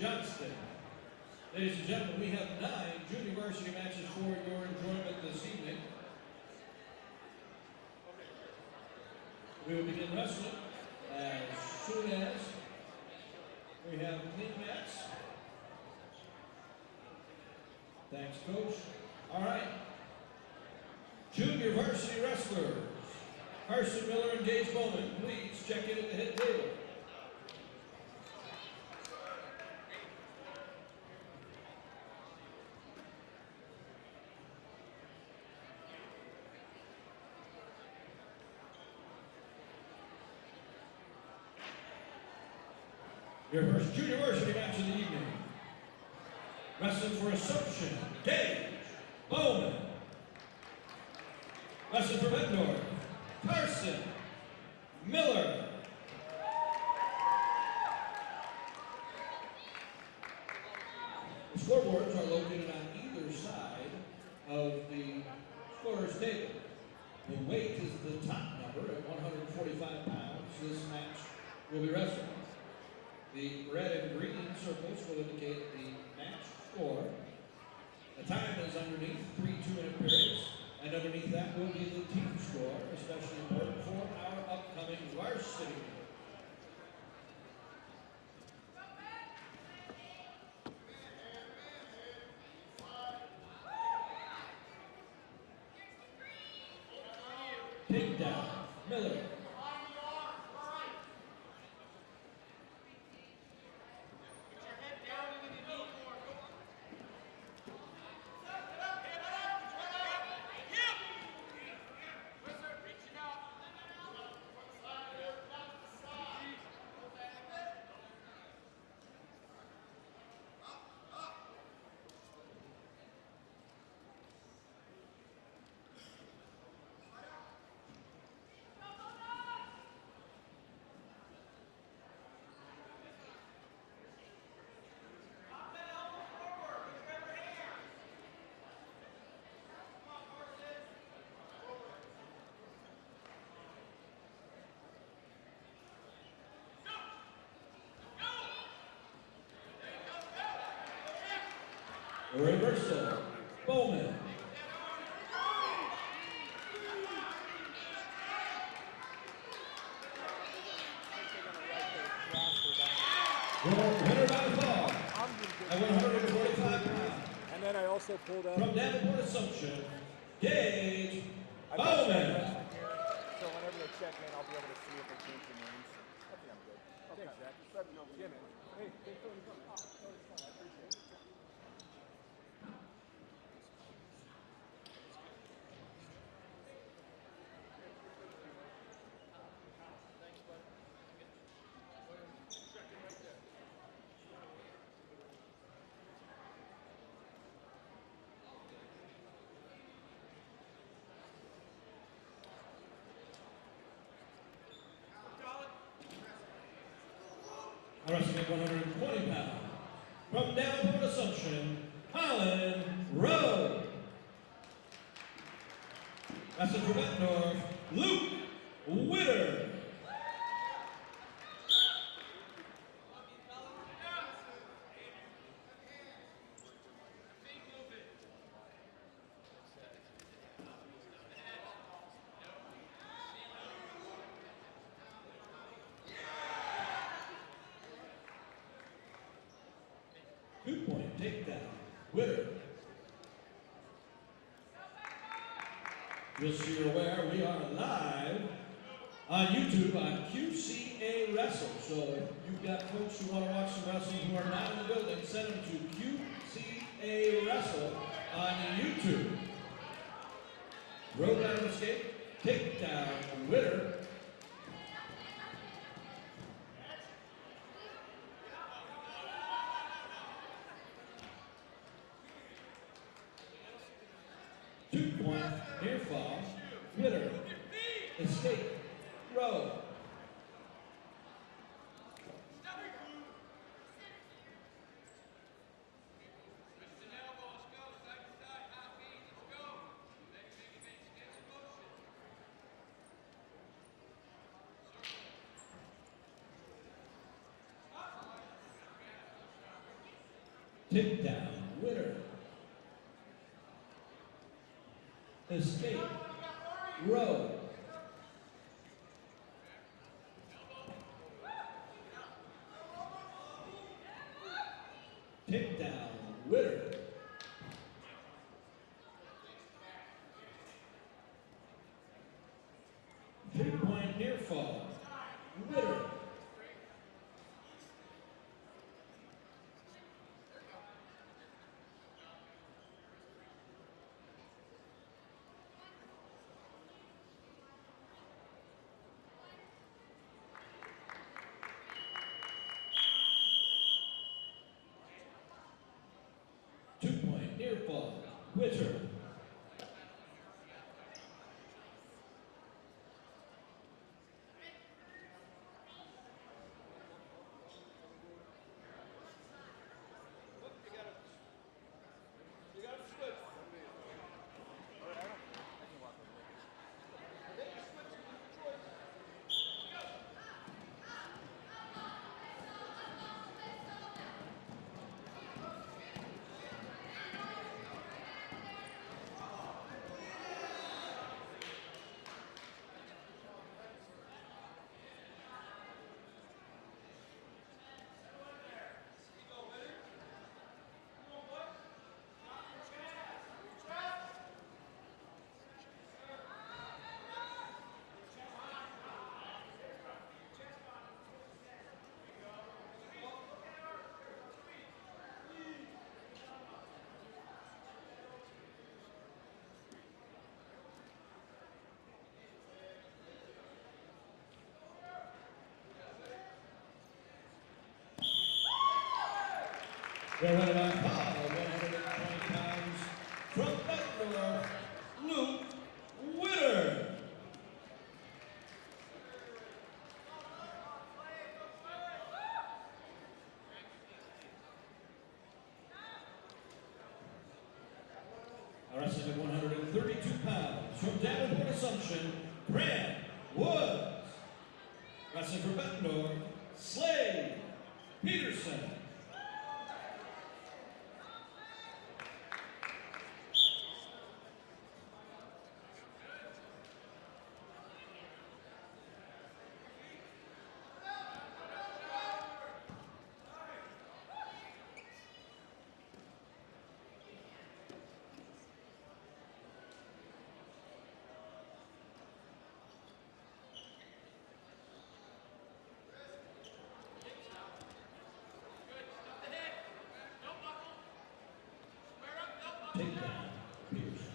Johnston. Ladies and gentlemen, we have 9 junior varsity matches for your enjoyment this evening. We will begin wrestling as soon as we have clean mats. Thanks, Coach. All right. Junior varsity wrestlers. Carson Miller and Gage Bowman, please check in at the head table. Your first junior varsity match of the evening. Wrestling for Assumption, Gage Bowman. Wrestling for Bettendorf, Carson Miller. The scoreboards are located on either side of the scorer's table. The weight is the top number at 145 pounds. This match will be wrestled. The red and green circles will indicate the match score. The time is underneath 3 2-minute periods, and underneath that will be the team score, especially important for our upcoming varsity. Takedown, Miller. Reversal, Bowman. Winner by fall at 145 pounds. And then I also pulled up from Davenport Assumption, Gage Bowman. So whenever they check in, I'll be able to see if they change the names. I think I'm good. Okay. Thanks, Jack. Just let me know. Yeah, man. Hey, thanks for coming. Oh, it's fun. I appreciate it. Wrestling at 120 pounds. From Davenport Assumption, Holland Rowe. Wrestling for Bettendorf, Luke Witter. Two-point takedown, Witter. Just so you're aware, we are live on YouTube on QCA Wrestle. So if you've got folks who want to watch some wrestling who are not in the building, send them to QCA Wrestle on YouTube. Road down escape, takedown, Witter. Two-point near fall, Witter, escape, Rowe. Takedown winner. Escape row. Takedown winner. Three-point near fall. Winner. Two-point near fall. Winner. They're running on foul, 120 pounds from Bettendorf, Luke Witter. Wrestling at 132 pounds from Davenport Assumption, Grant Woods. Wrestling for Bettendorf, Slade Peterson. Takedown, Peterson.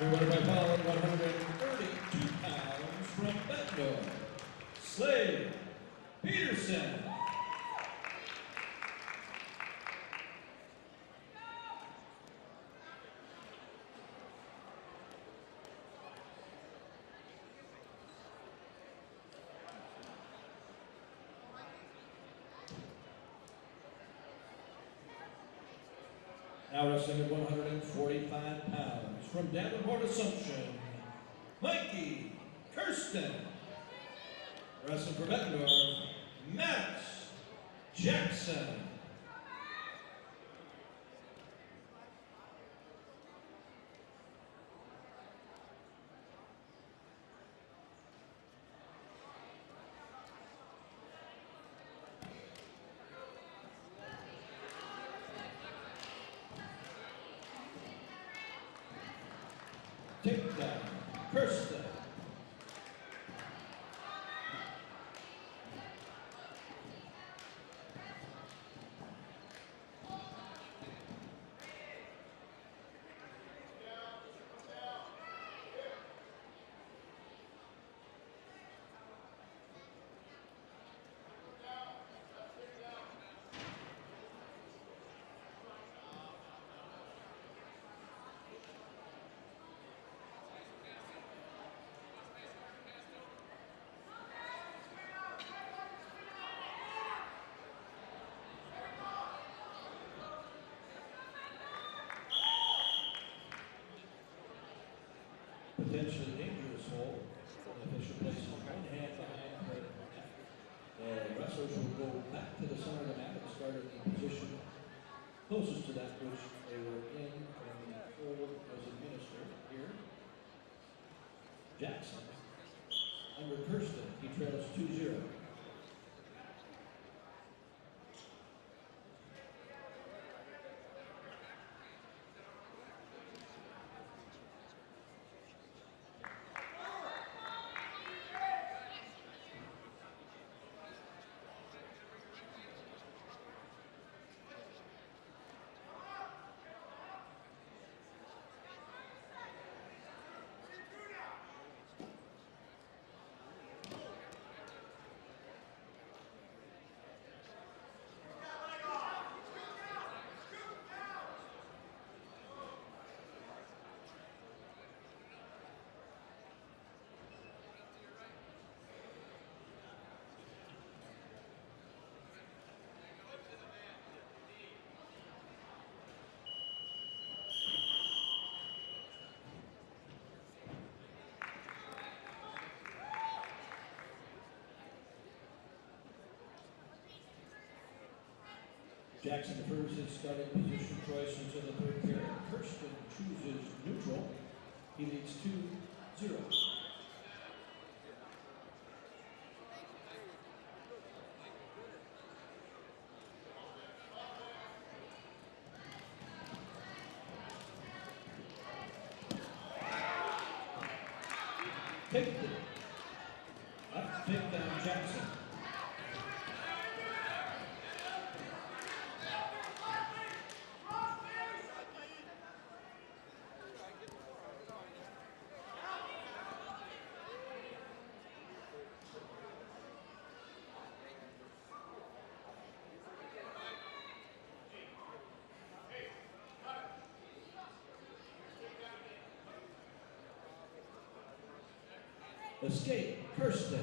They're winning by foul, 132 pounds from Bettendorf, Slade Peterson. Now wrestling at 145 pounds from Davenport Assumption, Mikey Kirsten. Wrestling for Bettendorf, Max Jackson. Kirsten. Potentially dangerous hole. The official places one hand behind her neck. The wrestlers will go back to the center of the mat and start in the position closest to that which they were in when the hold was administered. Here, Jackson under Kirsten. He trails 2-0. Jackson defers his starting position choice into the third period. Kirsten chooses neutral. He leads 2-0. Take it. Left takedown Jackson. Escape, Kirsten.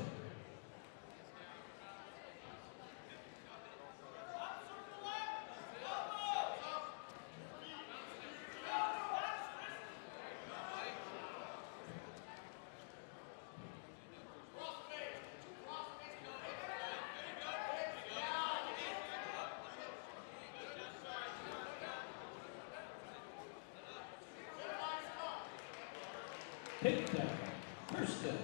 Takedown, Kirsten.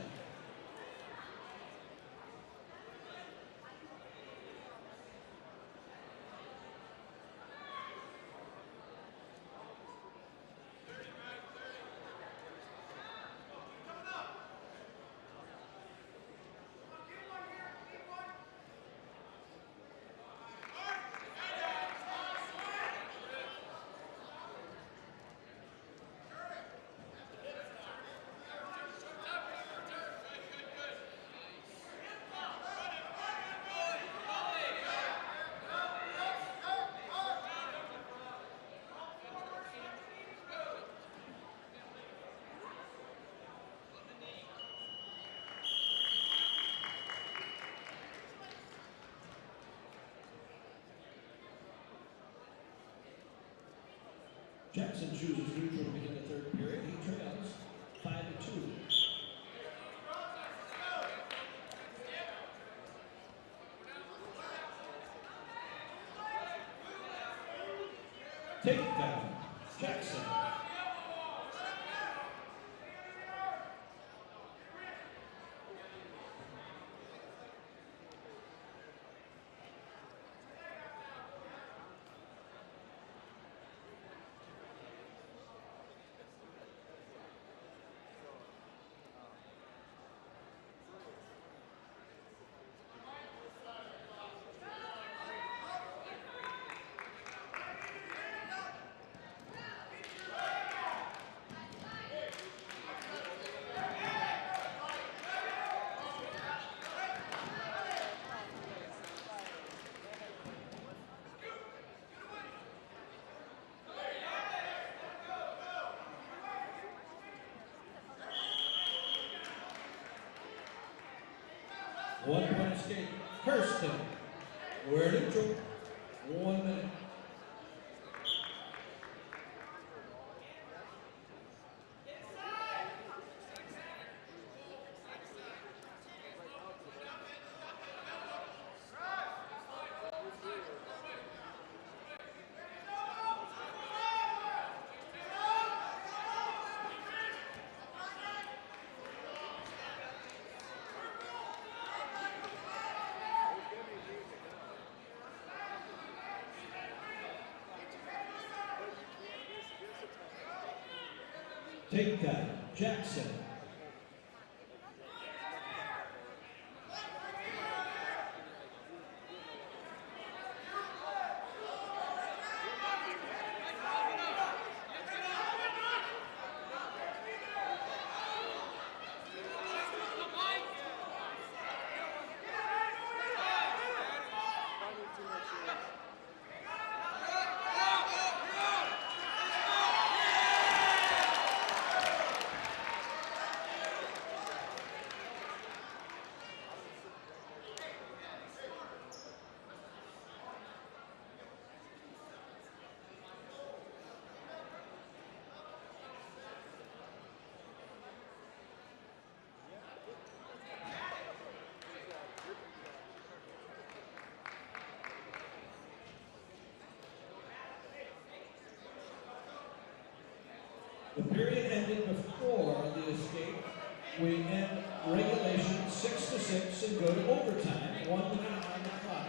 Jackson chooses neutral to begin the third period. He trails 5-2. Takedown, Jackson. 1 point escape. Kirsten. We're neutral. 1 minute. Takedown, Jackson. The period ended before the escape. We end regulation 6-6 and go to overtime. 1 minute on the clock.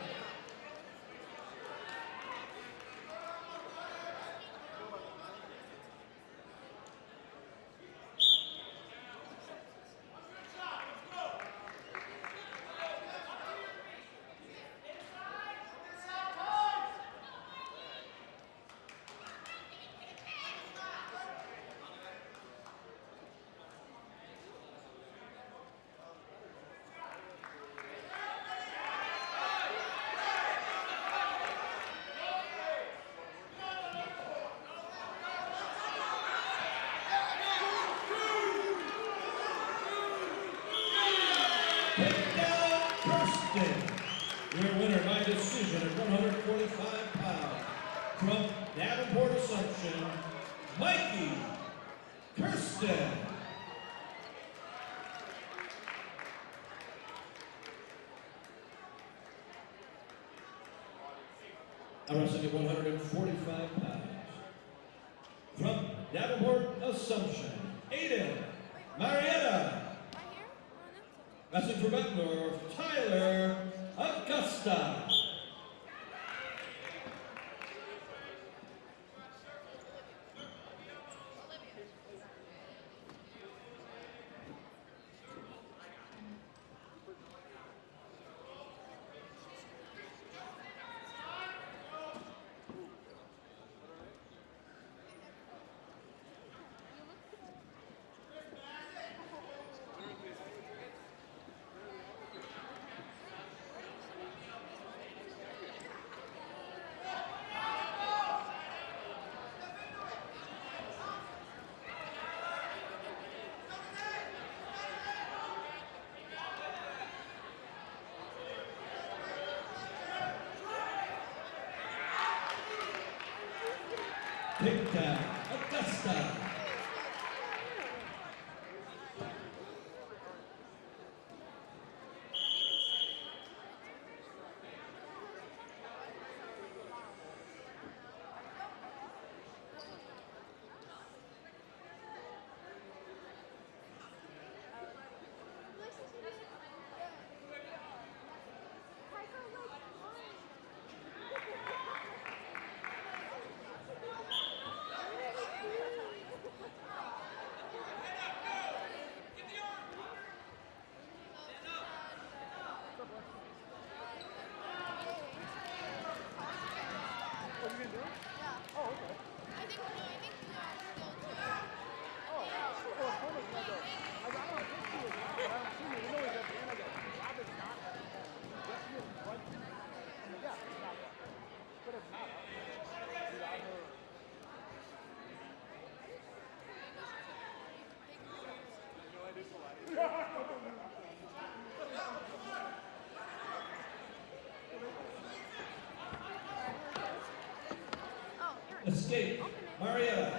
Your winner by decision at 145 pounds from Davenport Assumption, Mikey Kirsten. Wrestling at 145 pounds from Davenport Assumption, Aiden Marietta. Wrestling for Bettendorf, Tyler Augusta. Takedown, Augusta. Escape, Maria.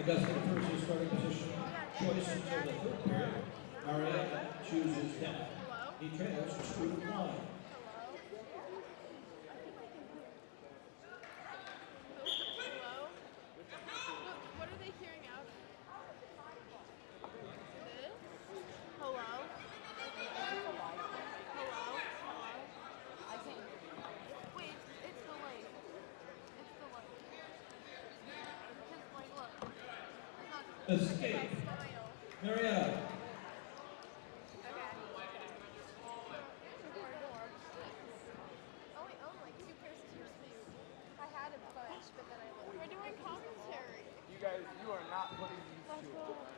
Augusta first starting position, choice until the third period. Maria chooses down. He trails 2-1. What are they hearing out? This? Hello? Hello? I can't hear you. Wait, it's delayed. It's delayed. Because, like, look. It's not Escape, style. Maria. Okay. Oh, wait, oh, like 2 pairs of your shoes. I had a bunch, but then I looked. We're doing commentary. You guys, you are not putting these two on.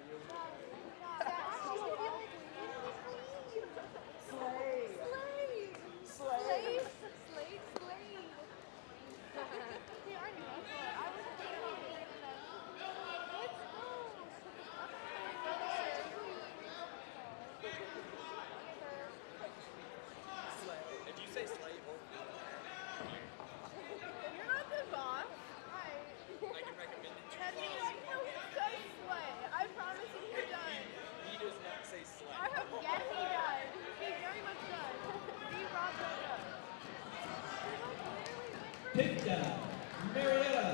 Did you say slate or You're not the boss. Right. I can recommend it to Cadyn, you. no, he says slay. I promise you he does. He does not say slate. I have, yes, he does. He very much does. D-Rob does. Takedown, Marietta.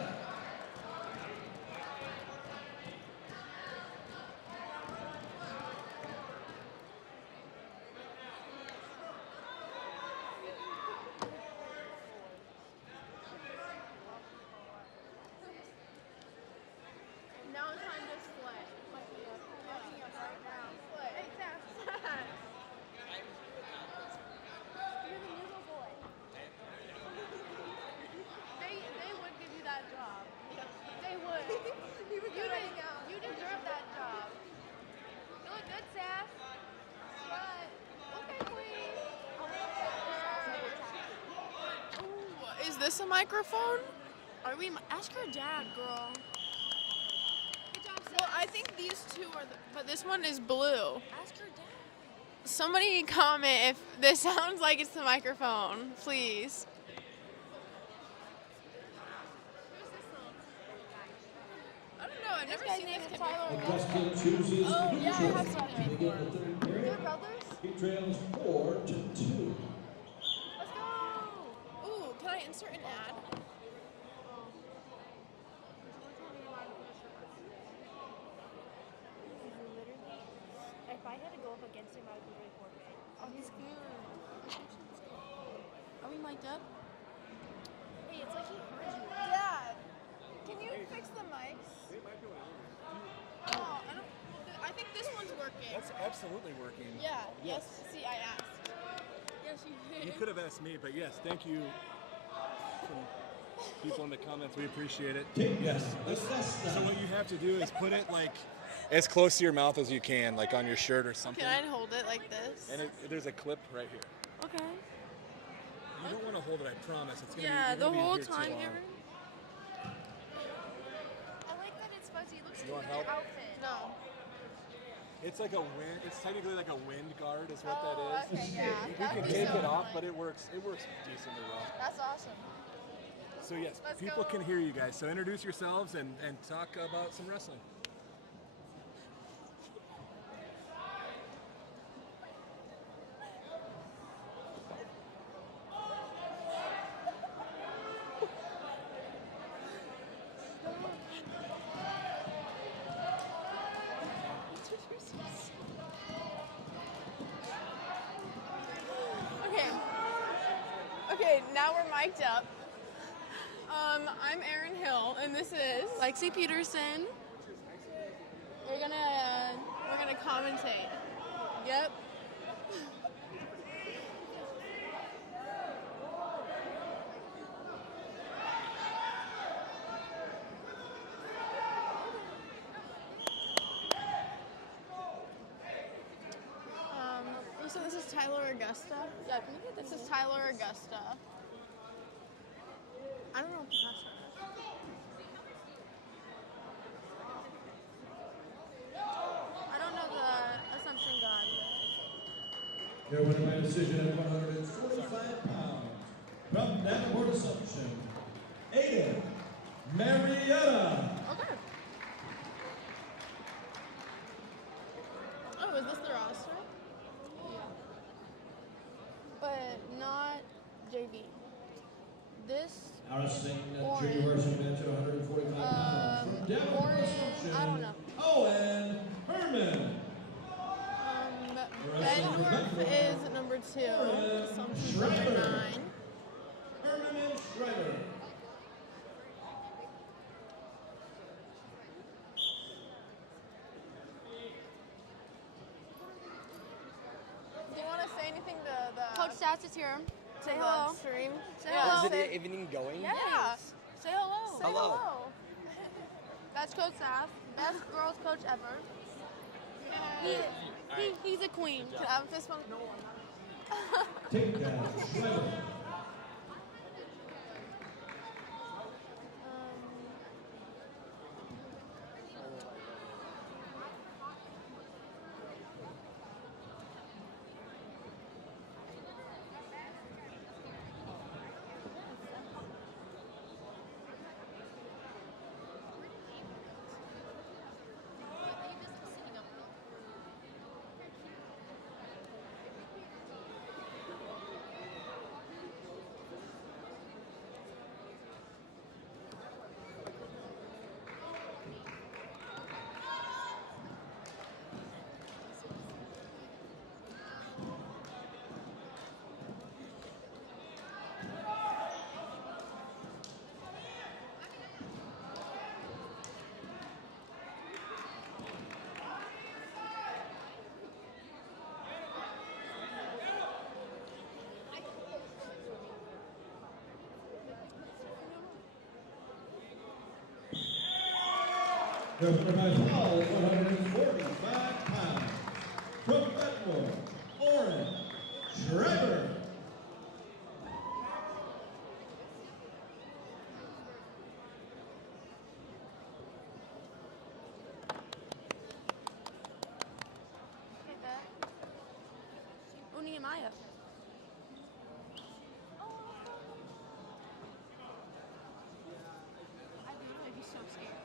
Now it's time to slay. Right now. Slay. Hey, Zach. You're the noodle boy. They would give you that job. They would. He would go right now. You deserve that job. You look good, Sass. But okay, queen. Ooh, is this a microphone? Are we? Ask her dad, girl. Good job, Sass. Well, I think these two are, but this one is blue. Ask her dad. Somebody comment if this sounds like it's the microphone, please. I don't know. I've never seen this kid before. Augusta chooses Oh, yeah, I neutral have seen to him begin before. the third period. They're brothers? He trails 4-2. Let's go. Ooh, can I insert an ad? If I had to go up against him, I would literally forfeit. Oh, he's good. Are we mic'd up? Hey, it's like he heard you. Dad, can you fix the mics? They might be able to. Oh, I think this one's working. That's absolutely working. Yeah, yes. See, I asked. Yes, you did. You could have asked me, but yes, thank you from people in the comments. We appreciate it. Yes. So what you have to do is put it like as close to your mouth as you can, like on your shirt or something. Can I hold it like this? And there's a clip right here. Okay. You don't want to hold it, I promise. It's gonna Yeah, be, the you're gonna be in whole here too time long. here. I like that it's fuzzy. It looks You like want your help? outfit. No. It's like a wind. It's technically like a wind guard, is what that is. Okay, yeah. You That'd can be take so it off, fun. but it works. It works decently well. That's awesome. So yes, Let's people go. can hear you guys. So introduce yourselves and talk about some wrestling. Okay, now we're mic'd up. I'm Erin Hill, and this is Lexi Peterson. We're gonna commentate. Yep. Tyler Augusta? Yeah, can you get This is Tyler Augusta. I don't know what the password is. I don't know the Assumption God. They're winning by decision at 145 pounds. From Davenport Assumption, Aiden Marietta. Okay. Oh, is this the roster? Yeah. But not JV. This Now wrestling at Orange. junior version match at 145 pounds. From Davenport Orange, Assumption, I don't know. Owen Herman. Bettendorf is number 2. Assumption's number 9. Herman and Schreiber. Do you want to say anything to the Coach Stats is here. Say to hello. the stream? Say Yeah. hello. Is it even going? Yeah. Say hello. Say Hello. That's Coach Saf. Best girls coach ever. He's a queen. Can I have this one? Take down Schreiber. The winner by fall at 145 pounds. From Bettendorf, Oren Schreiber. Take that. Oh, Nehemiah. I'd be so scared.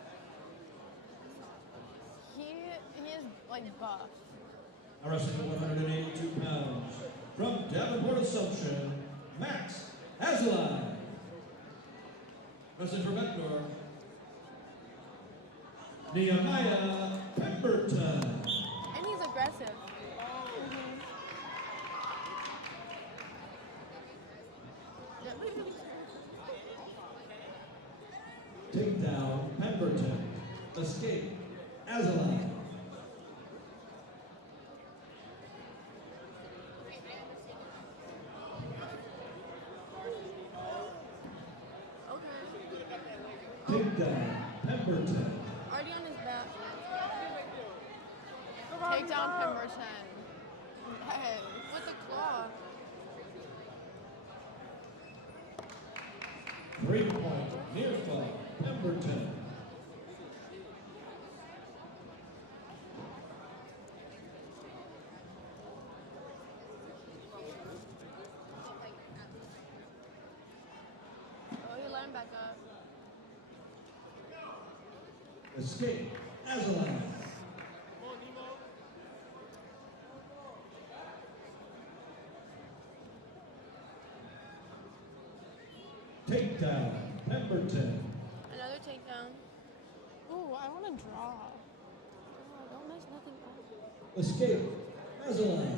He is like buff. Now wrestling 182 pounds. From Davenport Assumption, Max Azelai. Wrestling for Bettendorf, Nehemiah Pemberton. And he's aggressive. Takedown Pemberton. Escape Azelai. Takedown Pemberton. Already on his back. Take down Pemberton. Hey, with the claw. 3-point near fall Pemberton. Oh, he let him back up. Escape Azelai. Takedown Pemberton. Another takedown. Ooh, I want to draw. Oh, don't mess nothing up. Escape Azelai.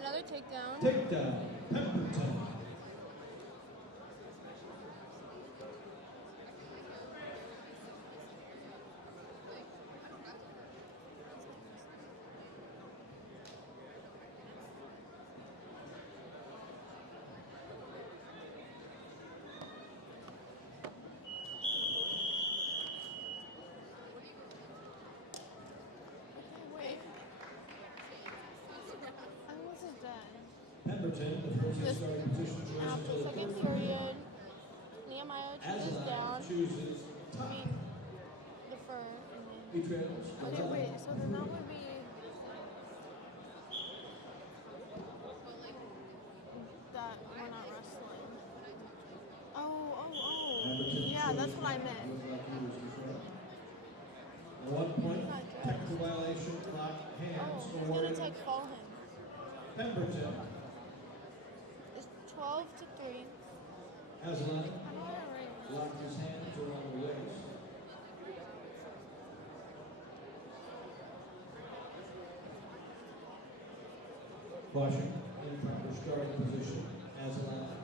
Another takedown. Takedown Pemberton. Pemberton, the first This starting position choice after until the second third period, Nehemiah chooses down. chooses I top. mean, the fur, and then. He trails. Okay, wait. So then that would be that we're not wrestling. Pemberton Yeah, that's chose what I down. meant. Looked like he was controlling. 1 point, technical violation, clock, hands, He's awarded. gonna take fall him. Pemberton It's 12 to 3. has 11. I know how to read. Locked his hands around the waist. Caution, improper starting position as allowed.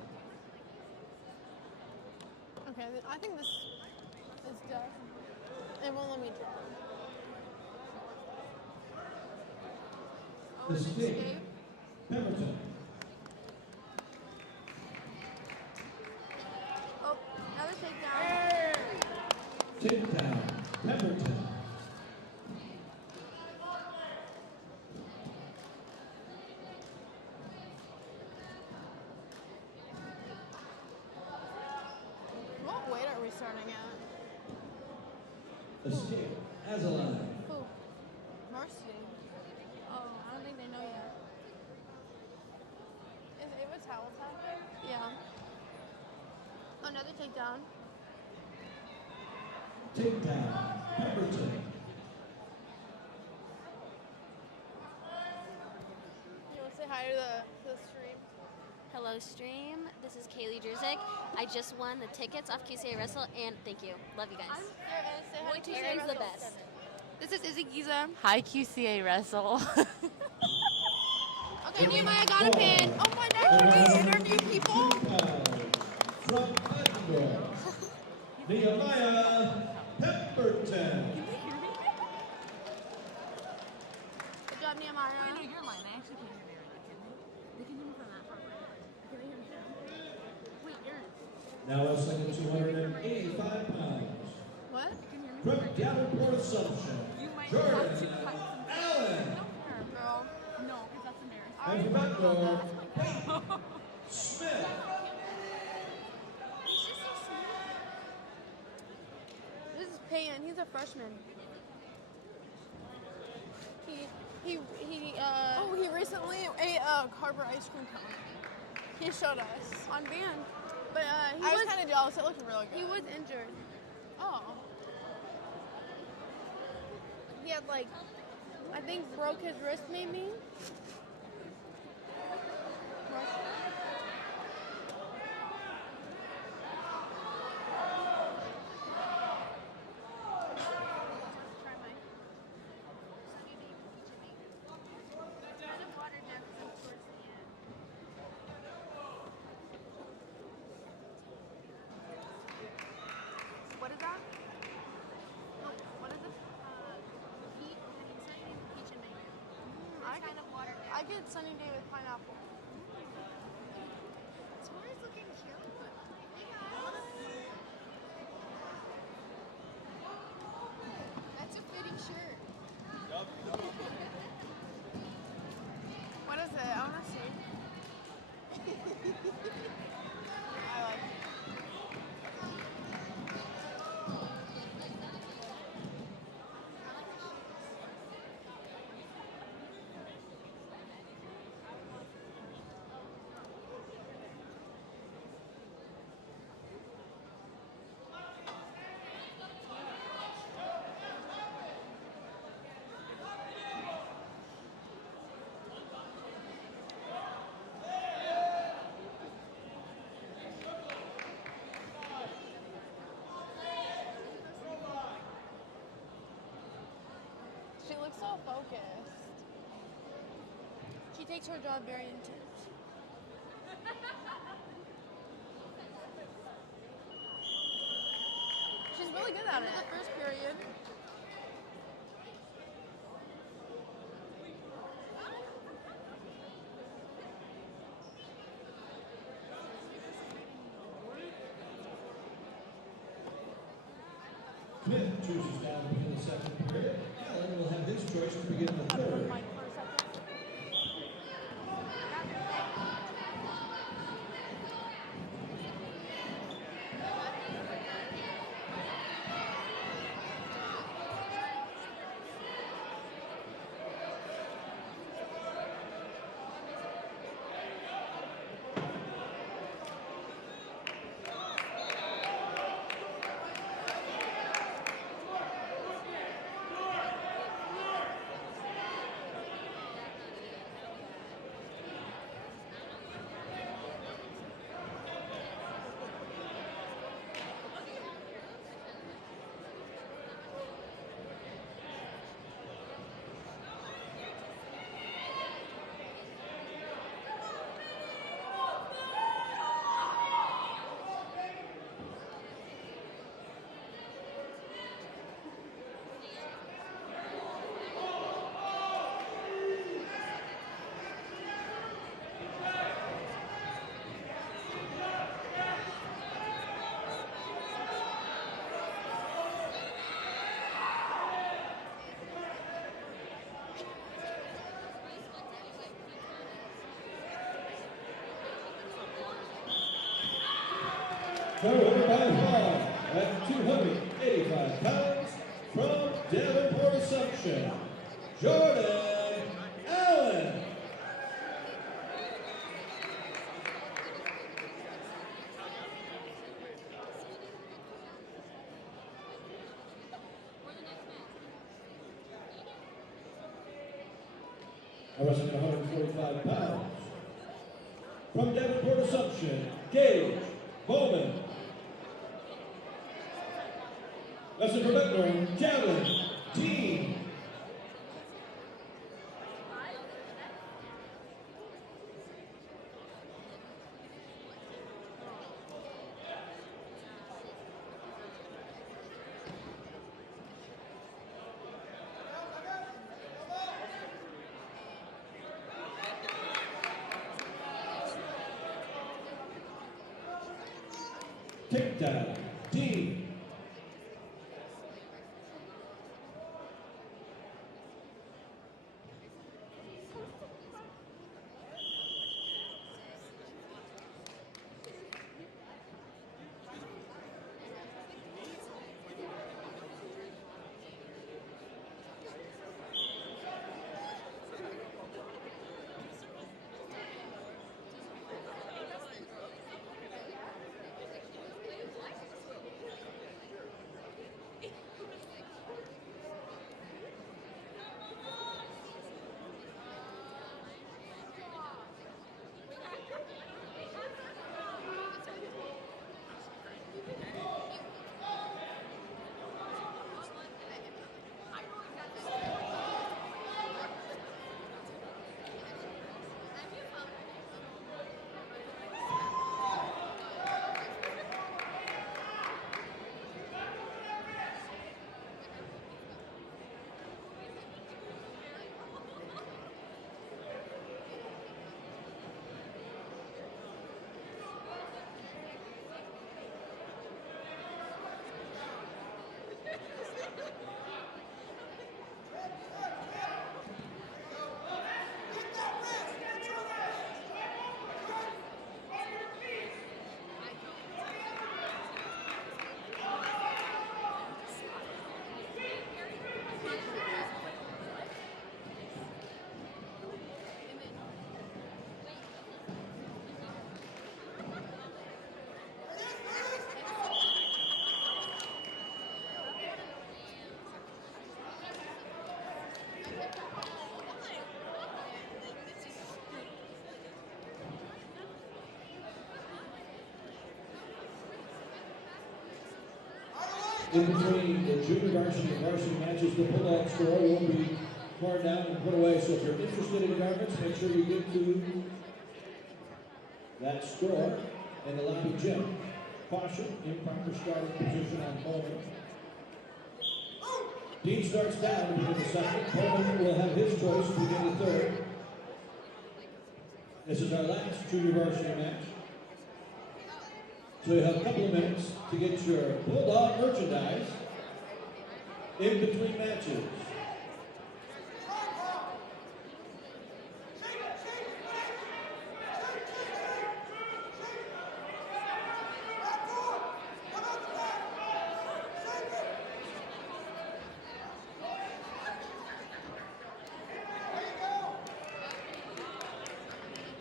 Okay, I think this is deaf. It won't let me draw. Oh, The it's stick. escape. Pemberton. Oh, another takedown. Takedown. Pemberton. What weight are we starting at? Escape as allowed. Who? Varsity. Oh, I don't think they know yet. Is Ava towel time? Yeah. Another takedown. Takedown. Pemberton. You want to say hi to the stream? Hello, stream. This is Kaylee Drzyk. I just won the tickets off QCA Wrestle, and thank you. Love you guys. Say hi to Aaron's the Russell. best. This is Izzy Giza. Hi, QCA Wrestle. Okay, Nehemiah got a pin. Oh my God, can we interview people? From Bettendorf. Nehemiah Pemberton. Good job, Nehemiah. You're lying. I actually can't hear They can hear me from that far away. Can they hear me now? Wait, Aaron. Now wrestling at 285 pounds. What? From Davenport Assumption. You might Jordan have to cut some. Allen. Girl. No, because that's embarrassing. And from Bettendorf, Smith. This is Peyton. He's a freshman. He recently ate a Carver ice cream cone. He showed us on band. But I was kind of jealous. It looked really good. He was injured. Oh. He had I think broke his wrist maybe. What is that? What is it? Peach and mango. I get sunny day with pineapple. Tori's looking cute. That's a fitting shirt. What is it? I want to see. I like it. She looks so focused. She takes her job very intense. She's really good at it. The first period. Smith chooses down to begin the second period. Allen will have his choice to begin the third. Mike for a second. The winner by far at 285 pounds from Davenport Assumption, Jordan Allen. Wrestling 145 pounds from Davenport Assumption, Gage Bowman. Wrestling for Bettendorf, Javelin, Team. Takedown, Team. In between the junior varsity and varsity matches, the Bulldogs score will be torn down and put away. So if you're interested in garments, make sure you get to that store in the lobby gym. Caution, improper starting position on Coleman. Dean starts down to begin the second. Coleman will have his choice to begin the third. This is our last junior varsity match. So you have a couple of minutes to get your Bulldog merchandise in between matches.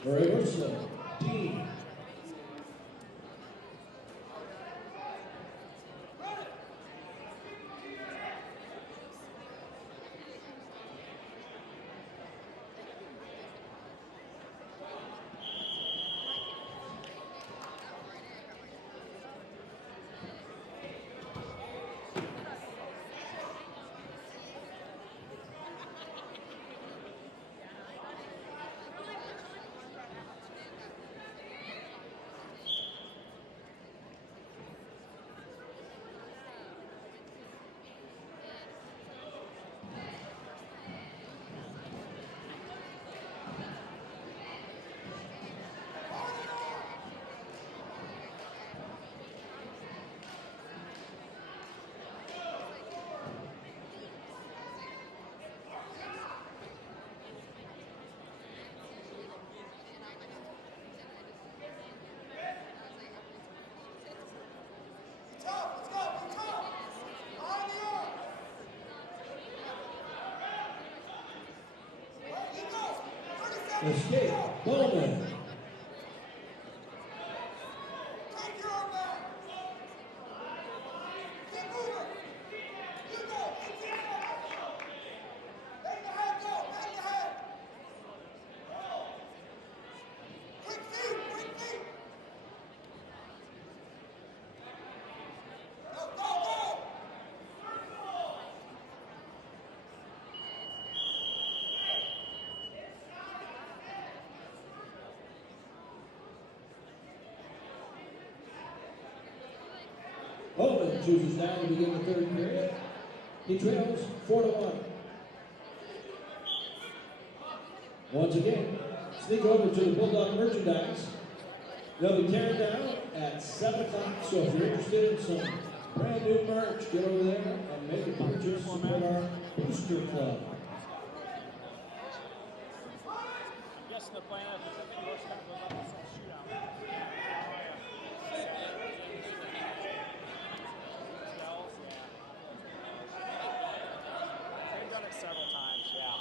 Reversal, Dean. Escape Bowman. Bowman chooses down to begin the third period. He trails 4-1. Once again, sneak over to the Bulldog merchandise. They'll be carried down at 7 o'clock. So if you're interested in some brand new merch, get over there and make a purchase. Support our booster club. Yes, the plan is I think most time goes up to some shootout. They've done it several times, yeah.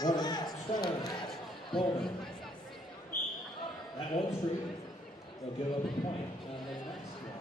Running Stone Bowman. That one's free. They'll give up a point on the next one.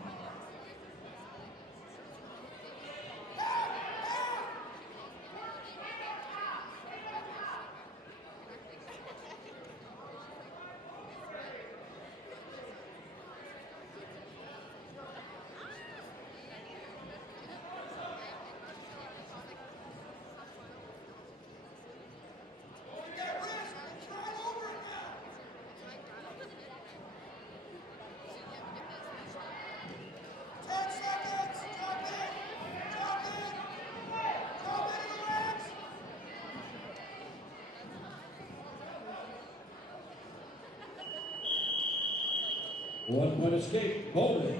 One-point escape, Bowman.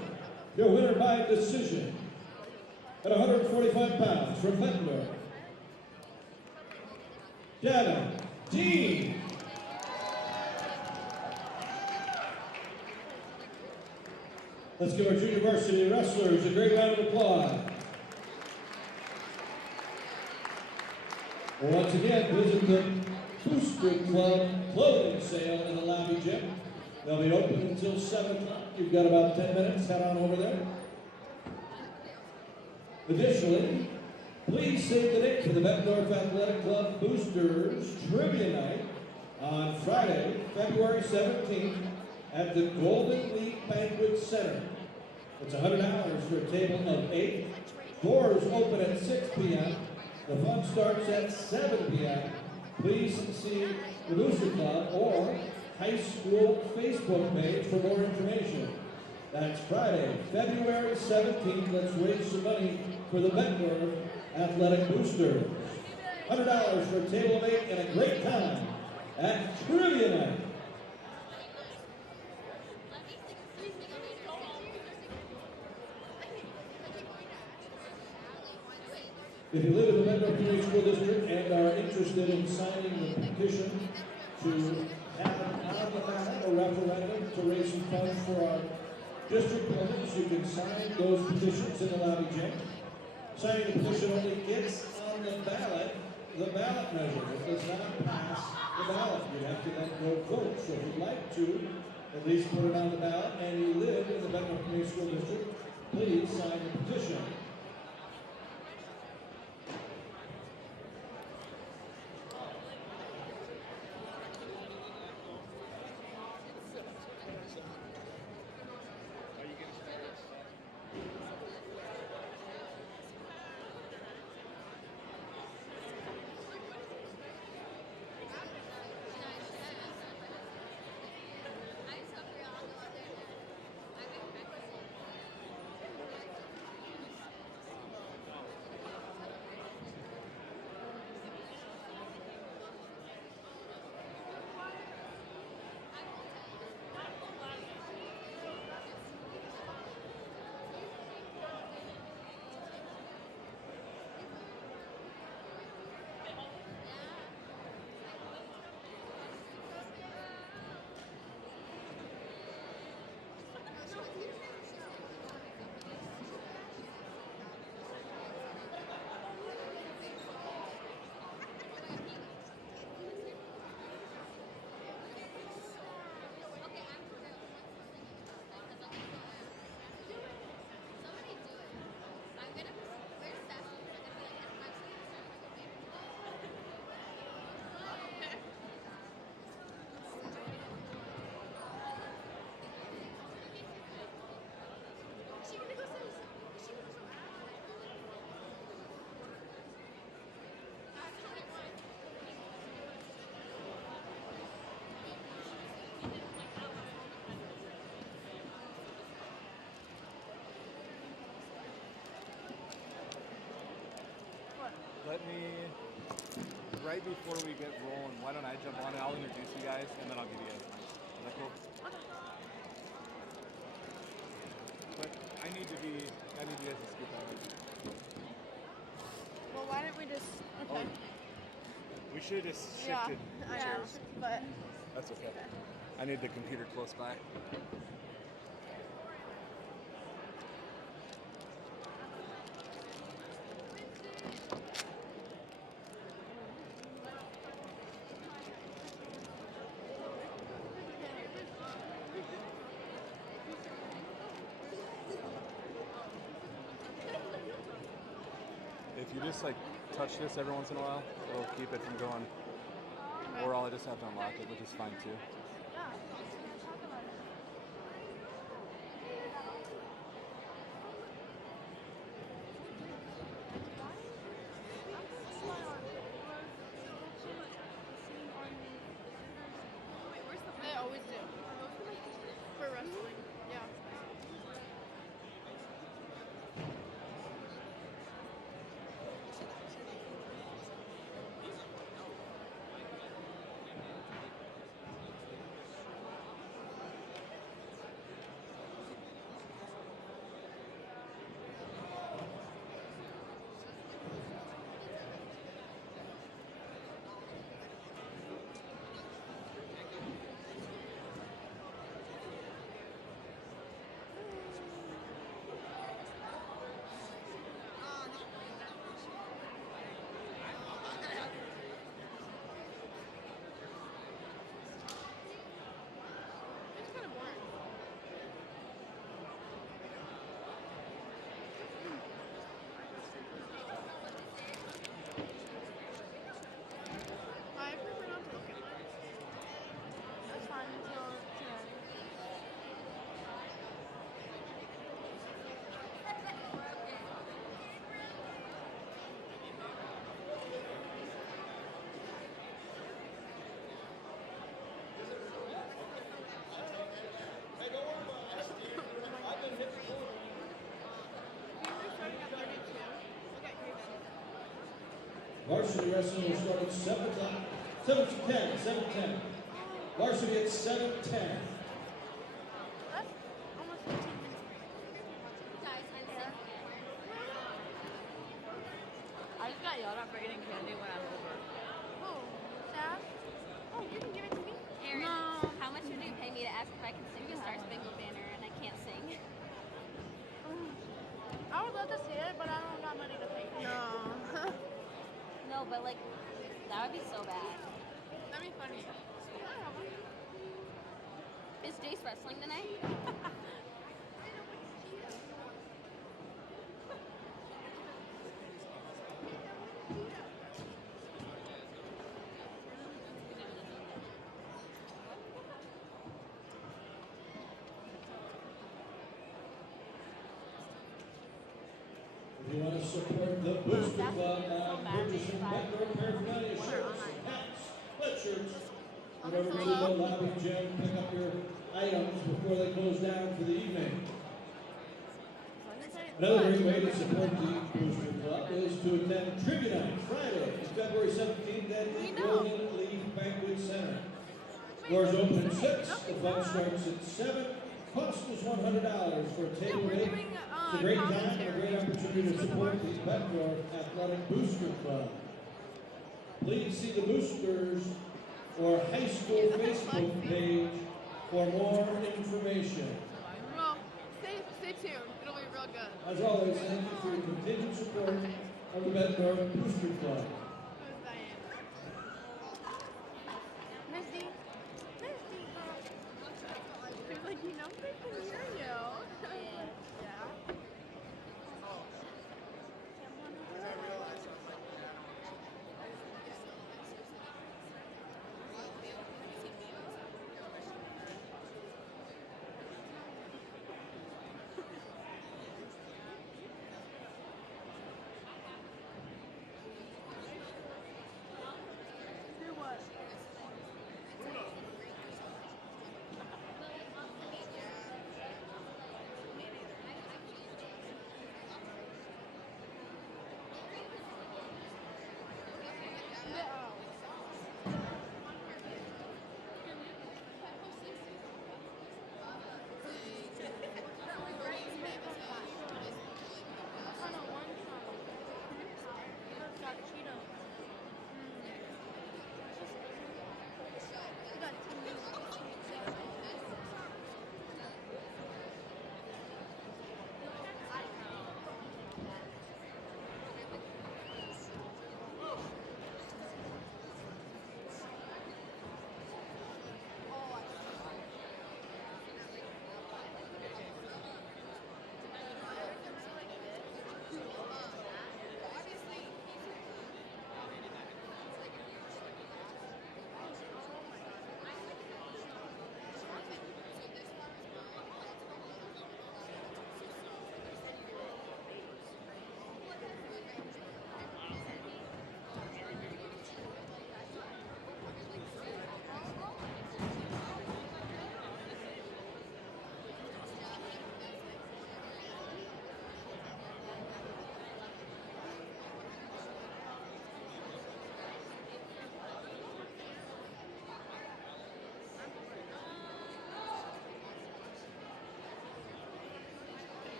Your winner by decision at 145 pounds from Bettendorf, Cadyn. Let's give our junior varsity wrestlers a great round of applause. Once again, visit the Booster Club clothing sale in the lobby gym. They'll be open until 7 o'clock. You've got about 10 minutes. Head on over there. Additionally, please save the date for the Bettendorf Athletic Club Boosters Trivia Night on Friday, February 17th at the Golden League Banquet Center. It's $100 for a table of 8. Doors open at 6 p.m. The fun starts at 7 p.m. Please see the Booster Club or high school Facebook page for more information. That's Friday, February 17th. Let's raise some money for the Bettendorf Athletic Boosters. $100 for a table of 8 and a great time at Trivia Night. If you live in the Bettendorf Community School District and are interested in signing the petition to have an on the ballot or referendum to raise some funds for our district buildings, you can sign those petitions in the lobby gym. Signing the petition only gets on the ballot measure. It does not pass the ballot. You have to then go vote. So if you'd like to at least put it on the ballot and you live in the Bettendorf Community School District, please sign the petition. Let me, right before we get rolling, why don't I jump on it? I'll introduce you guys, and then I'll give you guys mine. Is that cool? But I need you guys to scoop out. Well, why didn't we just? Okay. We should have just Yeah, shifted I know, chairs. but That's okay. I need the computer close by. If you just like touch this every once in a while, it'll keep it from going. Or I'll just have to unlock it, which is fine too. they always do. For wrestling, yeah. It's kind of boring. I prefer not to look at mine. That's fine until today. Varsity wrestling will start at 7 o'clock. 7 to 10, 7 to 10. Varsity at 7:10. That's almost 15 minutes. I just got yelled at for eating candy when I'm over. Oh, sad? Oh, you can give it to me? Aaron, No. how much would you pay me to ask if I can sing the Star Spangled Banner and I can't sing? I would love to see it, but I don't know money to pay. No. No, but like, that would be so bad. That'd be funny. Is Jayce wrestling tonight? If you want to support the Booster Club on purchasing Bettendorf paraphernalia, shirts, hats, sweatshirts, whatever to the lobby gym, pick up your items before they close down for the evening. Another great way to support the Booster Club is to attend Trivia Night Friday, February 17th at the Golden Leaf Banquet Center. Doors open at 6, the fun starts at 7. Cost is $100 for a table rate. It's a great time and a great opportunity to support the Bettendorf Athletic Booster Club. Please see the Boosters or high school Facebook page for more information. Well, stay tuned. It'll be real good. As always, thank you for your continued support of the Bettendorf Booster Club. Who's Diane? Misty. Misty. She was like, you know they can hear you. Yeah.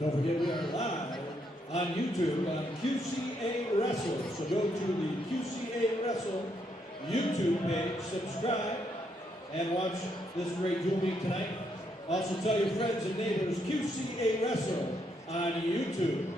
Don't forget we are live on YouTube on QCA Wrestle. So go to the QCA Wrestle YouTube page, subscribe, and watch this great duel meet tonight. Also tell your friends and neighbors QCA Wrestle on YouTube.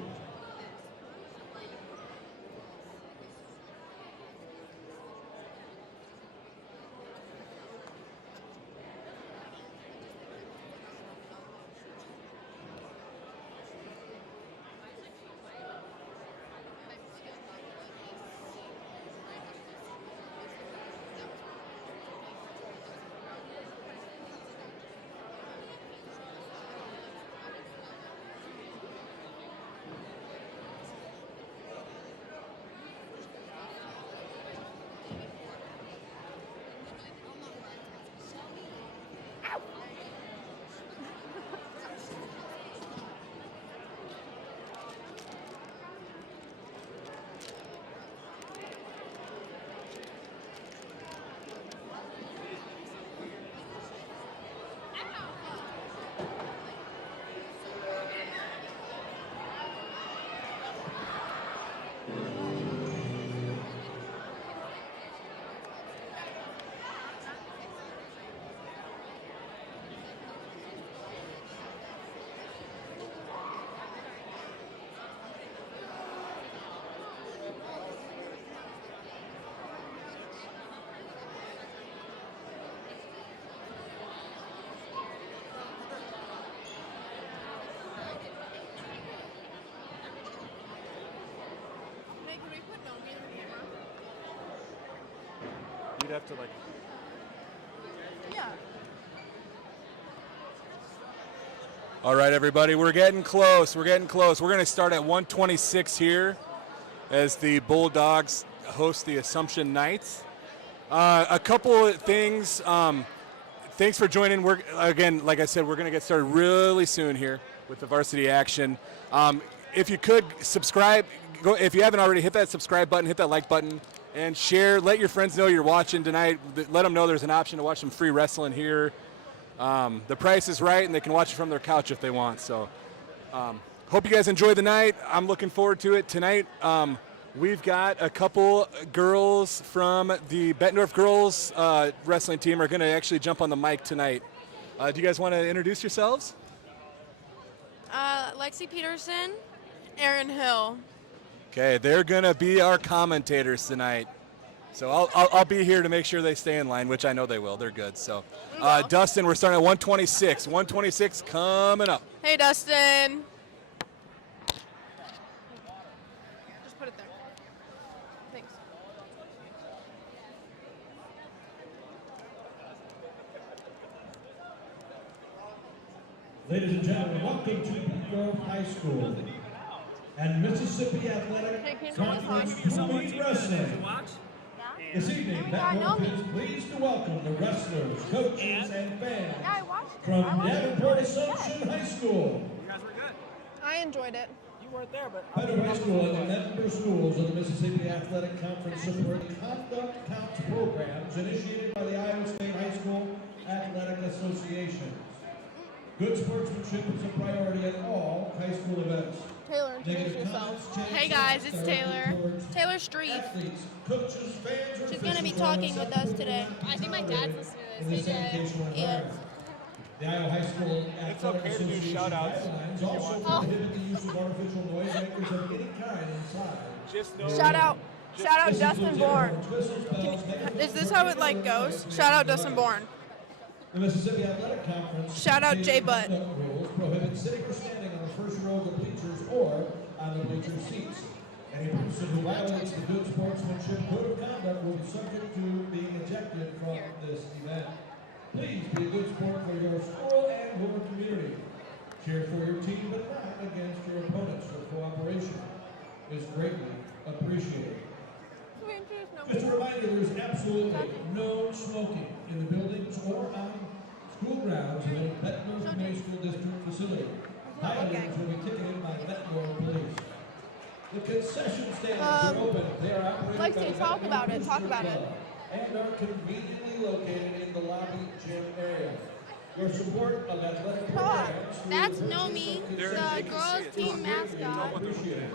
You'd have to like. Yeah. All right, everybody, we're getting close. We're getting close. We're going to start at 126 here as the Bulldogs host the Assumption Knights. A couple of things. Thanks for joining. We're again, like I said, we're going to get started really soon here with the varsity action. If you could subscribe, if you haven't already, hit that subscribe button, hit that like button, and share. Let your friends know you're watching tonight. Let them know there's an option to watch some free wrestling here. The price is right, and they can watch it from their couch if they want. So, hope you guys enjoy the night. I'm looking forward to it tonight. We've got a couple girls from the Bettendorf girls wrestling team are going to actually jump on the mic tonight. Do you guys want to introduce yourselves? Lexi Peterson, Aaron Hill. Okay, they're going to be our commentators tonight. So I'll be here to make sure they stay in line, which I know they will. They're good. So, Dustin, we're starting at 126. 126 coming up. Hey, Dustin. Just put it there. Thanks. Ladies and gentlemen, welcome to Bettendorf High School and Mississippi Athletic Conference Dual Wrestling. This evening, Bettendorf is pleased to welcome the wrestlers, coaches, and fans from Davenport Assumption High School. You guys were good. I enjoyed it. You weren't there, but Bettendorf High School and the member schools of the Mississippi Athletic Conference support conduct counts programs initiated by the Iowa State High School Athletic Association. Good sportsmanship is a priority at all high school events. Taylor, introduce yourself. Hey guys, it's Taylor. Taylor Street. She's going to be talking with us today. I think my dad's listening to this. Yeah. The Iowa High School Athletic okay to do Association shout-outs guidelines also prohibit the use of artificial noise makers of any kind inside. Just know Shout out Dustin Bourne. Is this how it like goes? Shout out Dustin Bourne. The Mississippi Athletic Conference Shout out Jay Butt. rules prohibit sitting or standing on the first row of the bleachers or on the bleacher seats. Any person who violates the good sportsmanship code of conduct will be subject to being ejected from this event. Please be a good sport for your school and your community. Cheer for your team, but not against your opponents. Your cooperation is greatly appreciated. Just a reminder, there is absolutely no smoking in the buildings or on school grounds of any Bettendorf Community School District facility. Violators will be ticketed by Bettendorf Police. The concession stands are open. They are operated by the talk about it. Bettendorf Talk about Booster it. Club and are conveniently located in the lobby gym area. Your support of athletic Oh, programs through that's the Nomi, purchase of the consistent girls' is team greatly mascot. appreciated.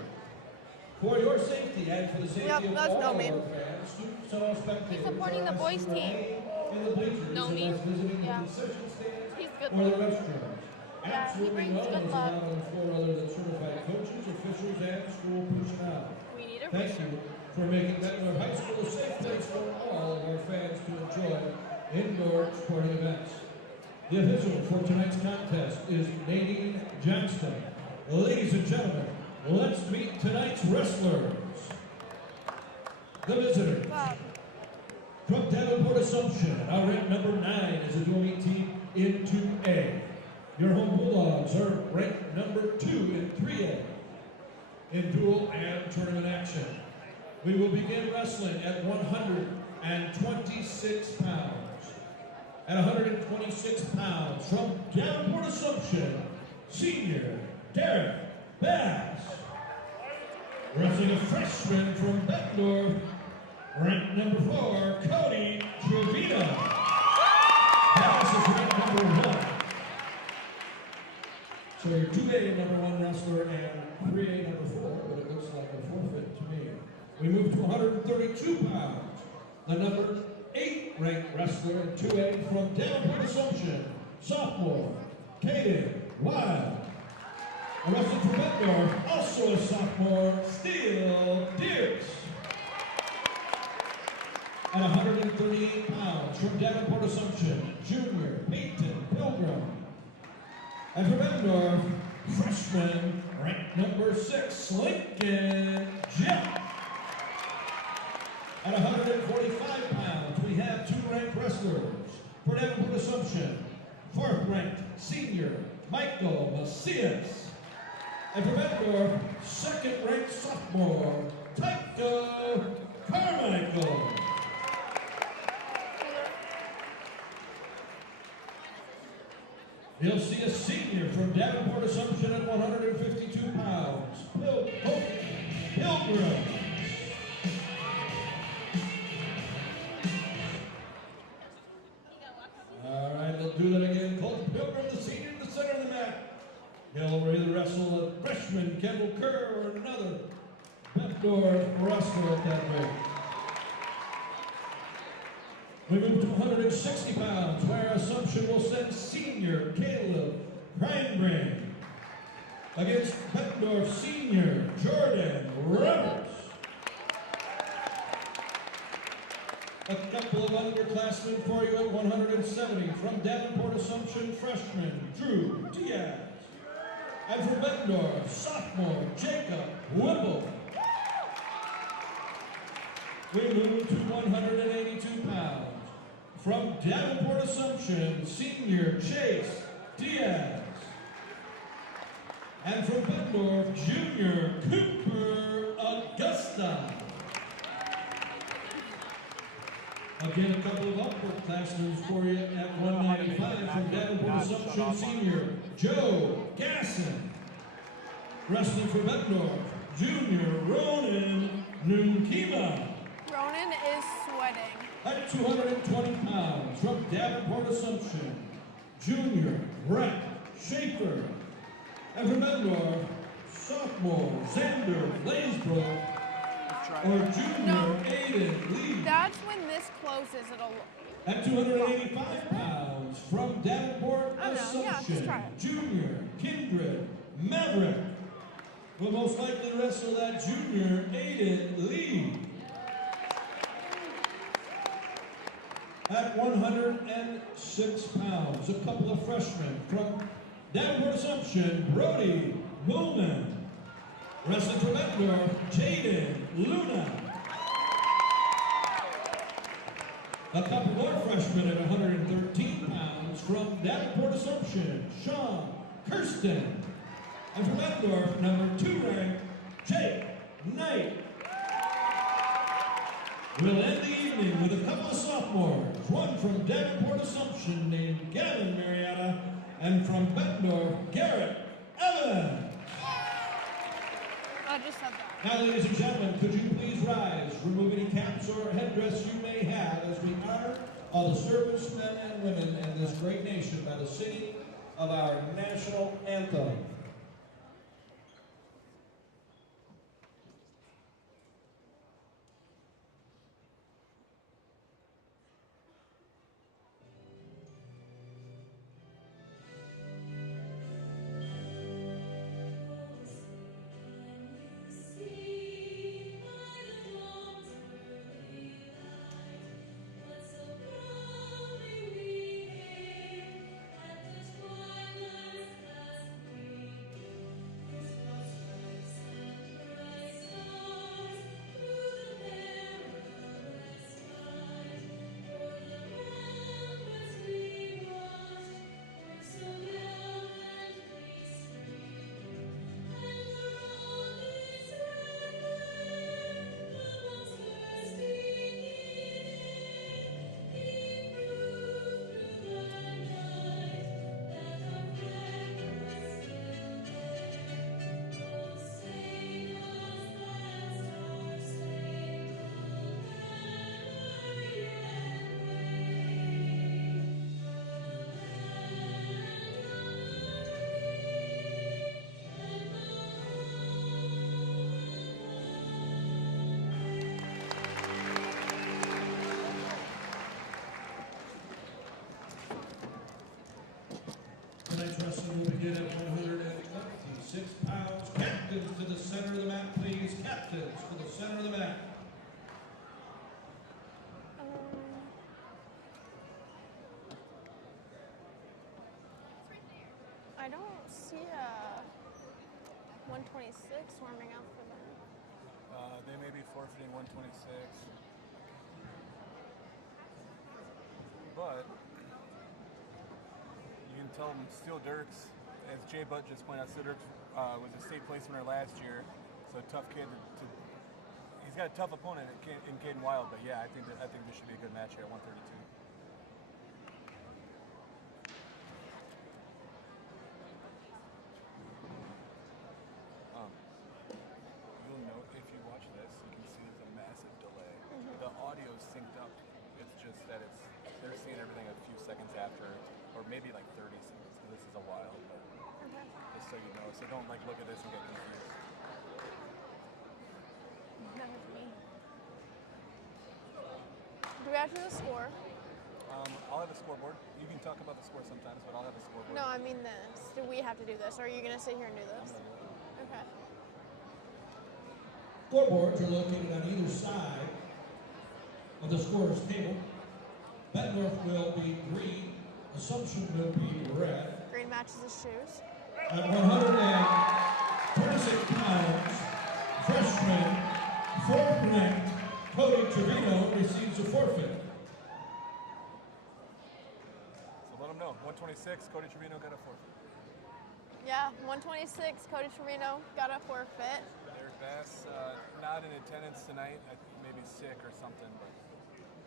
For your safety and for the safety Yep, of that's all of our Nomi. fans, students and all spectators He's supporting the are asked boys' to team. remain in the bleachers Nomi? unless visiting Yeah. the concession stands He's good or the luck. restrooms. Yeah, he Absolutely brings no one good is luck. allowed on the floor other than certified coaches, officials, and school personnel. We need a Thank you for making Bettendorf High School a safe place for all of our fans to enjoy indoor sporting events. The official for tonight's contest is Nadine Johnston. Ladies and gentlemen, let's meet tonight's wrestlers. The visitors. From Davenport Assumption, our ranked number 9 is a dual meet team in 2A. Your home Bulldogs are ranked number 2 in 3A. In dual and tournament action. We will begin wrestling at 126 pounds. At 126 pounds, from Davenport Assumption, senior Derrick Bass. Wrestling a freshman from Bettendorf, ranked number 4, Cody Trevino. Bass is ranked number 1. So your 2A number 1 wrestler and 3A number 4, but it looks like a forfeit to me. We move to 132 pounds. The number 8 ranked wrestler in 2A from Davenport Assumption, sophomore, Cadyn Wild. A wrestler from Bettendorf, also a sophomore, Steel Diaz. At 138 pounds from Davenport Assumption, junior, Pilgrim. And from Bettendorf, freshman, ranked number 6, Lincoln Jeff. At 145 pounds, we have 2 ranked wrestlers. For Davenport Assumption, 4th ranked senior, Michael Macias. And for Bettendorf, 2nd ranked sophomore, Tycho Carmichael. You'll see a senior from Davenport Assumption at 152 pounds, Pilgrim. All right, they'll do that again. Colt Pilgrim, the senior in the center of the mat. He'll either wrestle a freshman, Kerr, or another Bettendorf wrestler at that rate. We move to 160 pounds, where Assumption will send senior Kreinbring against Bettendorf senior Jordan Roberts. A couple of underclassmen for you at 170 from Davenport Assumption freshman Drew Diaz. And from Bettendorf, sophomore Jacob Whipple. We move to 182 pounds. From Davenport Assumption, senior Jayce Diaz. And from Bettendorf, junior Cooper Augusta. Again, a couple of upperclassmen for you at 195 from Davenport Assumption, senior Joe Gasson. Wrestling for Bettendorf, junior Ronan Nunkima. Ronan is sweating. At 220 pounds, from Davenport Assumption, junior Brett Shafer. And from Bettendorf, sophomore Xander Blazebrook, or junior Aiden Lee. That's when this closes, it'll... At 285 pounds, from Davenport I don't know, yeah, just Assumption, try it. junior Kindred Maverick. Will most likely wrestle that junior Aiden Lee. At 106 pounds, a couple of freshmen from Davenport Assumption, Brody Bullman. Wrestling from Bettendorf, Jaden Luna. A couple more freshmen at 113 pounds from Davenport Assumption, Sean Kirsten. And from Bettendorf, number 2 ranked, Jake Knight. We'll end the evening with a couple of sophomores, one from Davenport Assumption named Gavin Marietta, and from Bettendorf, Garrett Evans. I just said that. Now, ladies and gentlemen, could you please rise, remove any caps or headdress you may have as we honor all the servicemen and women in this great nation by the singing of our national anthem. Tonight's wrestling will begin at 126 pounds. Captains to the center of the mat, please. Captains to the center of the mat. I don't see a 126 warming up for them. They may be forfeiting 126. But you can tell them Steel Dirks, as Jay Butt just pointed out, Steel Dirks was a state place winner last year. So a tough kid he's got a tough opponent in Cadyn Wild, but yeah, I think this should be a good match here at 132. You'll note if you watch this, you can see there's a massive delay. The audio's synced up. It's just that they're seeing everything a few seconds after, or maybe like 30 seconds. So this is a while, but just so you know. So don't like look at this and get confused. That was me. Do we have to do the score? I'll have a scoreboard. You can talk about the score sometimes, but I'll have a scoreboard. No, I mean this. Do we have to do this, or are you gonna sit here and do this? Okay. Scoreboards are located on either side of the scorer's table. Bettendorf will be green. Assumption will be red. Green matches his shoes. At 136 pounds, freshman, fourth-ranked Cody Trevino receives a forfeit. So let them know. 126, Cody Trevino got a forfeit. Yeah, 126. Cody Trevino got a forfeit. Derrick Bass, not in attendance tonight. I think maybe sick or something, but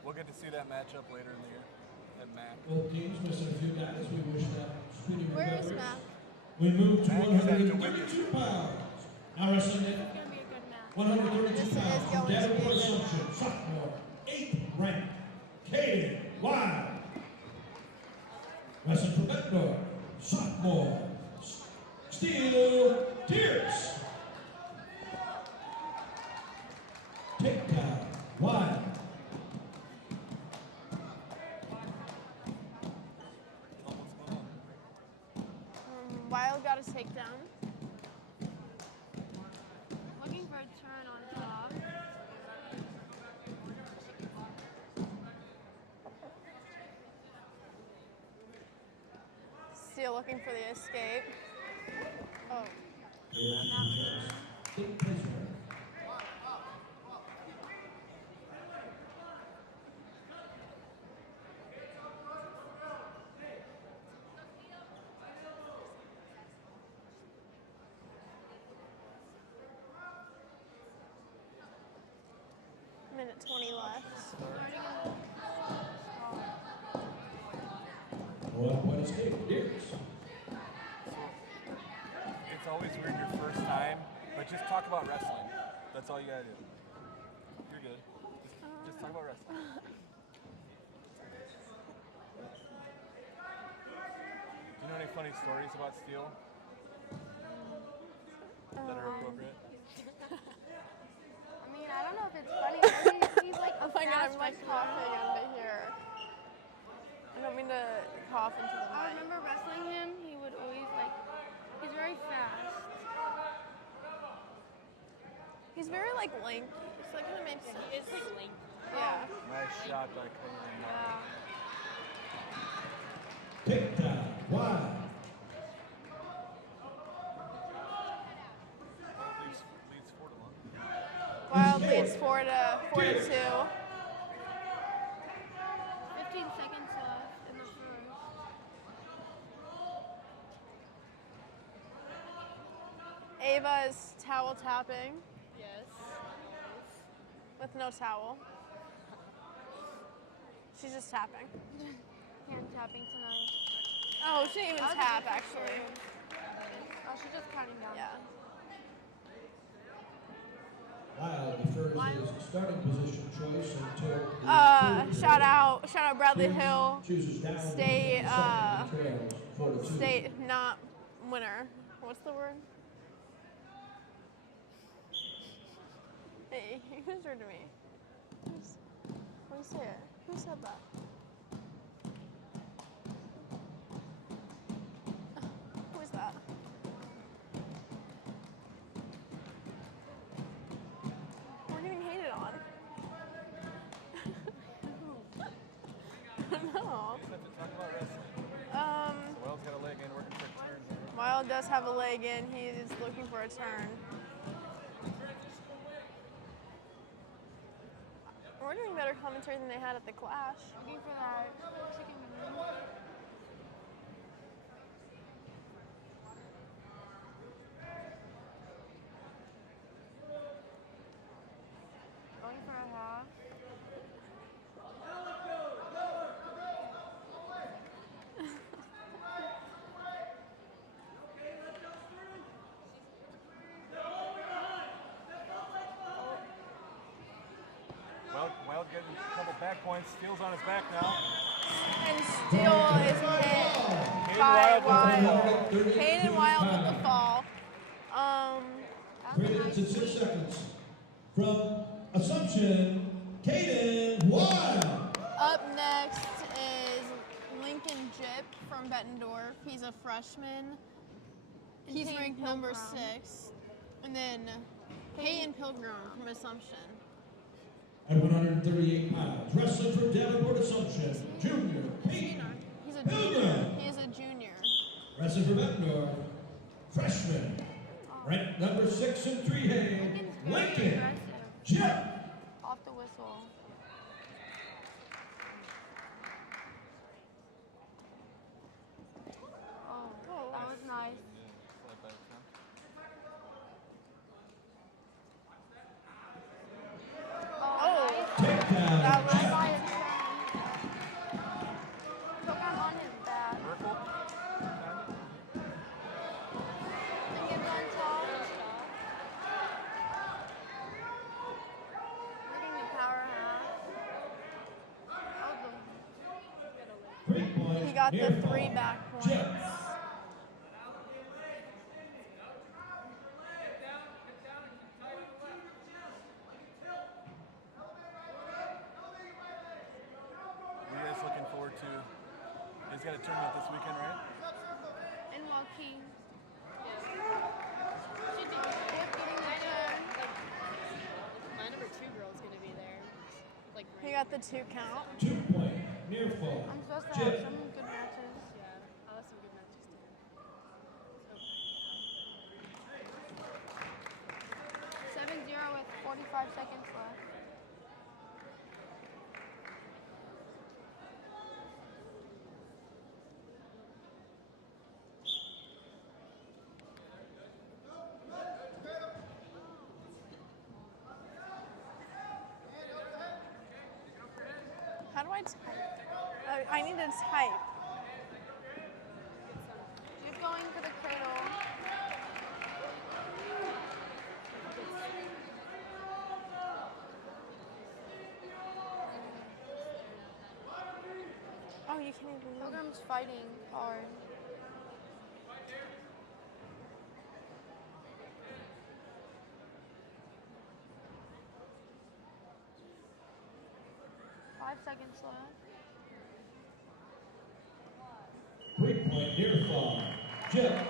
we'll get to see that matchup later in the year at MAC. Both teams missing a few guys. We wish that speedy recovery. Where is Mac? We move to Mac is at the 132 pounds. Now wrestling at It's gonna be a good match. 132 This is pounds from going to be a Derrick good Assumption, sophomore, 8th ranked, Cadyn Wild. Wrestling for Bettendorf, sophomore, Steel Dirks. Takedown, Wild. Wild got a takedown. Looking for a turn on top. Steel looking for the escape. Oh. Minute 20 left. What escape? Dirks. It's always weird your first time, but just talk about wrestling. That's all you gotta do. You're good. Just talk about wrestling. funny stories about steel that are appropriate? I mean, I don't know if it's funny, but he's like a Oh my god, fast I'm like wrestler. coughing into here. I don't mean to cough into the I mic. remember wrestling him. He would always he's very fast. He's very like lanky, so that kind of makes sense. He is like lengthy. Yeah. Nice shot by Cadyn. Takedown. Wide. Leads 4-1. Wild leads 4-2. 15 seconds left in the first. Ava is towel tapping Yes. with no towel. She's just tapping. Hand tapping tonight. Oh, she didn't even That was a tap good actually. picture. Oh, she's just counting down. Yeah. Wild defers his starting position choice until the third Shout period. out Bradley Hill. Chooses down State, in the second and trails 4-2. State not winner. What's the word? Hey, who's rude to me? Let me see it. Who said that? Who is that? We're getting hated on. I don't know. Let's have to talk about wrestling. Wild's got a leg in, working for a turn there. Wild does have a leg in. He is looking for a turn. We're doing better commentary than they had at the Clash. Looking for that chicken wing. Going for a half. Wild getting a couple back points. Steel's on his back now. And Steele is hit by Wild. Cadyn Wild with the fall. Graded to 6 seconds. From Assumption, Cadyn Wild. Up next is Lincoln Jip from Bettendorf. He's a freshman. He's Peyton ranked number Pilgrim. 6. And then Peyton Pilgrim from Assumption. At 138 pounds, wrestling from Davenport Assumption, Junior Peyton He's a Pilgrim. junior. He is a junior. Wrestling from Bettendorf, freshman, ranked number 6 in 3A, Lincoln Jip. Off the whistle. Oh, that was nice. Oh, Takedown. that was By his turn. Took him on his back. Lincoln's on top. Working the power half. Oh, 3 points. He got the near 3 fall. back points. Jip. What are you guys looking forward to? He's got a tournament this weekend, right? and Joaquin. Should be good. Getting the turn. My number 2 girl's gonna be there. Like He got the 2 count. 2 point, near fall. I'm supposed to Jip. have some good matches. yeah, I'll have some good matches too. So 7-0 with 45 seconds left. How do I type? I need to type. Keep going for the cradle. Oh, you can't even. Pilgrim's fighting hard. seconds left. 3-point near fall. Jeff.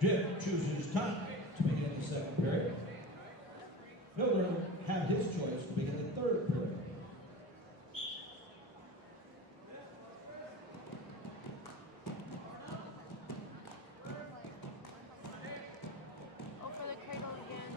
Jim chooses time to begin the second period. Pilgrim had his choice to begin the third period. Oh, for the cradle again.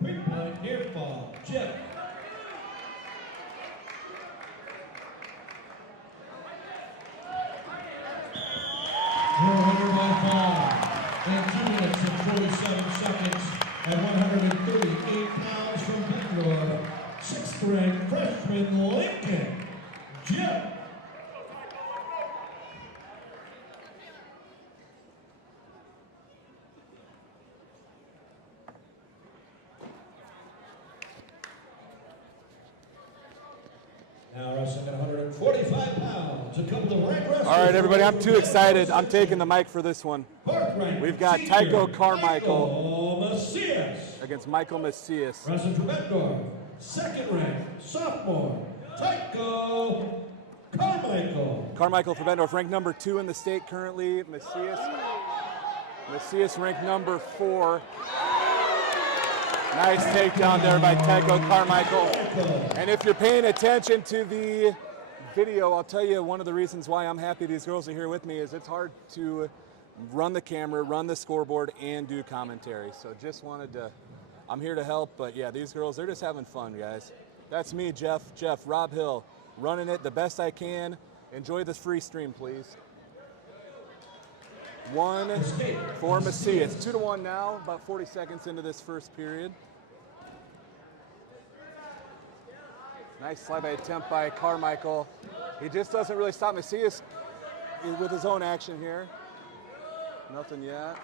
Three-point near fall. Jeff. Winner by fall. In 2 minutes and 47 seconds at 138 pounds from Bettendorf, 6th ranked freshman Lincoln. Jeff. Now wrestling at 145 pounds, a couple of rank wrestlers. All right, everybody, I'm too excited. I'm taking the mic for this one. We've got Tycho Carmichael Macias against Michael Macias. wrestling for Bettendorf, 2nd ranked sophomore Tycho Carmichael. Carmichael for Bettendorf, ranked number 2 in the state currently. Macias ranked number 4. Nice takedown there by Tycho Carmichael. And if you're paying attention to the video, I'll tell you one of the reasons why I'm happy these girls are here with me is it's hard to run the camera, run the scoreboard, and do commentary. So just wanted to, I'm here to help, but yeah, these girls, they're just having fun, guys. That's me, Jeff, Rob Hill, running it the best I can. Enjoy this free stream, please. 1 for Macias. 2-1 now, about 40 seconds into this first period. Nice slide-by attempt by Carmichael. He just doesn't really stop Macias with his own action here. Nothing yet.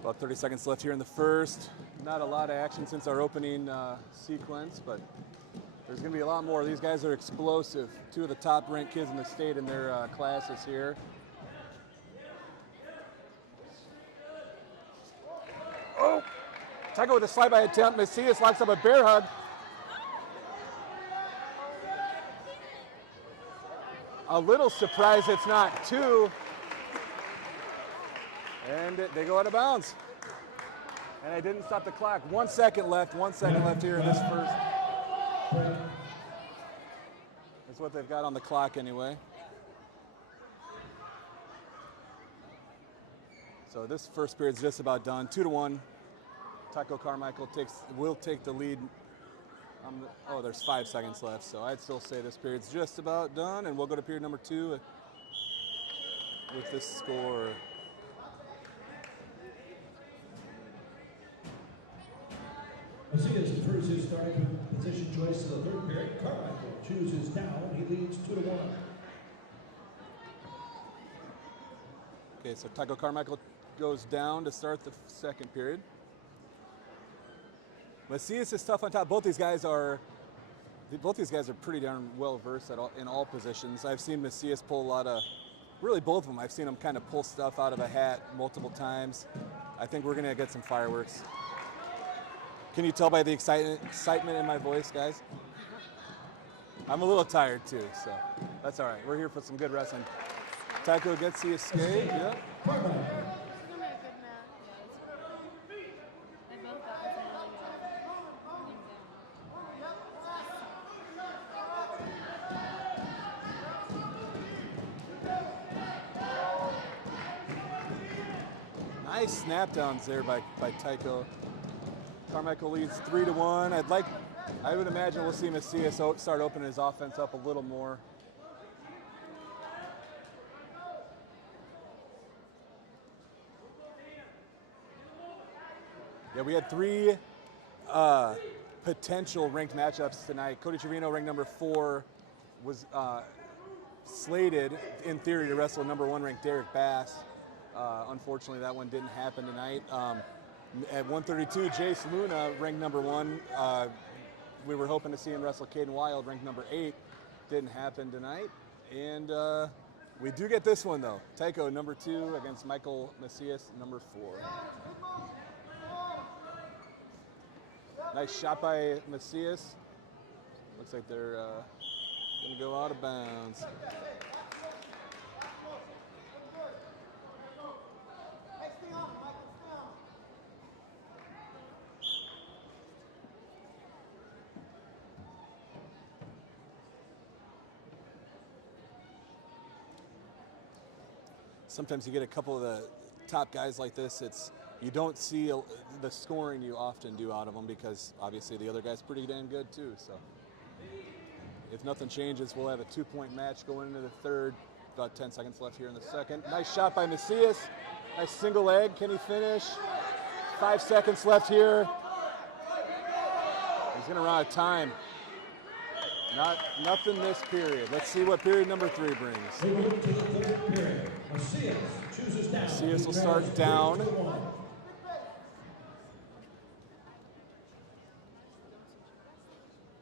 About 30 seconds left here in the first. Not a lot of action since our opening sequence, but there's going to be a lot more. These guys are explosive. 2 of the top-ranked kids in the state in their classes here. Oh! Tycho with a slide-by attempt. Macias locks up a bear hug. A little surprised it's not 2. And they go out of bounds. And I didn't stop the clock. 1 second left. 1 second left here in this first. That's what they've got on the clock anyway. So this first period's just about done. 2-1. Tycho Carmichael will take the lead. Oh, there's 5 seconds left. So I'd still say this period's just about done. And we'll go to period number 2 with this score. Macias defers his starting position choice to the third period. Carmichael chooses down. He leads 2-1. Okay, so Tycho Carmichael goes down to start the second period. Macias is tough on top. Both these guys are pretty darn well versed in all positions. I've seen Macias pull a lot of, really both of them. I've seen them kind of pull stuff out of a hat multiple times. I think we're gonna get some fireworks. Can you tell by the excitement in my voice, guys? I'm a little tired too, so that's all right. We're here for some good wrestling. Tycho gets the escape. Yep. This is gonna be a good match. They both got Nice snap downs there by Tycho. Carmichael leads 3-1. I would imagine we'll see Macias start opening his offense up a little more. Yeah, we had 3 potential ranked matchups tonight. Cody Trevino, ranked number 4, was slated in theory to wrestle number 1 ranked Derrick Bass. Unfortunately, that one didn't happen tonight. At 132, Jayce Luna, ranked number 1. We were hoping to see him wrestle Cadyn Wild, ranked number 8. Didn't happen tonight. And we do get this one, though. Tycho, number 2, against Michael Macias, number 4. Nice shot by Macias. Looks like they're going to go out of bounds. Sometimes you get a couple of the top guys like this, you don't see the scoring you often do out of them because obviously the other guy's pretty damn good too. So if nothing changes, we'll have a 2-point match going into the third. About 10 seconds left here in the second. Nice shot by Macias. Nice single leg. Can he finish? 5 seconds left here. He's going to run out of time. Nothing this period. Let's see what period number 3 brings. We move to the third period. Macias chooses down. Macias will start down.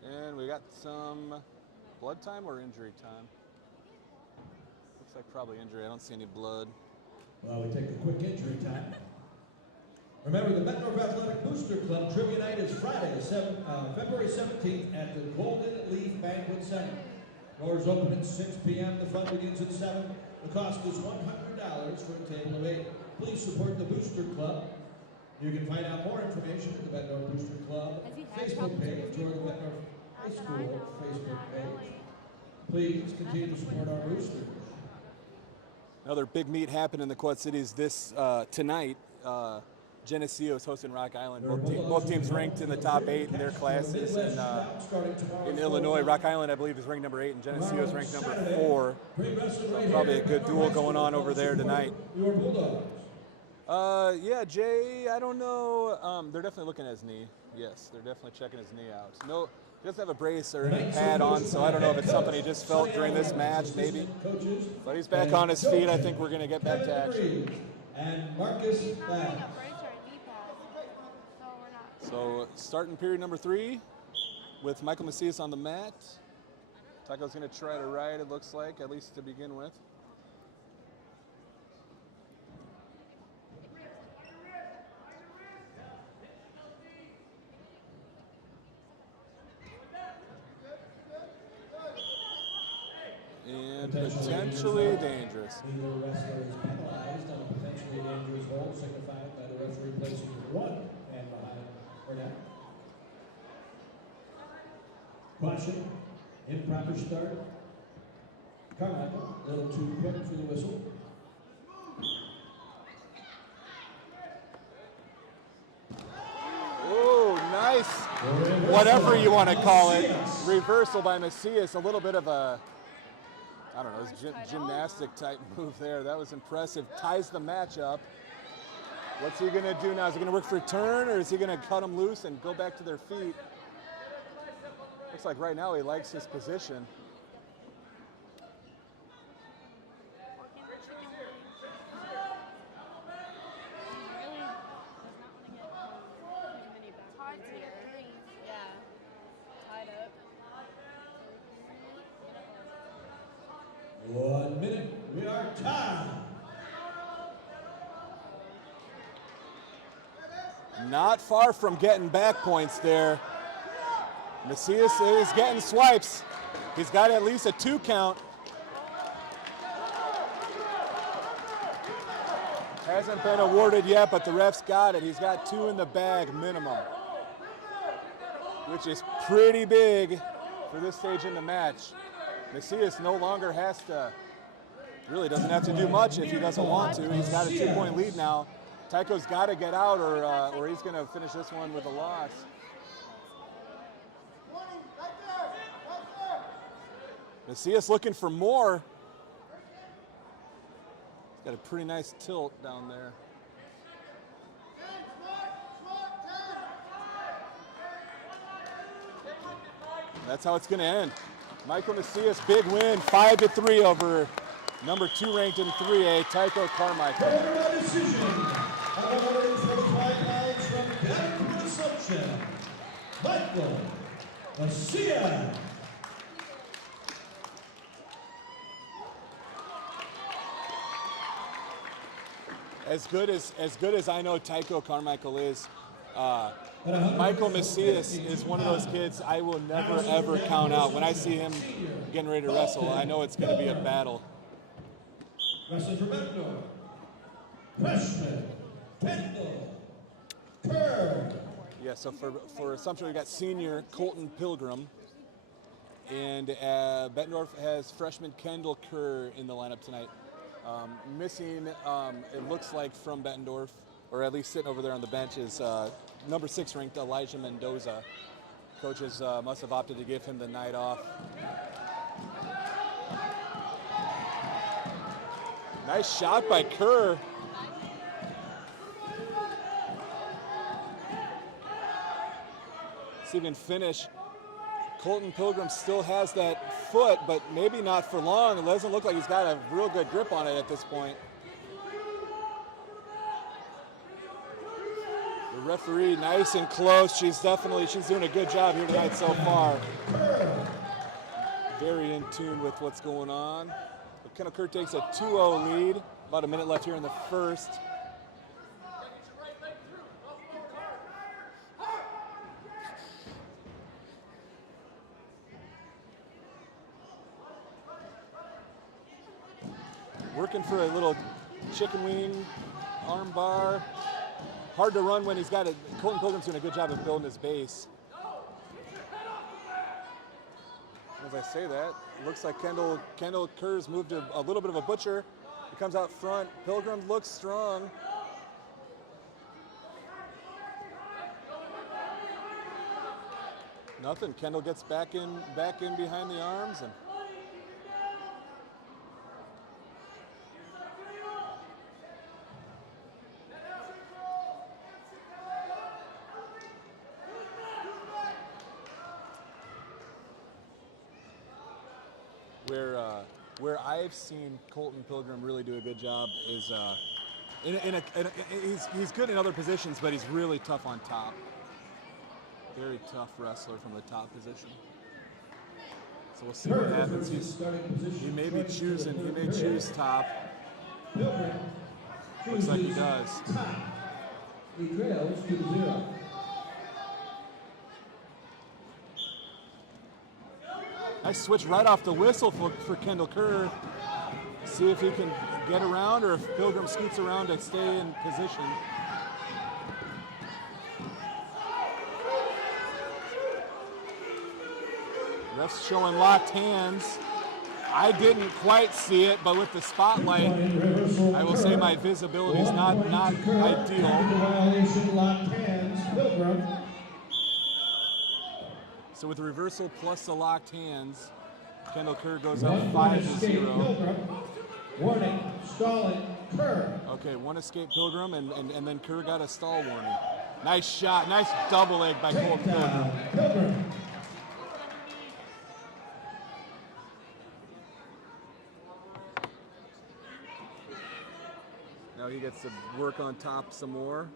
And we got some blood time or injury time? Looks like probably injury. I don't see any blood. Well, we take a quick injury time. Remember, the Bettendorf Athletic Booster Club Trivia Night is Friday, February 17th at the Golden Leaf Banquet Center. Doors open at 6 p.m. The fun begins at 7. The cost is $100 for a table of 8. Please support the Booster Club. You can find out more information at the Bettendorf Booster Club Facebook page or the Bettendorf High School Facebook page. Please continue to support our boosters. Another big meet happened in the Quad Cities tonight. Geneseo is hosting Rock Island. Both teams ranked in the top 8 in their classes. In Illinois, Rock Island, I believe, is ranked number 8, and Geneseo is ranked number 4. So probably a good duel going on over there tonight. Yeah, Jay, I don't know. They're definitely looking at his knee. Yes, they're definitely checking his knee out. No, he doesn't have a brace or any pad on, so I don't know if it's something he just felt during this match, maybe. But he's back on his feet. I think we're going to get back to action. And Marcus Bass. So starting period number 3 with Michael Macias on the mat. Tycho's going to try to ride, it looks like, at least to begin with. And potentially dangerous. Neither wrestler is penalized on a potentially dangerous hold, signified by the referee placing 1 hand behind or down. Caution, improper start. Carmichael, a little too quick for the whistle. Oh, nice. Whatever you want to call it. Reversal by Macias, a little bit of a, I don't know, gymnastic type move there. That was impressive. Ties the match up. What's he gonna do now? Is he gonna work for a turn, or is he gonna cut them loose and go back to their feet? Looks like right now he likes his position. Not far from getting back points there. Macias is getting swipes. He's got at least a 2 count. Hasn't been awarded yet, but the ref's got it. He's got 2 in the bag minimum, which is pretty big for this stage in the match. Macias no longer has to, really doesn't have to do much if he doesn't want to. He's got a 2-point lead now. Tycho's got to get out, or he's going to finish this one with a loss. Macias looking for more. He's got a pretty nice tilt down there. That's how it's going to end. Michael Macias, big win, 5-3 over number 2 ranked in 3A, Tycho Carmichael. Over decision, 145 pounds from Cadyn Assumption, Michael Macias. As good as I know Tycho Carmichael is, Michael Macias is one of those kids I will never ever count out. When I see him getting ready to wrestle, I know it's going to be a battle. Wrestling for Bettendorf, freshman, Kendall, Kerr. Yeah, so for Assumption, we got senior Colton Pilgrim, and Bettendorf has freshman Kendall Kerr in the lineup tonight. Missing, it looks like from Bettendorf, or at least sitting over there on the bench, is number 6 ranked Elijah Mendoza. Coaches must have opted to give him the night off. Nice shot by Kerr. See if he can finish. Colton Pilgrim still has that foot, but maybe not for long. It doesn't look like he's got a real good grip on it at this point. The referee, nice and close. She's doing a good job here tonight so far. Very in tune with what's going on. But Kendall Kerr takes a 2-0 lead. About a minute left here in the first. Working for a little chicken wing arm bar. Hard to run when he's got it. Colton Pilgrim's doing a good job of building his base. As I say that, it looks like Kendall Kerr's moved to a little bit of a butcher. He comes out front. Pilgrim looks strong. Nothing. Kendall gets back in behind the arms and where I've seen Colton Pilgrim really do a good job is he's good in other positions, but he's really tough on top. Very tough wrestler from the top position. So we'll see what happens. He may choose top. Looks like he does. He trails 2-0. Nice switch right off the whistle for Kendall Kerr. See if he can get around or if Pilgrim scoots around to stay in position. Refs showing locked hands. I didn't quite see it, but with the spotlight, I will say my visibility is not ideal. Violation, locked hands, Pilgrim. So with the reversal plus the locked hands, Kendall Kerr goes up 5-0. Warning, stalling, Kerr. Okay, one escape Pilgrim, and then Kerr got a stall warning. Nice shot, nice double leg by Colton Pilgrim. Now he gets to work on top some more.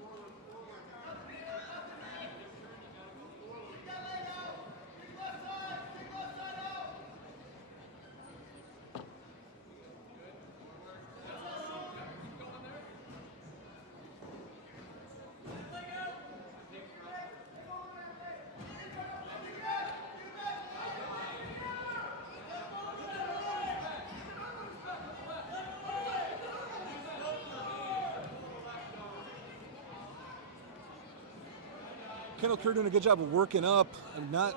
Kendall Kerr doing a good job of working up. I'm not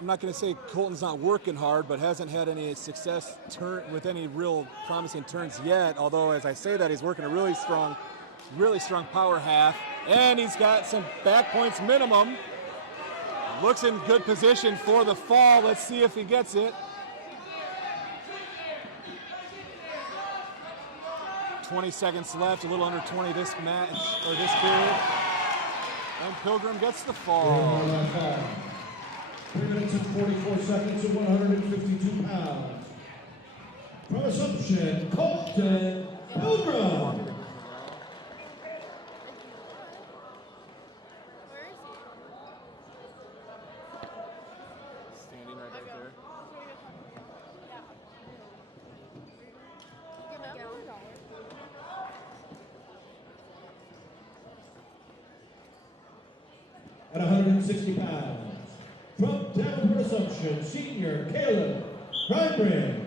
going to say Colton's not working hard, but hasn't had any success with any real promising turns yet. Although, as I say that, he's working a really strong Really strong power half. And he's got some back points minimum. Looks in good position for the fall. Let's see if he gets it. 20 seconds left, a little under 20 this match, or this period. And Pilgrim gets the fall. 3 minutes and 44 seconds to 152 pounds. From Assumption, Colton Pilgrim. Standing right back there. At 160 pounds, from Davenport Assumption, Senior Caleb Kreinbring.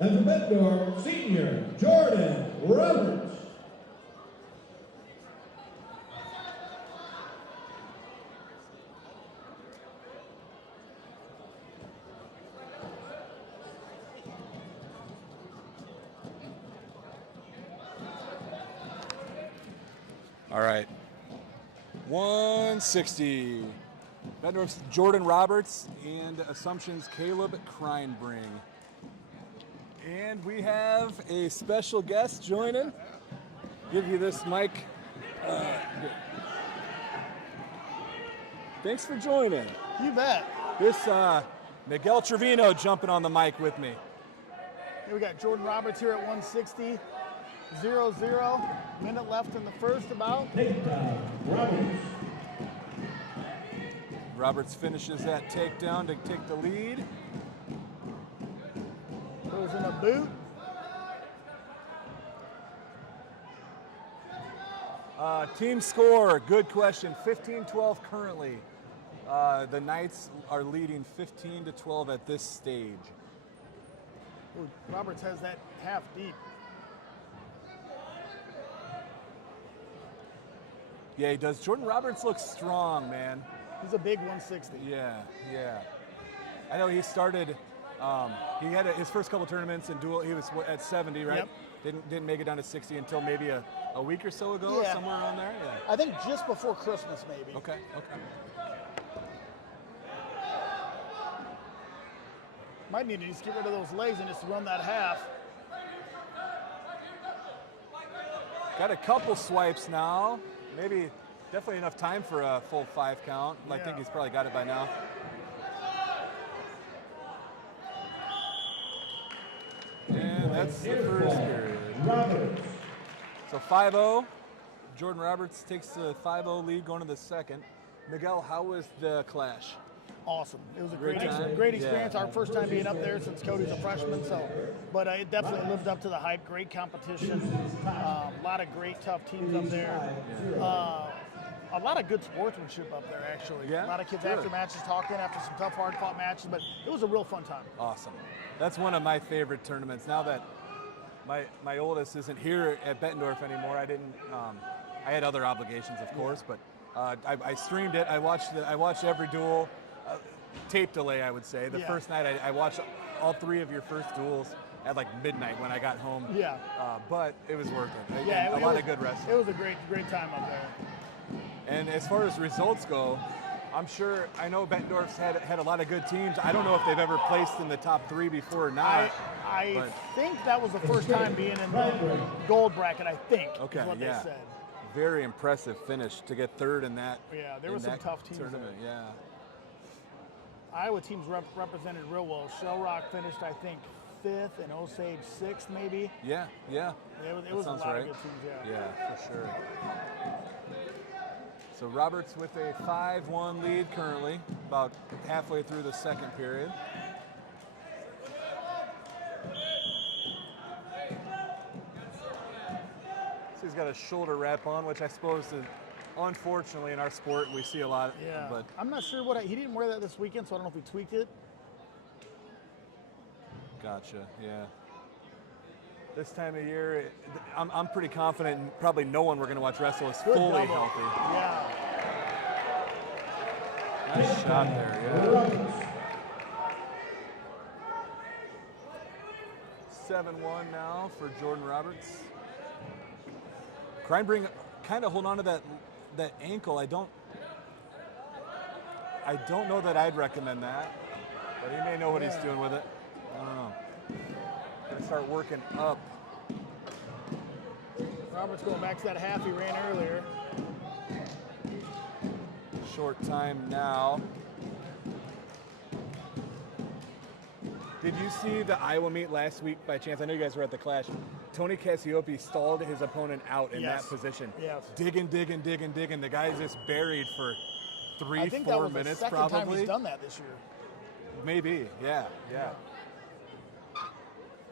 And from Bettendorf, Senior Jordan Roberts. All right. 160. Bettendorf's Jordan Roberts and Assumption's Caleb Kreinbring. And we have a special guest joining. Give you this mic. Thanks for joining. You bet. This Miguel Trevino jumping on the mic with me. Here we got Jordan Roberts here at 160. 0-0. Minute left in the first about. Takedown, Roberts. Roberts finishes that takedown to take the lead. Goes in a boot. Team score, good question. 15-12 currently. The Knights are leading 15-12 at this stage. Ooh, Roberts has that half deep. Yeah, he does. Jordan Roberts looks strong, man. He's a big 160. Yeah. I know he started. He had his first couple tournaments in dual. He was at 70, right? Yep. Didn't make it down to 60 until maybe a week or so ago, Yeah. somewhere around there. Yeah. I think just before Christmas, maybe. Okay. Might need to just get rid of those legs and just run that half. Got a couple swipes now. Maybe definitely enough time for a full 5 count. I think he's probably got it by now. And that's the first period. So 5-0. Jordan Roberts takes the 5-0 lead going to the second. Miguel, how was the clash? Awesome. It was a Great time? great experience. Yeah. Our first time being up there since Cody's a freshman. But it definitely lived up to the hype. Great competition. A lot of great, tough teams up there. A lot of good sportsmanship up there, actually. Yeah? A lot of kids Good. after matches talking after some tough, hard-fought matches. But it was a real fun time. Awesome. That's one of my favorite tournaments. Now that my oldest isn't here at Bettendorf anymore, I had other obligations, of course, but I streamed it. I watched every duel. Tape delay, I would say. The first night, I watched all 3 of your first duels at like midnight when I got home. Yeah. But it was worth it. Yeah, a lot of good wrestling. It was a great time up there. And as far as results go, I know Bettendorf's had a lot of good teams. I don't know if they've ever placed in the top 3 before or not. I think that was the first time being in the gold bracket, I think, Okay, is what they said. Very impressive finish to get 3rd in that. Yeah, there were some tough teams tournament. there. Yeah. Iowa teams represented real well. Shell Rock finished, I think, 5th, and Osage 6th, maybe. Yeah. It was a lot of good teams, Yeah, for sure. So Roberts with a 5-1 lead currently, about halfway through the second period. So he's got a shoulder wrap on, which I suppose is, unfortunately, in our sport, we see a lot. Yeah. But I'm not sure he didn't wear that this weekend, so I don't know if he tweaked it. Gotcha, yeah. This time of year, I'm pretty confident probably no one we're going to watch wrestle is fully healthy. Yeah. Nice shot there, yeah. 7-1 now for Jordan Roberts. Kreinbring kind of holding on to that ankle. I don't know that I'd recommend that, but he may know what he's doing with it. I don't know. Gonna start working up. Roberts going back to that half he ran earlier. Short time now. Did you see the Iowa meet last week by chance? I know you guys were at the Clash. Tony Cassiope stalled his opponent out in that position. Yes. Digging. The guy's just buried for 3-4 I think that was minutes the second probably. time he's done that this year. Maybe, yeah.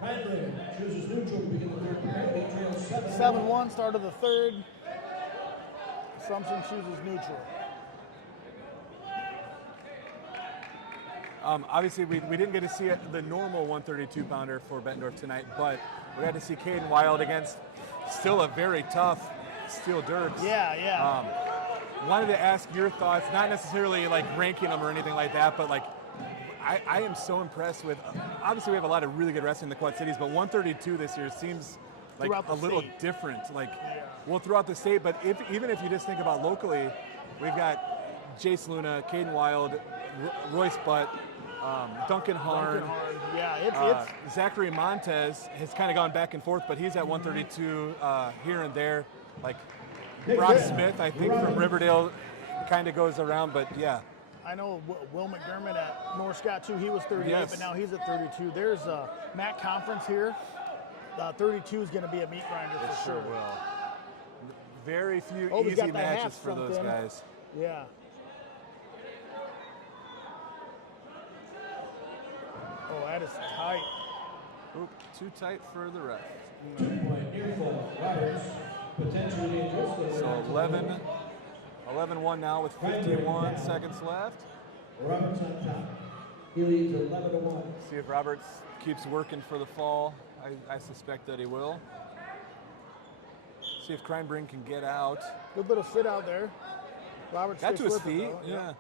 Kreinbring chooses neutral to begin the third period. He trails 7-1, start of the third. Assumption chooses neutral. Obviously, we didn't get to see the normal 132-pounder for Bettendorf tonight, but we got to see Cadyn Wild against still a very tough Steel Dirks. Yeah. Wanted to ask your thoughts, not necessarily like ranking them or anything like that, but like I am so impressed with, obviously we have a lot of really good wrestling in the Quad Cities, but 132 this year seems like a little different. Well, throughout the state, but even if you just think about locally, we've got Jayce Luna, Cadyn Wild, Royce Butt, Duncan Harn. Yeah, it's Zachary Montez has kind of gone back and forth, but he's at 132 here and there. Like Brock Smith, I think from Riverdale, kind of goes around, but yeah. I know Will McDermott at North Scott too. He was 38, but now he's at 32. There's Matt Conference here. 32 is going to be a meat grinder for sure. Will. Very few he's easy got the half matches for those something. guys. Yeah. Oh, that is tight. Oop, too tight for the ref. 2-point near fall. Roberts potentially dangerous. So 11-1 now with 51 seconds left. Roberts on top. He leads 11-1. See if Roberts keeps working for the fall. I suspect that he will. See if Kreinbring can get out. Good little sit out there. Roberts got to his with it, feet, though. yeah.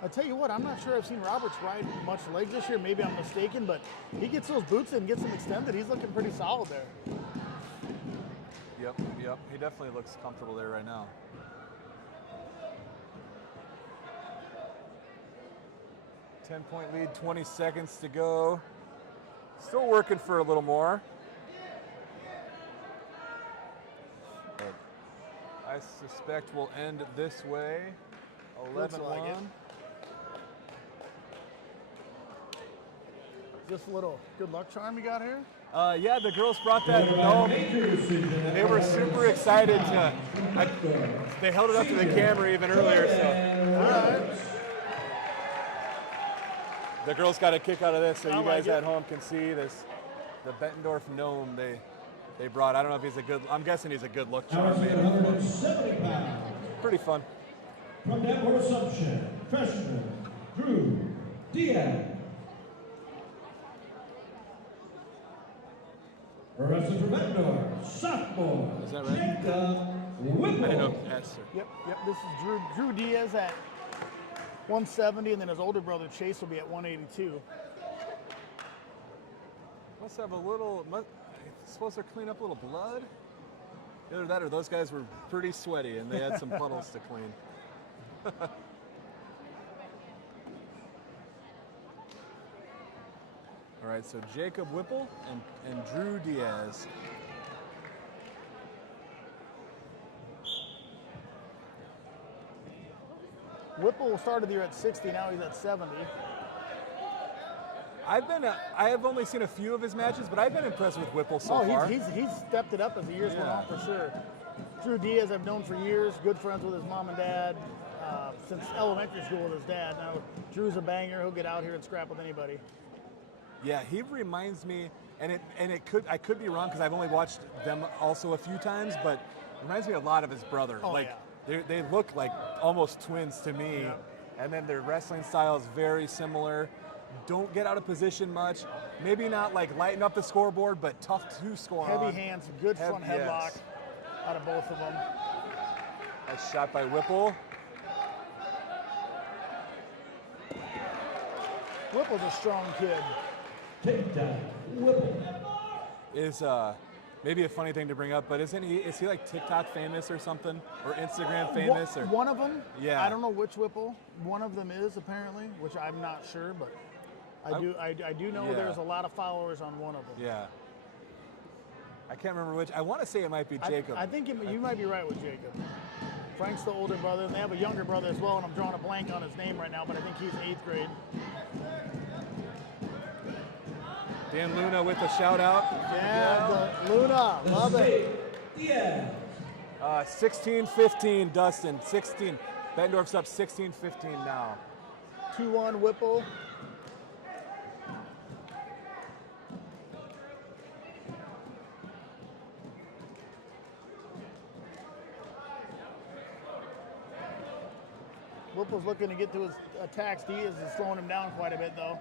I tell you what, I'm not sure I've seen Roberts ride much legs this year. Maybe I'm mistaken, but he gets those boots in, gets them extended. He's looking pretty solid there. Yep. He definitely looks comfortable there right now. Ten-point lead, 20 seconds to go. Still working for a little more. But I suspect we'll end this way. 11-1. Just a little good luck charm you got here? Yeah, the girls brought that home. They were super excited to. They held it up to the camera even earlier, so. The girls got a kick out of this, so you guys at home can see this. The Bettendorf gnome they brought. I don't know if he's a good. I'm guessing he's a good luck charm. Maybe. 170 pounds. Pretty fun. From Denver Assumption, freshman Drew Diaz. Wrestling for Bettendorf, sophomore. Is that right? Jacob Whipple. I didn't know. Yes, sir. Yep. This is Drew Diaz at 170, and then his older brother Chase will be at 182. Must have a little. Supposed to clean up a little blood. Either that, or those guys were pretty sweaty, and they had some puddles to clean. All right, so Jacob Whipple and Drew Diaz. Whipple started the year at 60, now he's at 70. I have only seen a few of his matches, but I've been impressed with Whipple so far. He's stepped it up as the years went on for sure. Drew Diaz I've known for years, good friends with his mom and dad, since elementary school with his dad. Now Drew's a banger, he'll get out here and scrap with anybody. Yeah, he reminds me, I could be wrong because I've only watched them also a few times, but reminds me a lot of his brother. They look like almost twins to me, and then their wrestling style is very similar. Don't get out of position much. Maybe not like lighten up the scoreboard, but tough to score on. Heavy hands, good front headlock out of both of them. Nice shot by Whipple. Whipple's a strong kid. Takedown, Whipple. Is maybe a funny thing to bring up, but is he like TikTok famous or something, or Instagram famous, or One of them. Yeah. I don't know which Whipple. One of them is apparently, which I'm not sure, but I do know Yeah. there's a lot of followers on one of them. Yeah. I can't remember which. I want to say it might be Jacob. I think you might be right with Jacob. Frank's the older brother, and they have a younger brother as well, and I'm drawing a blank on his name right now, but I think he's 8th grade. Dan Luna with a shout out. Yeah, Luna, love it. Diaz. 16-15, Dustin. 16. Bettendorf's up 16-15 now. 2-1 Whipple. Whipple's looking to get to his attacks. Diaz is slowing him down quite a bit, though.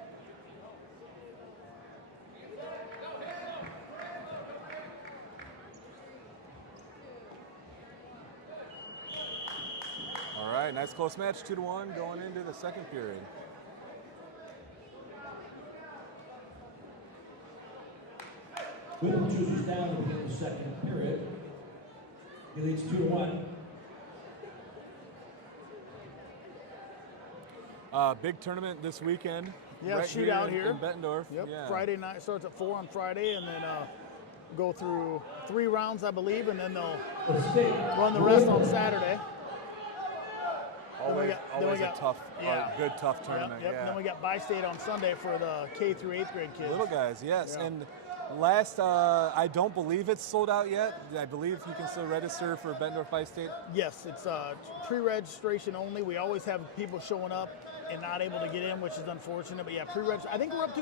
All right, nice close match, 2-1 going into the second period. Whipple chooses down to begin the second period. He leads 2-1. Big tournament this weekend. Yeah, right shootout here in Bettendorf. Yep. Yeah. Friday night starts at 4 on Friday, and then go through 3 rounds, I believe, and then they'll run the rest on Saturday. Always, then we a tough, good tough Yep, tournament. yep. Yeah. Then we got Bi-State on Sunday for the K through 8th grade kids. Little guys, yes. Yeah. And last, I don't believe it's sold out yet. I believe you can still register for Bettendorf Bi-State. Yes, it's pre-registration only. We always have people showing up and not able to get in, which is unfortunate. But yeah, pre-registration. I think we're up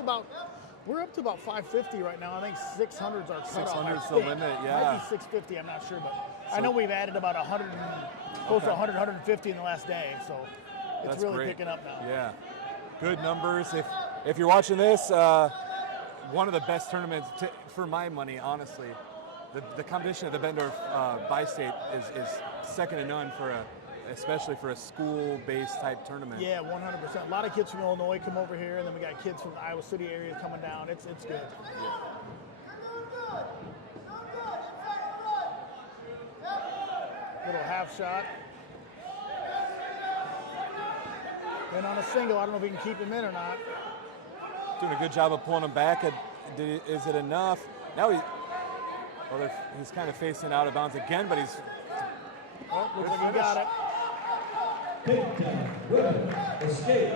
to about 550 right now. I think 600's our cutoff. 600's the limit, Might yeah. be 650. I'm not sure, but I know we've added about 100, close to 100, 150 in the last day. So it's That's really great. picking up now. Yeah, good numbers. If you're watching this, one of the best tournaments for my money, honestly. The competition at the Bettendorf Bi-State is second to none especially for a school-based type tournament. Yeah, 100%. A lot of kids from Illinois come over here, and then we got kids from the Iowa City area coming down. It's good. Little half shot. And on a single, I don't know if we can keep him in or not. Doing a good job of pulling him back. Is it enough? Now he's kind of facing out of bounds again, but he's. Oh, looks like he got it. Escape.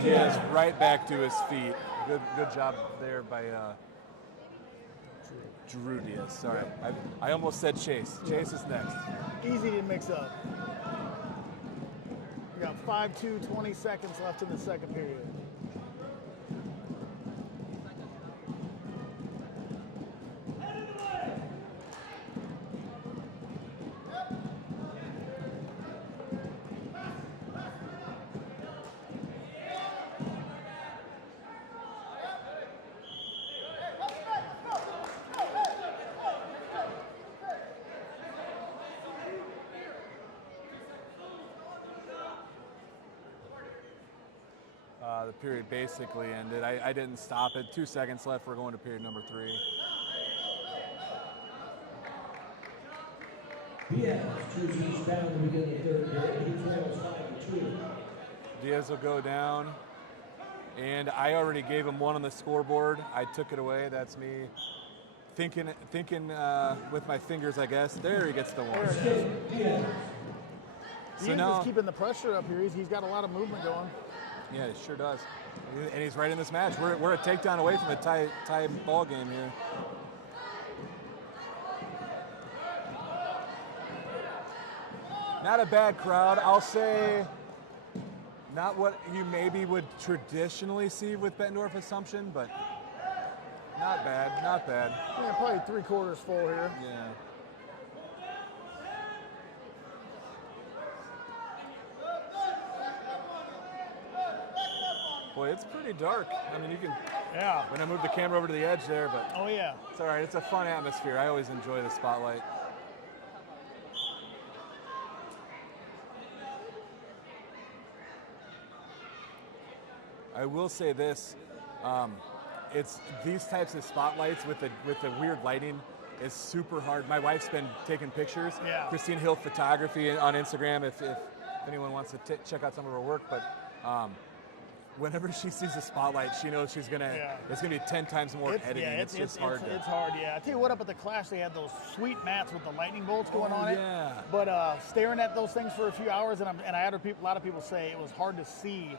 Diaz right back to his feet. Good job there by Drew Diaz. Sorry, I almost said Chase. Chase is next. Easy to mix up. We got 5-2, 20 seconds left in the second period. The period basically ended. I didn't stop it. 2 seconds left. We're going to period number 3. Diaz chooses down to begin the third period. He trails 5-2. Diaz will go down. And I already gave him 1 on the scoreboard. I took it away. That's me thinking with my fingers, I guess. There he gets the 1. Diaz. So now, is keeping the pressure up here. He's got a lot of movement going. yeah, he sure does. And he's right in this match. We're a takedown away from a tie ball game here. Not a bad crowd. I'll say not what you maybe would traditionally see with Bettendorf Assumption, but not bad, not bad. Yeah, probably 3/4 full here. Yeah. Boy, it's pretty dark. I mean, you can, Yeah. when I move the camera over to the edge there, but Oh, yeah. it's all right. It's a fun atmosphere. I always enjoy the spotlight. I will say this. It's these types of spotlights with the weird lighting is super hard. My wife's been taking pictures. Yeah. Christine Hill Photography on Instagram if anyone wants to check out some of her work. But whenever she sees a spotlight, she knows she's gonna. Yeah. It's gonna be 10 times more editing. It's just hard. It's hard. Yeah. I tell you what, up at the Clash, they had those sweet mats with the lightning bolts going on it. Yeah. But staring at those things for a few hours, and I had a lot of people say it was hard to see.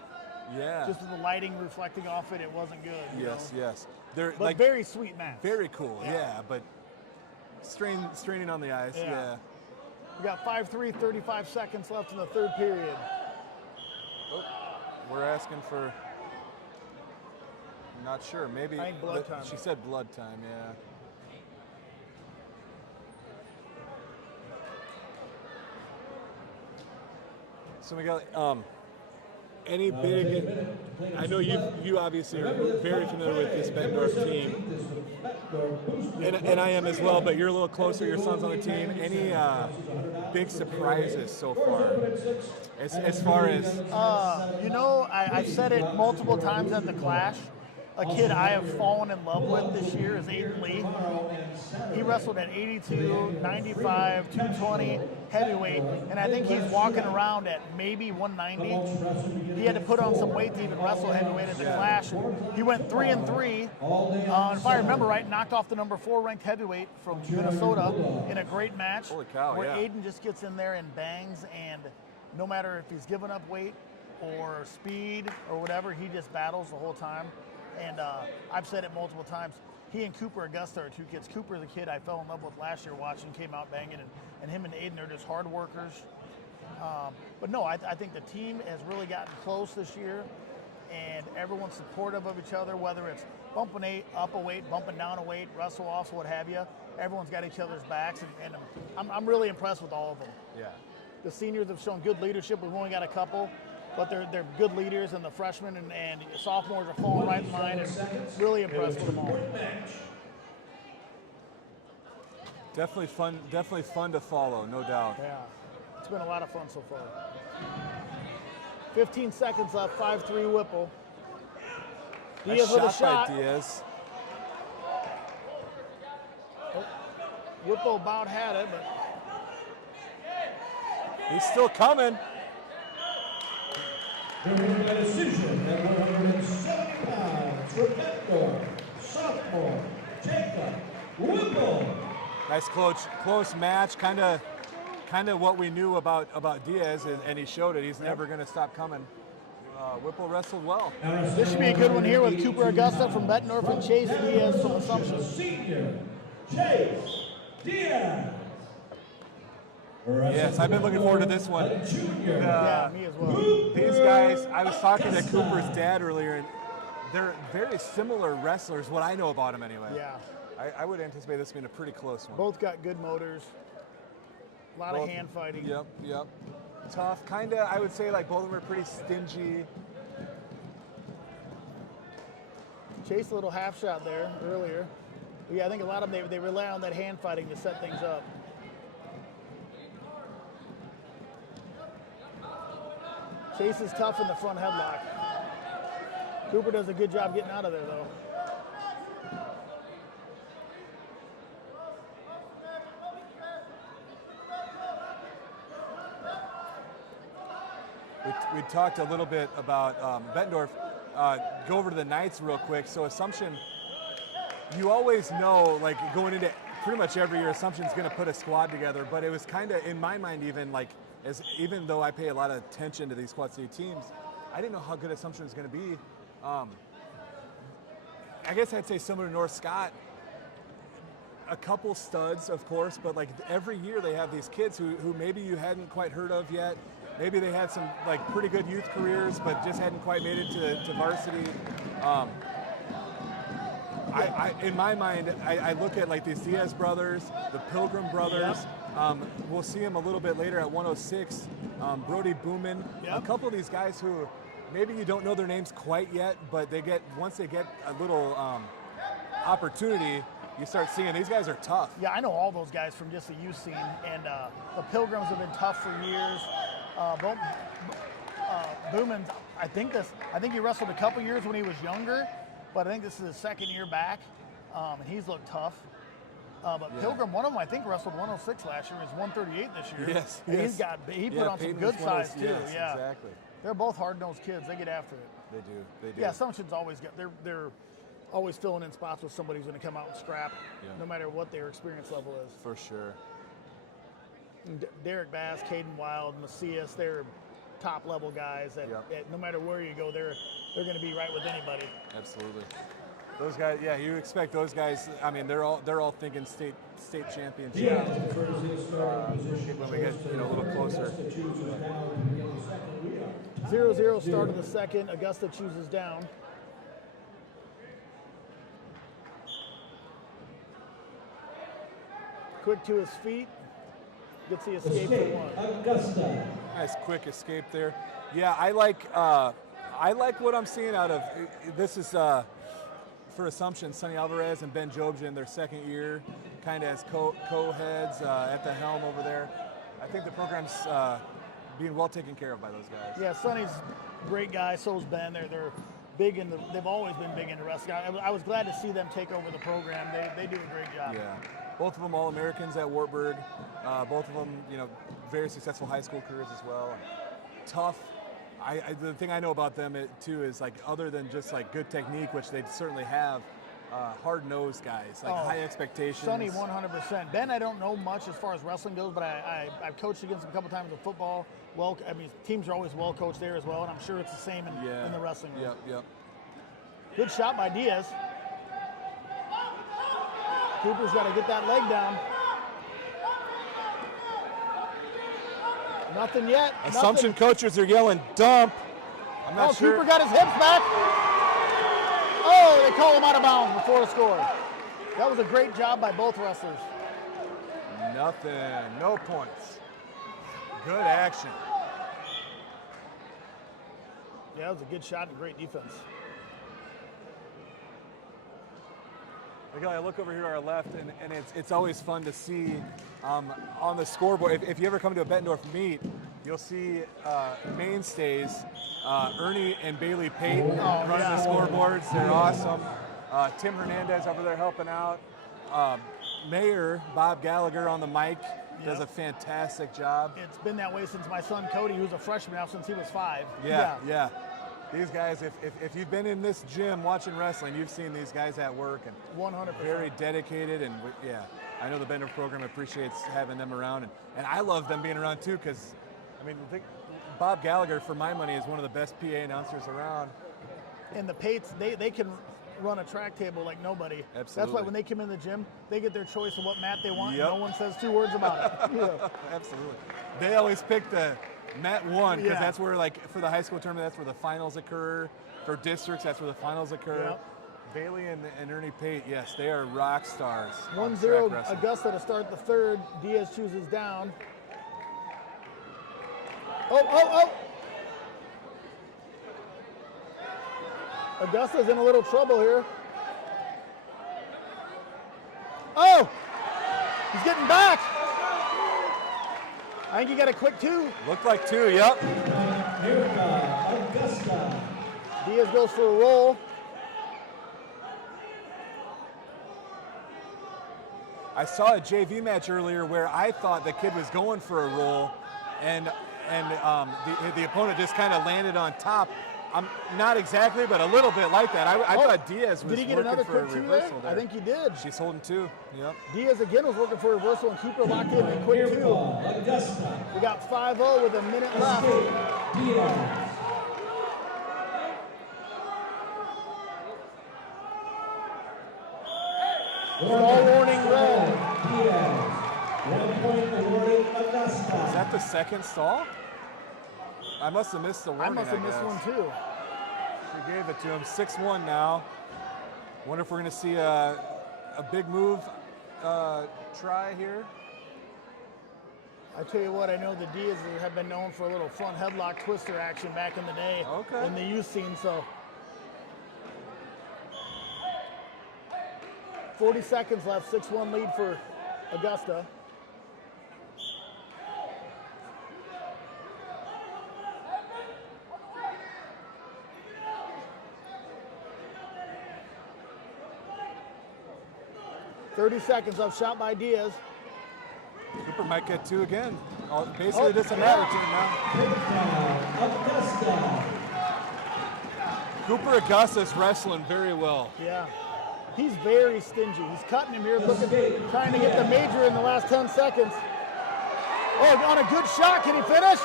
Yeah. Just with the lighting reflecting off it, it wasn't good. Yes. You know? Yes. They're But very sweet mats. very cool. Yeah. But straining on the eyes. Yeah. We got 5-3, 35 seconds left in the third period. Oh, we're asking for. Not sure. Maybe. I think blood time. She said blood time. Yeah. So we got any big. I know you obviously are very familiar with this Bettendorf team, and I am as well. But you're a little closer. Your son's on the team. Any big surprises so far? As far as I've said it multiple times at the Clash. A kid I have fallen in love with this year is Aiden Lee. He wrestled at 82, 95, 220, heavyweight, and I think he's walking around at maybe 190. He had to put on some weight to even wrestle heavyweight at the Clash. He went 3-3. If I remember right, knocked off the number 4 ranked heavyweight from Minnesota in a great match. Holy cow, where yeah. Aiden just gets in there and bangs, and no matter if he's giving up weight or speed or whatever, he just battles the whole time. And I've said it multiple times. He and Cooper Augusta are 2 kids. Cooper, the kid I fell in love with last year watching, came out banging, and him and Aiden are just hard workers. But no, I think the team has really gotten close this year, and everyone's supportive of each other, whether it's bumping up a weight, bumping down a weight, wrestle offs, what have you. Everyone's got each other's backs, and I'm really impressed with all of them. yeah. The seniors have shown good leadership. We've only got a couple, but they're good leaders, and the freshmen and sophomores are falling right in line, and really impressed with them all. Definitely fun to follow, no doubt. Yeah, it's been a lot of fun so far. 15 seconds left, 5-3 Whipple. Nice Diaz with a by shot. Diaz. Whipple about had it, but He's still coming. Winning by decision at 170 pounds for Bettendorf, sophomore, Jacob Whipple. Nice close match. Kind of what we knew about Diaz, and he showed it. He's never going to stop coming. Whipple wrestled well. this should be a good one here with Cooper Augusta from Bettendorf and Jayce Diaz from Assumption. Senior, Jayce Diaz. Yes, I've been looking forward to this one. Yeah, me as well. These guys, I was talking to Cooper's dad earlier, and they're very similar wrestlers, what I know about them anyway. Yeah, I would anticipate this being a pretty close one. both got good motors. A lot of hand fighting. Yep. Tough. Kind of, I would say, like, both of them are pretty stingy. Chase a little half shot there earlier. But yeah, I think a lot of them, they rely on that hand fighting to set things up. Chase is tough in the front headlock. Cooper does a good job getting out of there, though. We talked a little bit about Bettendorf. Go over to the Knights real quick. So Assumption, you always know, like, going into pretty much every year, Assumption's going to put a squad together. But it was kind of, in my mind, even like, even though I pay a lot of attention to these Quad City teams, I didn't know how good Assumption was going to be. I guess I'd say similar to North Scott. A couple studs, of course, but like every year they have these kids who maybe you hadn't quite heard of yet. Maybe they had some like pretty good youth careers, but just hadn't quite made it to varsity. In my mind, I look at like these Diaz brothers, the Pilgrim brothers. We'll see them a little bit later at 106. Brody Booman, a couple of these guys who maybe you don't know their names quite yet, but once they get a little opportunity, you start seeing these guys are tough. Yeah, I know all those guys from just the youth scene, and the Pilgrims have been tough for years. Booman's, I think he wrestled a couple years when he was younger, but I think this is his second year back, and he's looked tough. But Pilgrim, one of them, I think, wrestled 106 last year. He's 138 this year. Yes, and yes. he put on some good size too. Yes, yeah, exactly. They're both hard-nosed kids. They get after it. They do. Yeah, Assumption's always got. They're always filling in spots with somebody who's going to come out and scrap, no matter what their experience level is. For sure. And Derrick Bass, Cadyn Wild, Macias, they're top-level guys that no matter where you go, they're going to be right with anybody. Absolutely. Those guys, you expect those guys. I mean, they're all thinking state championship. When we get a little closer. 0-0 start of the second. Augusta chooses down. Quick to his feet. Gets the escape for one. Augusta. Nice quick escape there. Yeah, I like what I'm seeing out of this is for Assumption, Sonny Alvarez and Ben Jobja in their second year, kind of as co-heads at the helm over there. I think the program's being well taken care of by those guys. Yeah, Sonny's a great guy. So's Ben. They're big in they've always been big into wrestling. I was glad to see them take over the program. They do a great job. Yeah, both of them All-Americans at Wartburg. Both of them, very successful high school careers as well. Tough. The thing I know about them too is other than just good technique, which they certainly have, hard-nosed guys, high expectations. Sonny 100%. Ben, I don't know much as far as wrestling goes, but I've coached against him a couple times in football. Teams are always well coached there as well, and I'm sure it's the same in the wrestling room. Yep. Good shot by Diaz. Cooper's got to get that leg down. Nothing yet. Assumption coaches are yelling dump. I'm not sure. Cooper got his hips back. Oh, they call him out of bounds before the score. That was a great job by both wrestlers. Nothing. No points. Good action. Yeah, that was a good shot and great defense. I look over here to our left, and it's always fun to see on the scoreboard. If you ever come to a Bettendorf meet, you'll see mainstays, Ernie and Bailey Payton running the scoreboards. They're awesome. Tim Hernandez over there helping out. Mayor Bob Gallagher on the mic does a fantastic job. It's been that way since my son Cody, who's a freshman now since he was 5. Yeah. These guys, if you've been in this gym watching wrestling, you've seen these guys at work and 100%. Very dedicated, and I know the Bettendorf program appreciates having them around, and I love them being around too, because Bob Gallagher, for my money, is one of the best PA announcers around. And the Pates, they can run a track table like nobody. Absolutely. That's why when they come in the gym, they get their choice of what mat they want, and no one says 2 words about it. Absolutely. They always pick the Mat 1 because that's where, for the high school tournament, that's where the finals occur. For districts, that's where the finals occur. Yep. Bailey and Ernie Pate, yes, they are rock stars. 1-0 Augusta to start the third. Diaz chooses down. Oh! Augusta's in a little trouble here. Oh! He's getting back. I think he got a quick 2. Looked like 2, yep. Augusta. Diaz goes for a roll. I saw a JV match earlier where I thought the kid was going for a roll, and the opponent just kind of landed on top. Not exactly, but a little bit like that. I thought Diaz was did he get working another for a quick 2 reversal there? I think he did. She's holding 2. Yep. Diaz again was working for a reversal, and Keeper locked in a quick 2. Augusta. We got 5-0 with a minute left. Diaz. Ball warning red. Diaz. 1 point awarded Augusta. Is that the second stall? I must have missed the warning. I must have missed one too. She gave it to him. 6-1 now. Wonder if we're going to see a big move try here. I tell you what, I know the Diaz have been known for a little front headlock twister action back in the day in the youth scene. So 40 seconds left, 6-1 lead for Augusta. 30 seconds up, shot by Diaz. Cooper might get 2 again. Basically, it doesn't matter to him now. Augusta. Cooper Augusta's wrestling very well. Yeah. He's very stingy. He's cutting him here, trying to get the major in the last 10 seconds. Oh, on a good shot. Can he finish?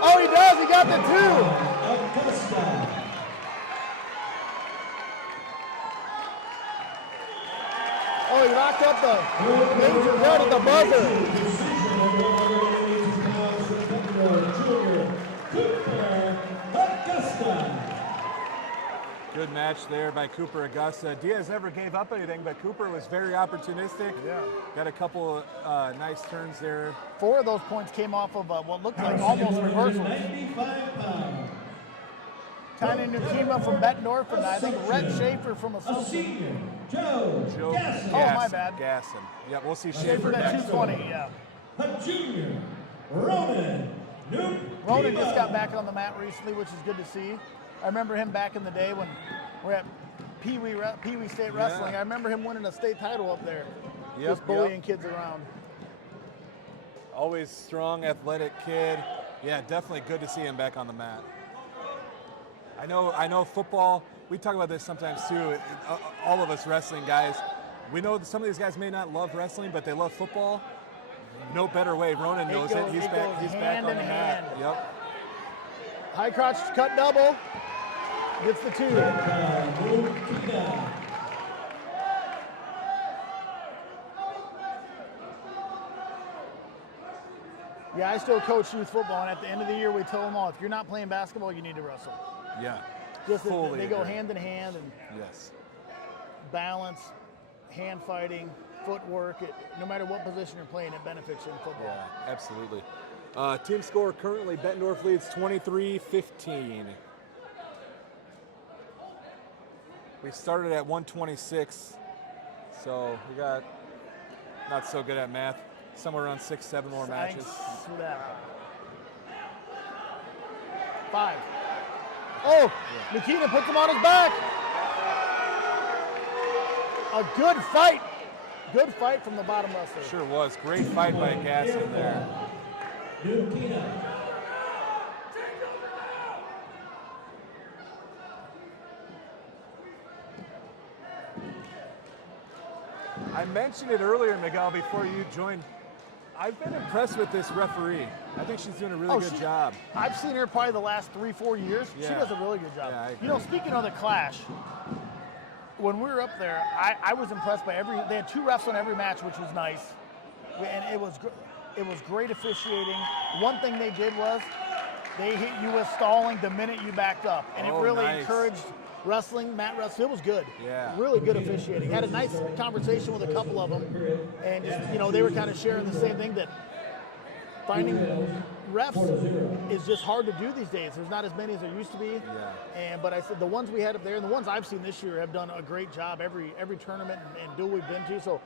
Oh, he does. He got the 2. Augusta. Oh, he locked up the major right at the buzzer. Good match there by Cooper Augusta. Diaz never gave up anything, but Cooper was very opportunistic. Yeah. Got a couple nice turns there. 4 of those points came off of what looked like almost reversals. 95 pounds. Tycho Nehemiah from Bettendorf, and I think Red Shafer from A Assumption. senior, Joe Gasson. Oh, my bad. Gasson. Yeah, we'll see Shafer Shafer at next. 220, yeah. A junior, Ronan Newt. Ronan just got back on the mat recently, which is good to see. I remember him back in the day when we're at Pee Wee State Wrestling. I remember him winning a state title up there, just bullying kids around. Always strong, athletic kid. Yeah, definitely good to see him back on the mat. I know football, we talk about this sometimes too, all of us wrestling guys, we know that some of these guys may not love wrestling, but they love football. No better way, Ronan knows it. He's back on the mat. Yep. High crotch cut double, gets the 2. Yeah, I still coach youth football, and at the end of the year, we tell them all, if you're not playing basketball, you need to wrestle. Yeah. Just fully they go agree. hand in hand, and Yes. balance, hand fighting, footwork. No matter what position you're playing, it benefits you in football. Yeah, absolutely. Team score currently, Bettendorf leads 23-15. We started at 126, so we got not so good at math. Somewhere around 6-7 more matches. Thanks for that. 5. Oh, Nikita puts him on his back. A good fight. Good fight from the bottom wrestler. Sure was. Great fight by Gasson there. I mentioned it earlier, Miguel, before you joined. I've been impressed with this referee. I think she's doing a really good job. I've seen her probably the last 3-4 years. She does a really good job. Yeah, I agree. You know, speaking of the clash, when we were up there, I was impressed by they had 2 refs on every match, which was nice. And it was great officiating. One thing they did was they hit you with stalling the minute you backed up. And it really encouraged wrestling, mat wrestling. It was good. Yeah. Really good officiating. Had a nice conversation with a couple of them. And just, you know, they were kind of sharing the same thing, that finding refs is just hard to do these days. There's not as many as there used to be. Yeah. But I said the ones we had up there and the ones I've seen this year have done a great job every tournament and duel we've been to. So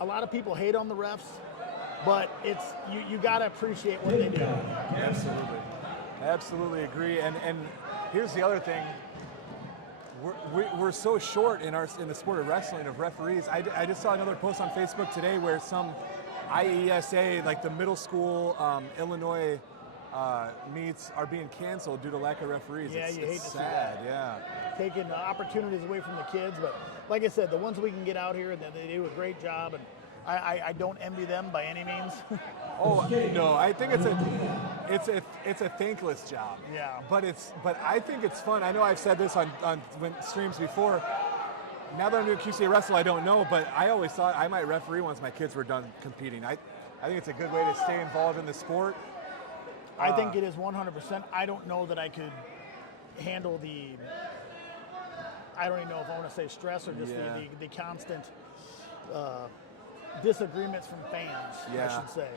a lot of people hate on the refs, but it's you got to appreciate what they do. Absolutely. Absolutely agree. And here's the other thing. We're so short in the sport of wrestling of referees. I just saw another post on Facebook today where some IESA, like the middle school Illinois meets, are being canceled due to lack of referees. Yeah, it's you hate to see sad. that. Yeah. Taking opportunities away from the kids, but like I said, the ones we can get out here, they do a great job, and I don't envy them by any means. Oh no, I think it's a thankless job. Yeah. But I think it's fun. I know I've said this on streams before. Now that I'm doing QCA Wrestle, I don't know, but I always thought I might referee once my kids were done competing. I think it's a good way to stay involved in the sport. I think it is 100%. I don't know that I could handle I don't even know if I want to say stress or just the constant disagreements from fans, I should say.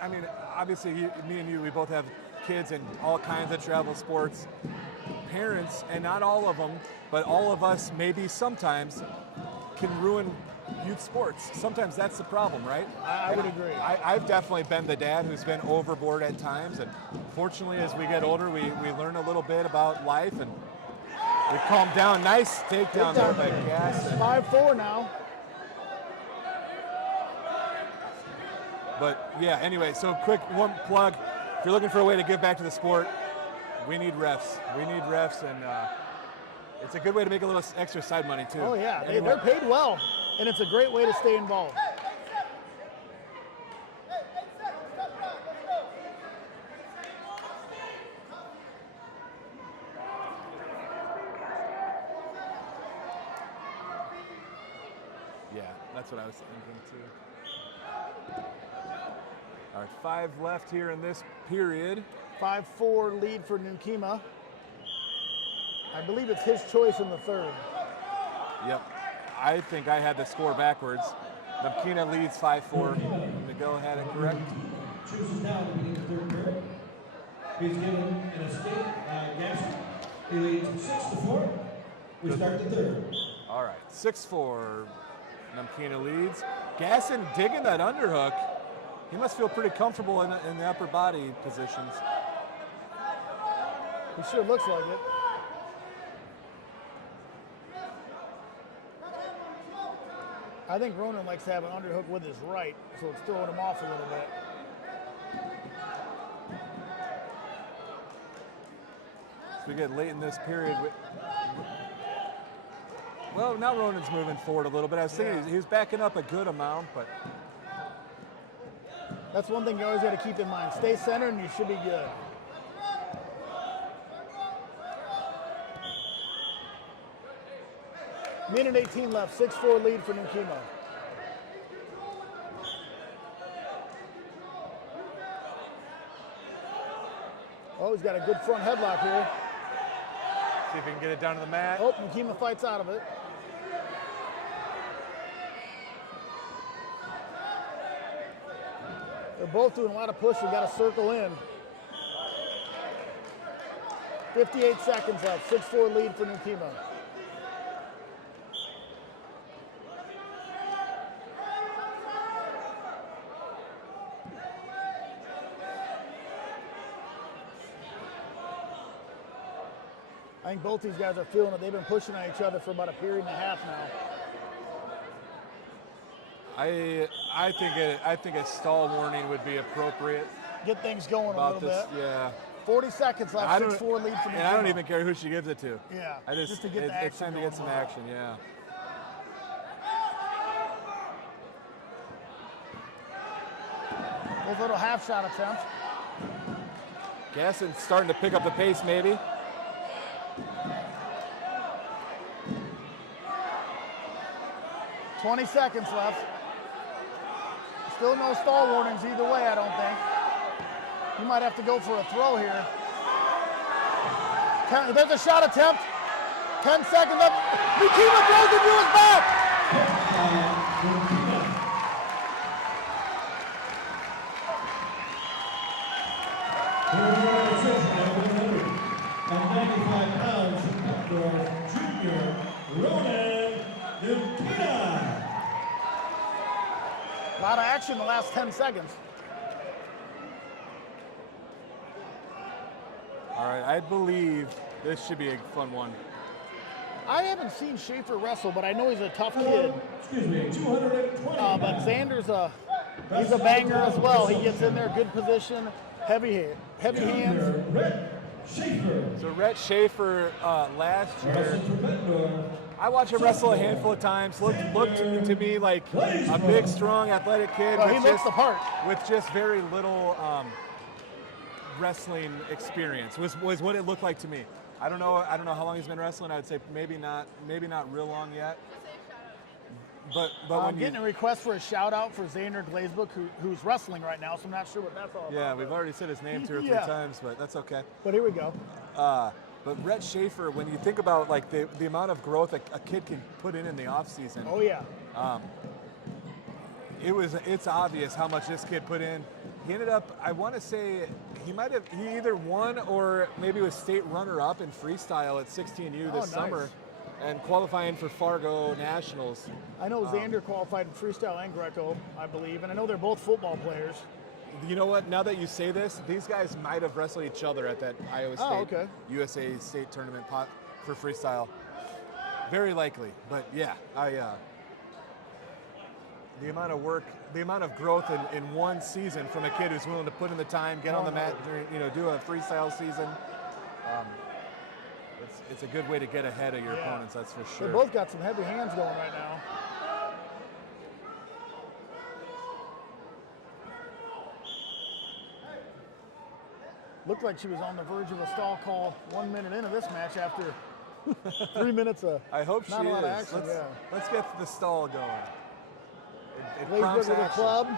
I mean, obviously, me and you, we both have kids in all kinds of travel sports. Parents, and not all of them, but all of us maybe sometimes can ruin youth sports. Sometimes that's the problem, right? I would agree. I've definitely been the dad who's been overboard at times, and fortunately, as we get older, we learn a little bit about life, and we calm down. Nice takedown there by Gas. 5-4 now. But yeah, anyway, so quick one plug. If you're looking for a way to give back to the sport, we need refs. We need refs, and it's a good way to make a little extra side money too. Oh yeah, Anyway. they're paid well, and it's a great way to stay involved. Yeah, that's what I was thinking too. All right, 5 left here in this period. 5-4 lead for Nehemiah. I believe it's his choice in the third. Yep, I think I had the score backwards. Nehemiah leads 5-4. Miguel had it correct. Chooses now to begin the third period. He's given an escape Gaston. He leads 6-4. We start the third. All right, 6-4. Nehemiah leads. Gaston digging that underhook. He must feel pretty comfortable in the upper body positions. He sure looks like it. I think Ronan likes to have an underhook with his right, so it's throwing him off a little bit. As we get late in this period, well, now Ronan's moving forward a little bit. I was thinking he was backing up a good amount, but that's one thing you always got to keep in mind. Stay centered and you should be good. Minute 18 left, 6-4 lead for Nehemiah. Oh, he's got a good front headlock here. see if he can get it down to the mat. Oh, Nehemiah fights out of it. They're both doing a lot of push. We got to circle in. 58 seconds left. 6-4 lead for Nehemiah. I think both these guys are feeling it. They've been pushing on each other for about a period and a half now. I think a stall warning would be appropriate. Get things going about a little this, bit. yeah. 40 seconds left, 6-4 lead for And I don't even care who she gives it to. Yeah, I just to get the action it's time to going get some more. action, yeah. There's a little half shot attempt. Gaston's starting to pick up the pace, maybe. $20 seconds left. Still no stall warnings either way, I don't think. You might have to go for a throw here. There's a shot attempt. 10 seconds left. Nehemiah throws it to his back. At 95 pounds from Bettendorf, Junior, Ronan Nehemiah. A lot of action in the last 10 seconds. All right, I believe this should be a fun one. I haven't seen Shafer wrestle, but I know he's a tough kid. Excuse me, 220. But Xander's he's a banger as well. He gets in there, good position, heavy hands. Shafer. So Rhett Shafer last year, Wrestling for Bettendorf. I watched him wrestle a handful of times. Looked to me like a big, strong, athletic kid Well, he looks the part. with just very little wrestling experience. Was what it looked like to me. I don't know how long he's been wrestling. I would say maybe not real long yet. But I'm getting a request for a shout out for Xander Blazebrook, who's wrestling right now, so I'm not sure what that's all about. yeah, we've already said his name 2 or 3 Yeah. times, but that's okay. But here we go. But Rhett Shafer, when you think about like the amount of growth a kid can put in the off season, Oh yeah. it's obvious how much this kid put in. He ended up, I want to say, he either won or maybe was state runner-up in freestyle at 16U this Oh, nice. summer, and qualifying for Fargo Nationals. I know Xander qualified in freestyle and Greco, I believe, and I know they're both football players. You know what? Now that you say this, these guys might have wrestled each other at that Iowa State okay. USA State tournament pot for freestyle. Very likely, but yeah, the amount of work, the amount of growth in one season from a kid who's willing to put in the time, get on the mat, do a freestyle season. It's a good way to get ahead of your opponents, that's for sure. They both got some heavy hands going right now. Looked like she was on the verge of a stall call 1 minute into this match after 3 minutes of I hope not she a lot is. of action. Let's get the stall going. It Blazebrook prompts with a action. club.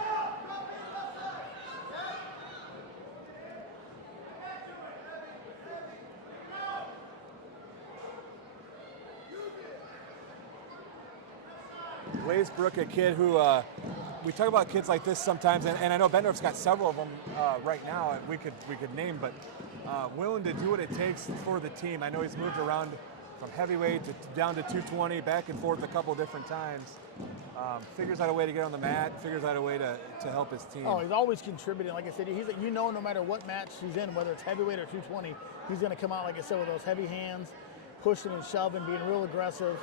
Blazebrook, a kid who we talk about kids like this sometimes, and I know Bettendorf's got several of them right now. We could name, but willing to do what it takes for the team. I know he's moved around from heavyweight to down to 220, back and forth a couple different times. Figures out a way to get on the mat. Figures out a way to help his team. Oh, he's always contributing. Like I said, no matter what match he's in, whether it's heavyweight or 220, he's going to come out, like I said, with those heavy hands, pushing and shoving, being real aggressive.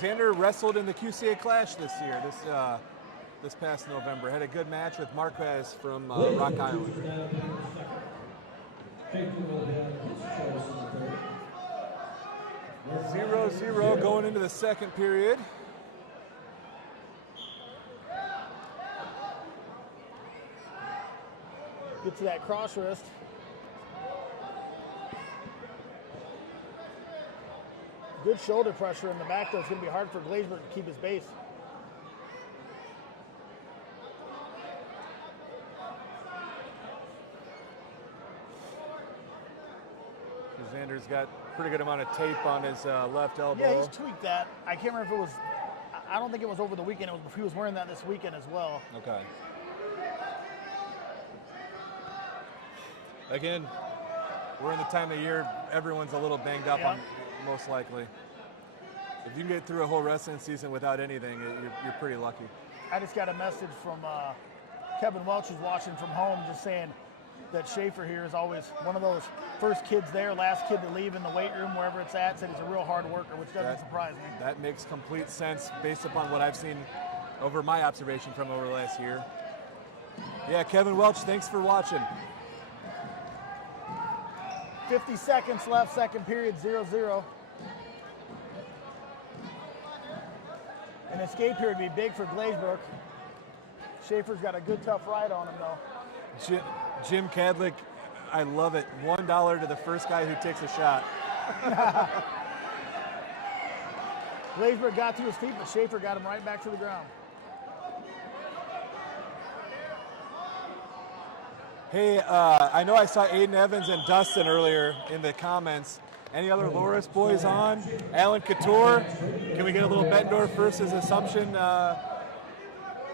Xander wrestled in the QCA Clash this year, this past November. Had a good match with Marquez from Rock Island. 0-0 going into the second period. Get to that cross wrist. Good shoulder pressure in the back, though. It's going to be hard for Blazebrook to keep his base. Xander's got a pretty good amount of tape on his left elbow. Yeah, he's tweaked that. I can't remember if it was, I don't think it was over the weekend. He was wearing that this weekend as well. Okay. Again, we're in the time of year, everyone's a little banged up, most likely. If you can get through a whole wrestling season without anything, you're pretty lucky. I just got a message from Kevin Welch, who's watching from home, just saying that Shafer here is always one of those first kids there, last kid to leave in the weight room, wherever it's at, said he's a real hard worker, which doesn't surprise me. That makes complete sense based upon what I've seen over my observation from over the last year. Yeah, Kevin Welch, thanks for watching. 50 seconds left, second period, 0-0. An escape here would be big for Blazebrook. Shafer's got a good, tough ride on him, though. Jim Cadlick, I love it. $1 to the first guy who takes a shot. Blazebrook got to his feet, but Shafer got him right back to the ground. Hey, I know I saw Aiden Evans and Dustin earlier in the comments. Any other Loris boys on? Alan Couture. Can we get a little Bettendorf versus Assumption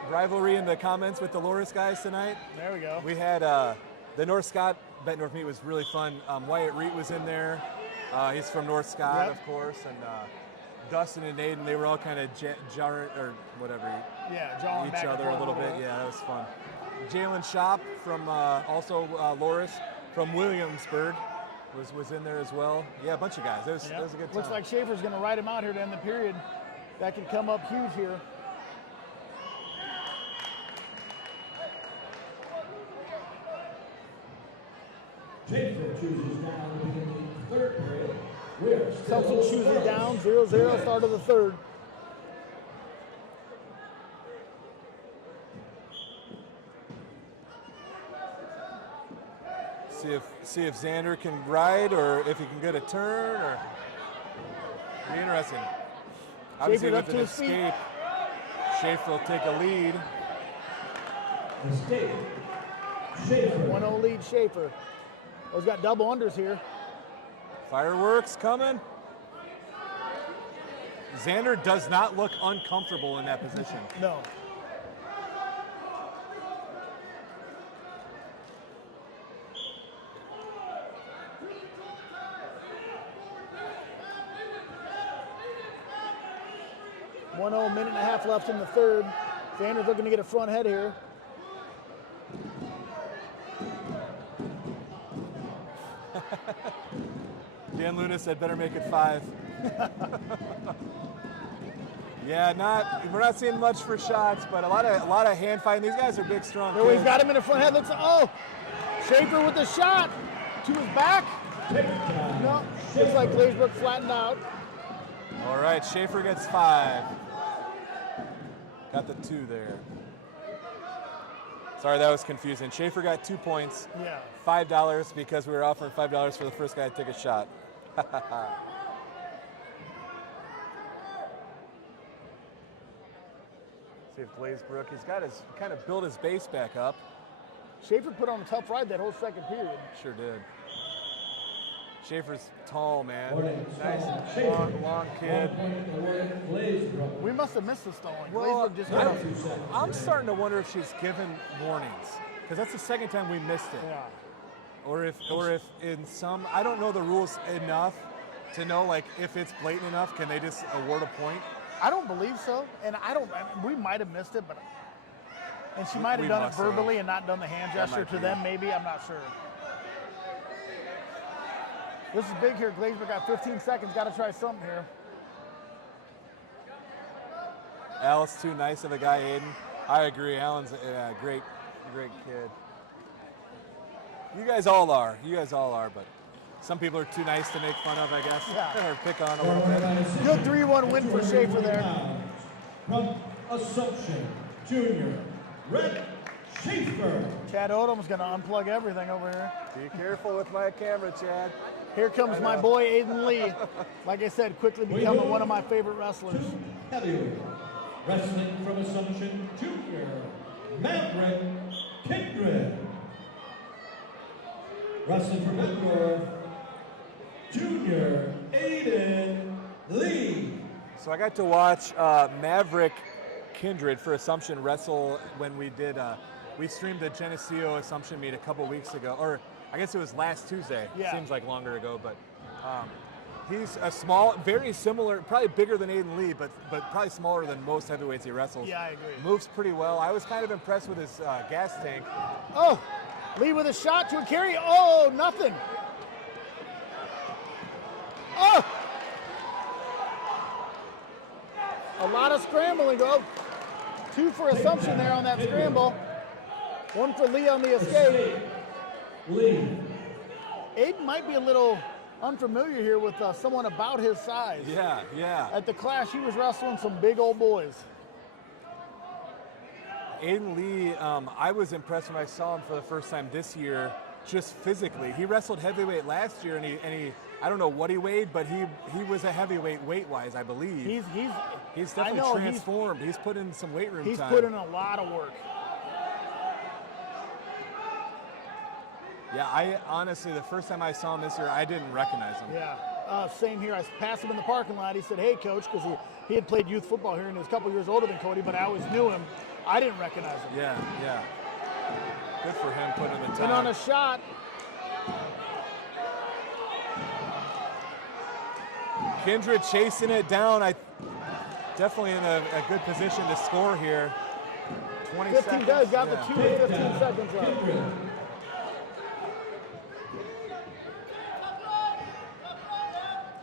rivalry in the comments with the Loris guys tonight? There we go. We had the North Scott Bettendorf meet was really fun. Wyatt Reed was in there. He's from North Scott, of course, and Dustin and Aiden, they were all kind of jarring or whatever. Jawing each back and other a forth little bit. Yeah, that was fun. Jalen Shop from also Loris from Williamsburg was in there as well. Yeah, a bunch of guys. It was a good time. Looks like Shafer's going to ride him out here to end the period. That could come up huge here. Shafer chooses down to begin the third period. Assumption chooses down, 0-0, start of the third. See if Xander can ride or if he can get a turn or be interesting. Obviously with an escape, Shafer will take a lead. Escape. Shafer. 1-0 lead Shafer. He's got double unders here. Fireworks coming. Xander does not look uncomfortable in that position. No. Minute and a half left in the third. Xander's looking to get a front head here. Dan Luna said better make it 5. Yeah, we're not seeing much for shots, but a lot of hand fighting. These guys are big, strong Oh, he's kids. got him in the front head. Shafer with the shot to his back. No, looks like Blazebrook flattened out. All right, Shafer gets 5. Got the 2 there. Sorry, that was confusing. Shafer got 2 points. Yeah. $5 because we were offering $5 for the first guy to take a shot. See if Blazebrook, he's got his kind of built his base back up. Shafer put on a tough ride that whole second period. Sure did. Shafer's tall, man. Nice, Shafer. long kid. We must have missed the stalling. Well, Blazebrook just I'm starting to wonder if she's given warnings, because that's the second time we missed it. Yeah. Or if in some, I don't know the rules enough to know, like, if it's blatant enough, can they just award a point? I don't believe so, and we might have missed it, and she might have We done it must have. verbally and not done the hand That gesture might to be. them, maybe, I'm not sure. This is big here. Blazebrook got 15 seconds, got to try something here. Al's too nice of a guy, Aiden. I agree, Alan's a great kid. You guys all are, but some people are too nice to make fun of, I guess, Yeah. or pick on a little bit. Good 3-1 win for Shafer there. From Assumption Junior, Red Shafer. Chad Odom's going to unplug everything over here. Be careful with my camera, Chad. Here comes my boy Aiden Lee. Like I said, quickly becoming one of my favorite wrestlers. Heavyweight. Wrestling from Assumption Junior, Maverick Kindred. Wrestling from Bettendorf, Junior Aiden Lee. So I got to watch Maverick Kindred for Assumption wrestle when we did, we streamed the Geneseo Assumption meet a couple weeks ago, or I guess it was last Tuesday. Yeah. Seems like longer ago, but he's a small, very similar, probably bigger than Aiden Lee, but probably smaller than most heavyweights he wrestles. Yeah, I agree. Moves pretty well. I was kind of impressed with his gas tank. Oh, Lee with a shot to a carry. Oh, nothing. Oh! A lot of scrambling. Oh, 2 for Assumption there on that scramble. 1 for Lee on the escape. Lee. Aiden might be a little unfamiliar here with someone about his size. Yeah. At the Clash, he was wrestling some big old boys. Aiden Lee, I was impressed when I saw him for the first time this year, just physically. He wrestled heavyweight last year, and he I don't know what he weighed, but he was a heavyweight weight-wise, I believe. I He's definitely know, transformed. He's put in some weight room He's time. put in a lot of work. Yeah, I honestly, the first time I saw him this year, I didn't recognize him. Yeah, same here. I passed him in the parking lot. He said, "Hey, coach," because he had played youth football here and he was a couple years older than Cody, but I always knew him. I didn't recognize him. Yeah. Good for him putting in the time. And on a shot, Kindred chasing it down. Definitely in a good position to score here. 20 15 seconds. guys got Yeah. the 2 with 15 seconds left.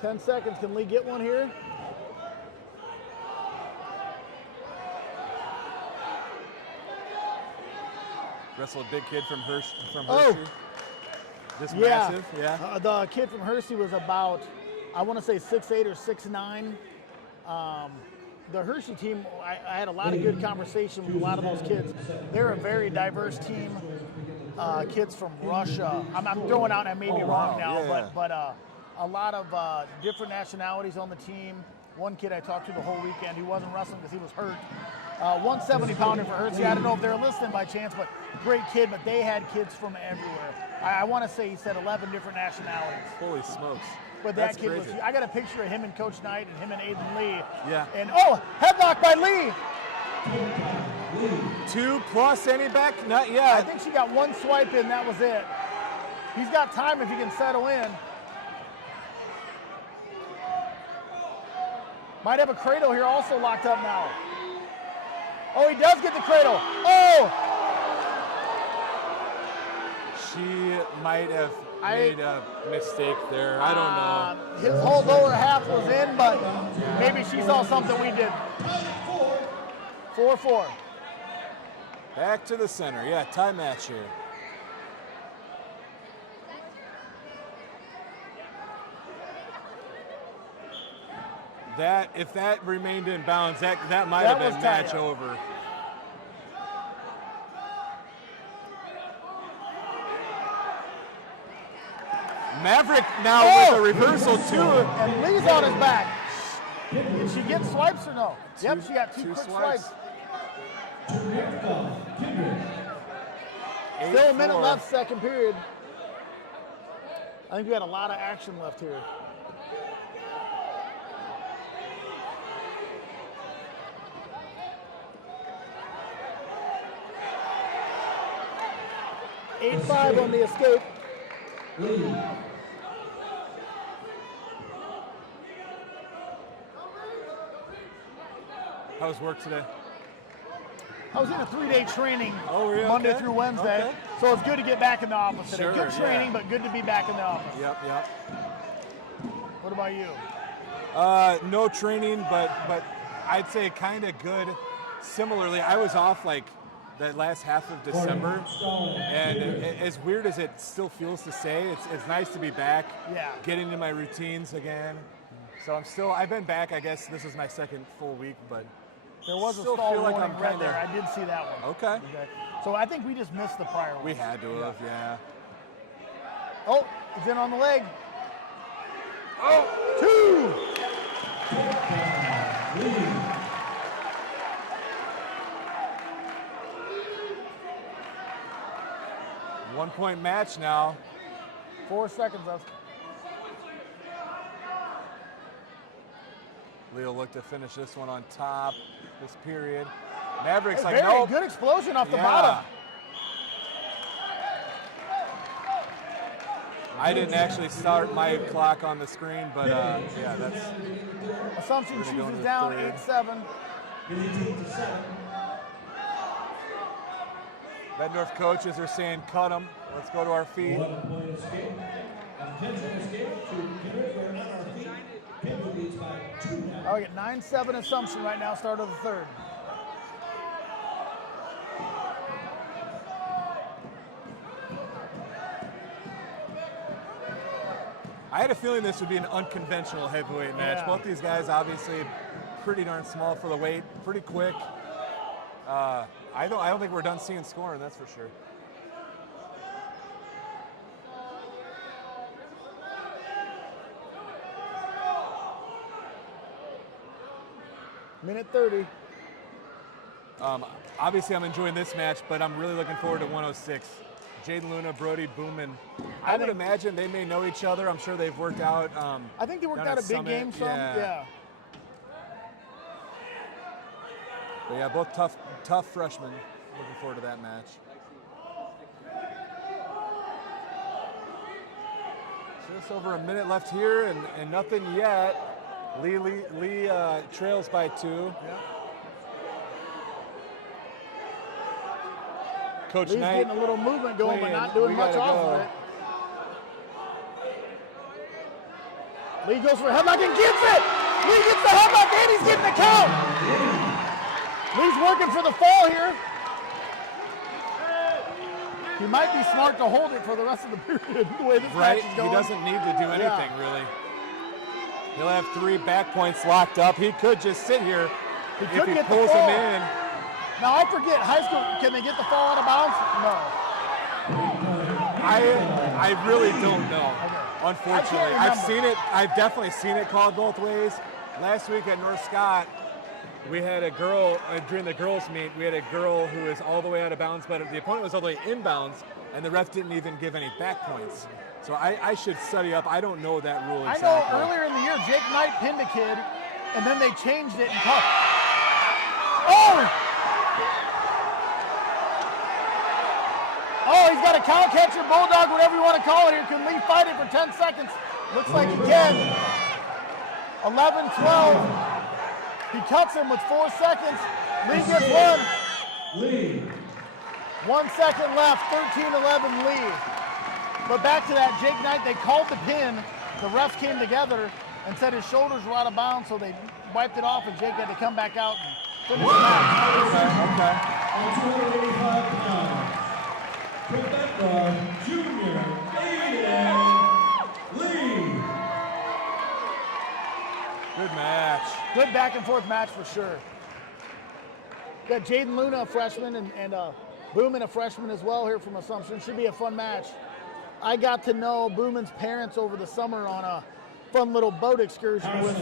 10 seconds. Can Lee get one here? Wrestled a big kid from Hershey. Oh. Just massive, yeah. The kid from Hershey was about, I want to say 6'8" or 6'9". The Hershey team, I had a lot of good conversation with a lot of those kids. They're a very diverse team. Kids from Russia. I'm throwing out, and I may be wrong now, yeah. but a lot of different nationalities on the team. One kid I talked to the whole weekend, he wasn't wrestling because he was hurt. 170-pounder for Hershey. I don't know if they're listening by chance, but great kid. But they had kids from everywhere. I want to say he said 11 different nationalities. Holy smokes. But That's that kid crazy. was, I got a picture of him and Coach Knight and him and Aiden Lee. Yeah. And headlock by Lee. 2 plus any back? Not I yet. think she got one swipe in, that was it. He's got time if he can settle in. Might have a cradle here also locked up now. Oh, he does get the cradle. Oh! She might have made a mistake there. I don't know. His whole lower half was in, but maybe she saw something we did. 4-4. Back to the center. Yeah, tie match here. That, if that remained in bounds, that might have been match over. Maverick now with a reversal too. And Lee's on his back. Did she get swipes or no? Yep, she got two quick swipes. Still a minute left, second period. I think we got a lot of action left here. $8-5 on the escape. How was work today? I was in a 3-day training Monday through Wednesday, so it's good to get back in the office today. Sure, Good training, but good to be back in the office. Yep. What about you? No training, but I'd say kind of good. Similarly, I was off like that last half of December, and as weird as it still feels to say, it's nice to be back, getting into my routines again. So I've been back. I guess this is my second full week, but there was a still stall feel like warning I'm red kinda, there. I did see that one. Okay. So I think we just missed the prior one. We had to have, yeah. Oh, he's in on the leg. Oh, 2. 1 point match now. 4 seconds left. Leo looked to finish this one on top this period. Mavericks Hey, like, very nope. good explosion off the bottom. I didn't actually start my clock on the screen, but yeah, that's. Assumption chooses down 8-7. Bettendorf coaches are saying cut them. Let's go to our feet. Oh, we get 9-7 Assumption right now, start of the third. I had a feeling this would be an unconventional heavyweight match. Both these guys obviously pretty darn small for the weight, pretty quick. I don't think we're done seeing scoring, that's for sure. Minute 30. Obviously, I'm enjoying this match, but I'm really looking forward to 106. Jaden Luna, Brody Booman. I would imagine they may know each other. I'm sure they've worked out. I think they worked out a big game some. Yeah. But yeah, both tough freshmen. Looking forward to that match. Just over a minute left here, and nothing yet. Lee trails by 2. Yeah. Coach Lee's Knight getting a little movement going, but not doing much off of it. Lee goes for a headlock and gets it! Lee gets the headlock and he's getting the count! Lee's working for the fall here. He might be smart to hold it for the rest of the period, the way this match is going. He doesn't need to do anything, really. He'll have 3 back points locked up. He could just sit here if he pulls them in. Now, I forget, high school, can they get the fall out of bounds? No. I really don't know, unfortunately. I've seen it. I've definitely seen it called both ways. Last week at North Scott, we had a girl, during the girls' meet, we had a girl who was all the way out of bounds, but the opponent was all the way inbounds, and the ref didn't even give any back points. So I should study up. I don't know that rule exactly. I know earlier in the year, Jake Knight pinned a kid, and then they changed it and called. Oh! Oh, he's got a cow catcher, bulldog, whatever you want to call it here. Can Lee fight it for 10 seconds? Looks like he can. 11-12. He cuts him with 4 seconds. Lee gets one. 1 second left, 13-11 Lee. But back to that, Jake Knight, they called the pin. The refs came together and said his shoulders were out of bounds, so they wiped it off, and Jake had to come back out and finish the match. Okay. At 285 pounds, from Bettendorf, Junior, Lee. Good match. Good back and forth match for sure. Got Jaden Luna, a freshman, and Boomin, a freshman as well here from Assumption. Should be a fun match. I got to know Boomin's parents over the summer on a fun little boat excursion with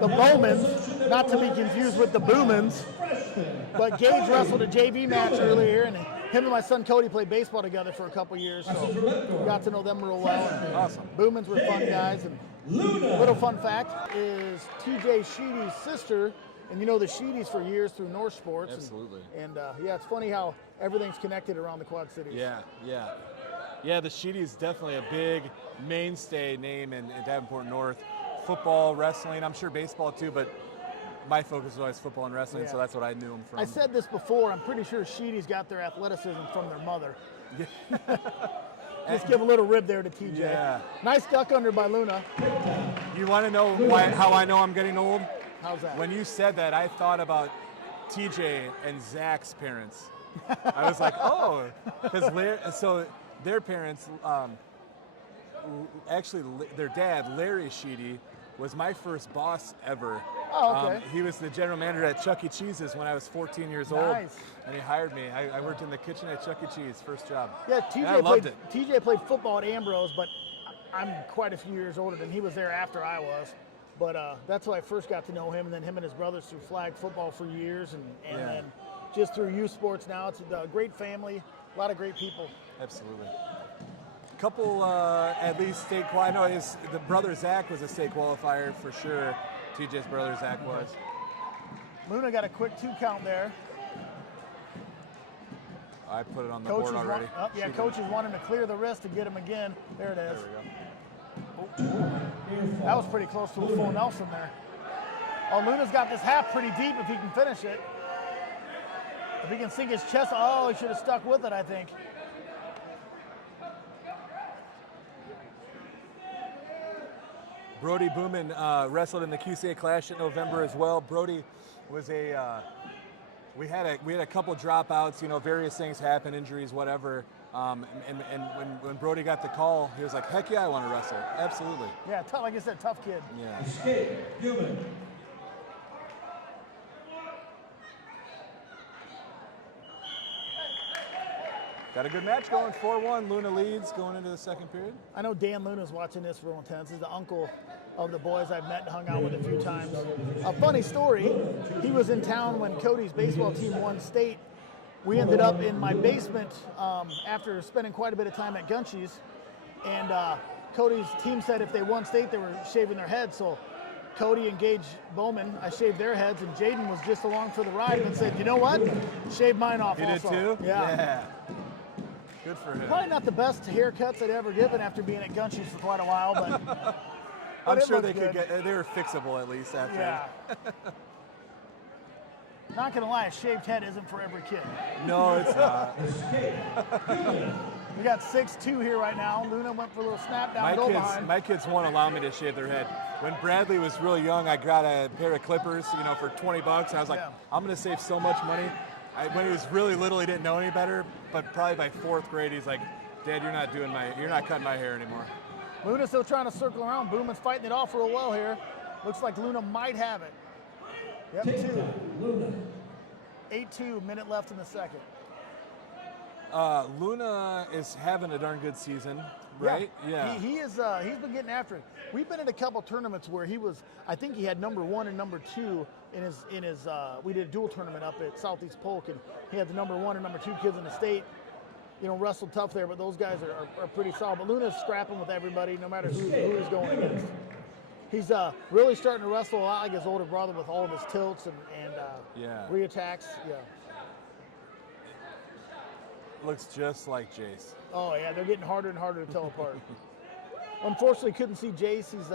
the Bowmans, not to be confused with the Boomans. But Gage wrestled a JV match earlier, and him and my son Cody played baseball together for a couple years, so got to know them real well. And Awesome. Boomans were fun guys. And little fun fact is TJ Sheedy's sister, and you know the Sheedys for years through North Sports. Absolutely. And yeah, it's funny how everything's connected around the Quad Cities. Yeah, the Sheedy's definitely a big mainstay name in Davenport North. Football, wrestling, I'm sure baseball too, but my focus was always football and wrestling, so that's what I knew them from. I said this before, I'm pretty sure Sheedy's got their athleticism from their mother. Just give a little rib there to TJ. Yeah. Nice duck under by Luna. You want to know how I know I'm getting old? How's that? When you said that, I thought about TJ and Zach's parents. I was like, oh, because so their parents, actually their dad, Larry Sheedy, was my first boss ever. Oh, okay. He was the general manager at Chuck E. Cheese's when I was 14 years old. Nice. And he hired me. I worked in the kitchen at Chuck E. Cheese, first job. Yeah, And I loved it. TJ played football at Ambrose, but I'm quite a few years older than he was there after I was. But that's how I first got to know him, and then him and his brothers through flag football for years, and then just through youth sports now. It's a great family, a lot of great people. Absolutely. Couple at least state I know the brother Zach was a state qualifier for sure. TJ's brother Zach was. Luna got a quick 2 count there. I put it on the board already. Coaches want him to clear the wrist to get him again. There it is. There we go. That was pretty close to a full Nelson there. Oh, Luna's got this half pretty deep if he can finish it. If he can sink his chest, he should have stuck with it, I think. Brody Boomin wrestled in the QCA Clash in November as well. Brody was we had a couple dropouts, various things happen, injuries, whatever. And when Brody got the call, he was like, heck yeah, I want to wrestle. Absolutely. Yeah, like I said, tough kid. Yeah. Escape, human. Got a good match going, 4-1. Luna leads going into the second period. I know Dan Luna's watching this real intense. He's the uncle of the boys I've met and hung out with a few times. A funny story, he was in town when Cody's baseball team won state. We ended up in my basement after spending quite a bit of time at Gunchies, and Cody's team said if they won state, they were shaving their heads. So Cody and Gage Bowman, I shaved their heads, and Jaden was just along for the ride and said, you know what? Shave mine off He also. did too? Yeah. Good for him. Probably not the best haircuts I'd ever given after being at Gunchies for quite a while, but I'm it sure looked they good. they were fixable at least after. Yeah. Not gonna lie, a shaved head isn't for every kid. No, it's not. We got 6-2 here right now. Luna went for a little snap down, go behind. My kids won't allow me to shave their head. When Bradley was really young, I got a pair of clippers, for $20. And I was like, I'm gonna save so much money. When he was really little, he didn't know any better. But probably by 4th grade, he's like, Dad, you're not cutting my hair anymore. Luna's still trying to circle around. Booman's fighting it off real well here. Looks like Luna might have it. Yep, 2. Luna. 8-2, minute left in the second. Luna is having a darn good season, right? Yeah. He is. He's been getting after it. We've been at a couple tournaments where he was. I think he had number 1 and number 2 in his. We did a dual tournament up at Southeast Polk, and he had the number 1 and number 2 kids in the state. Wrestled tough there, but those guys are pretty solid. But Luna's scrapping with everybody, no matter who he's going against. He's really starting to wrestle a lot like his older brother with all of his tilts and reattacks. Yeah. Looks just like Jayce. Oh yeah, they're getting harder and harder to tell apart. Unfortunately, couldn't see Jayce. He's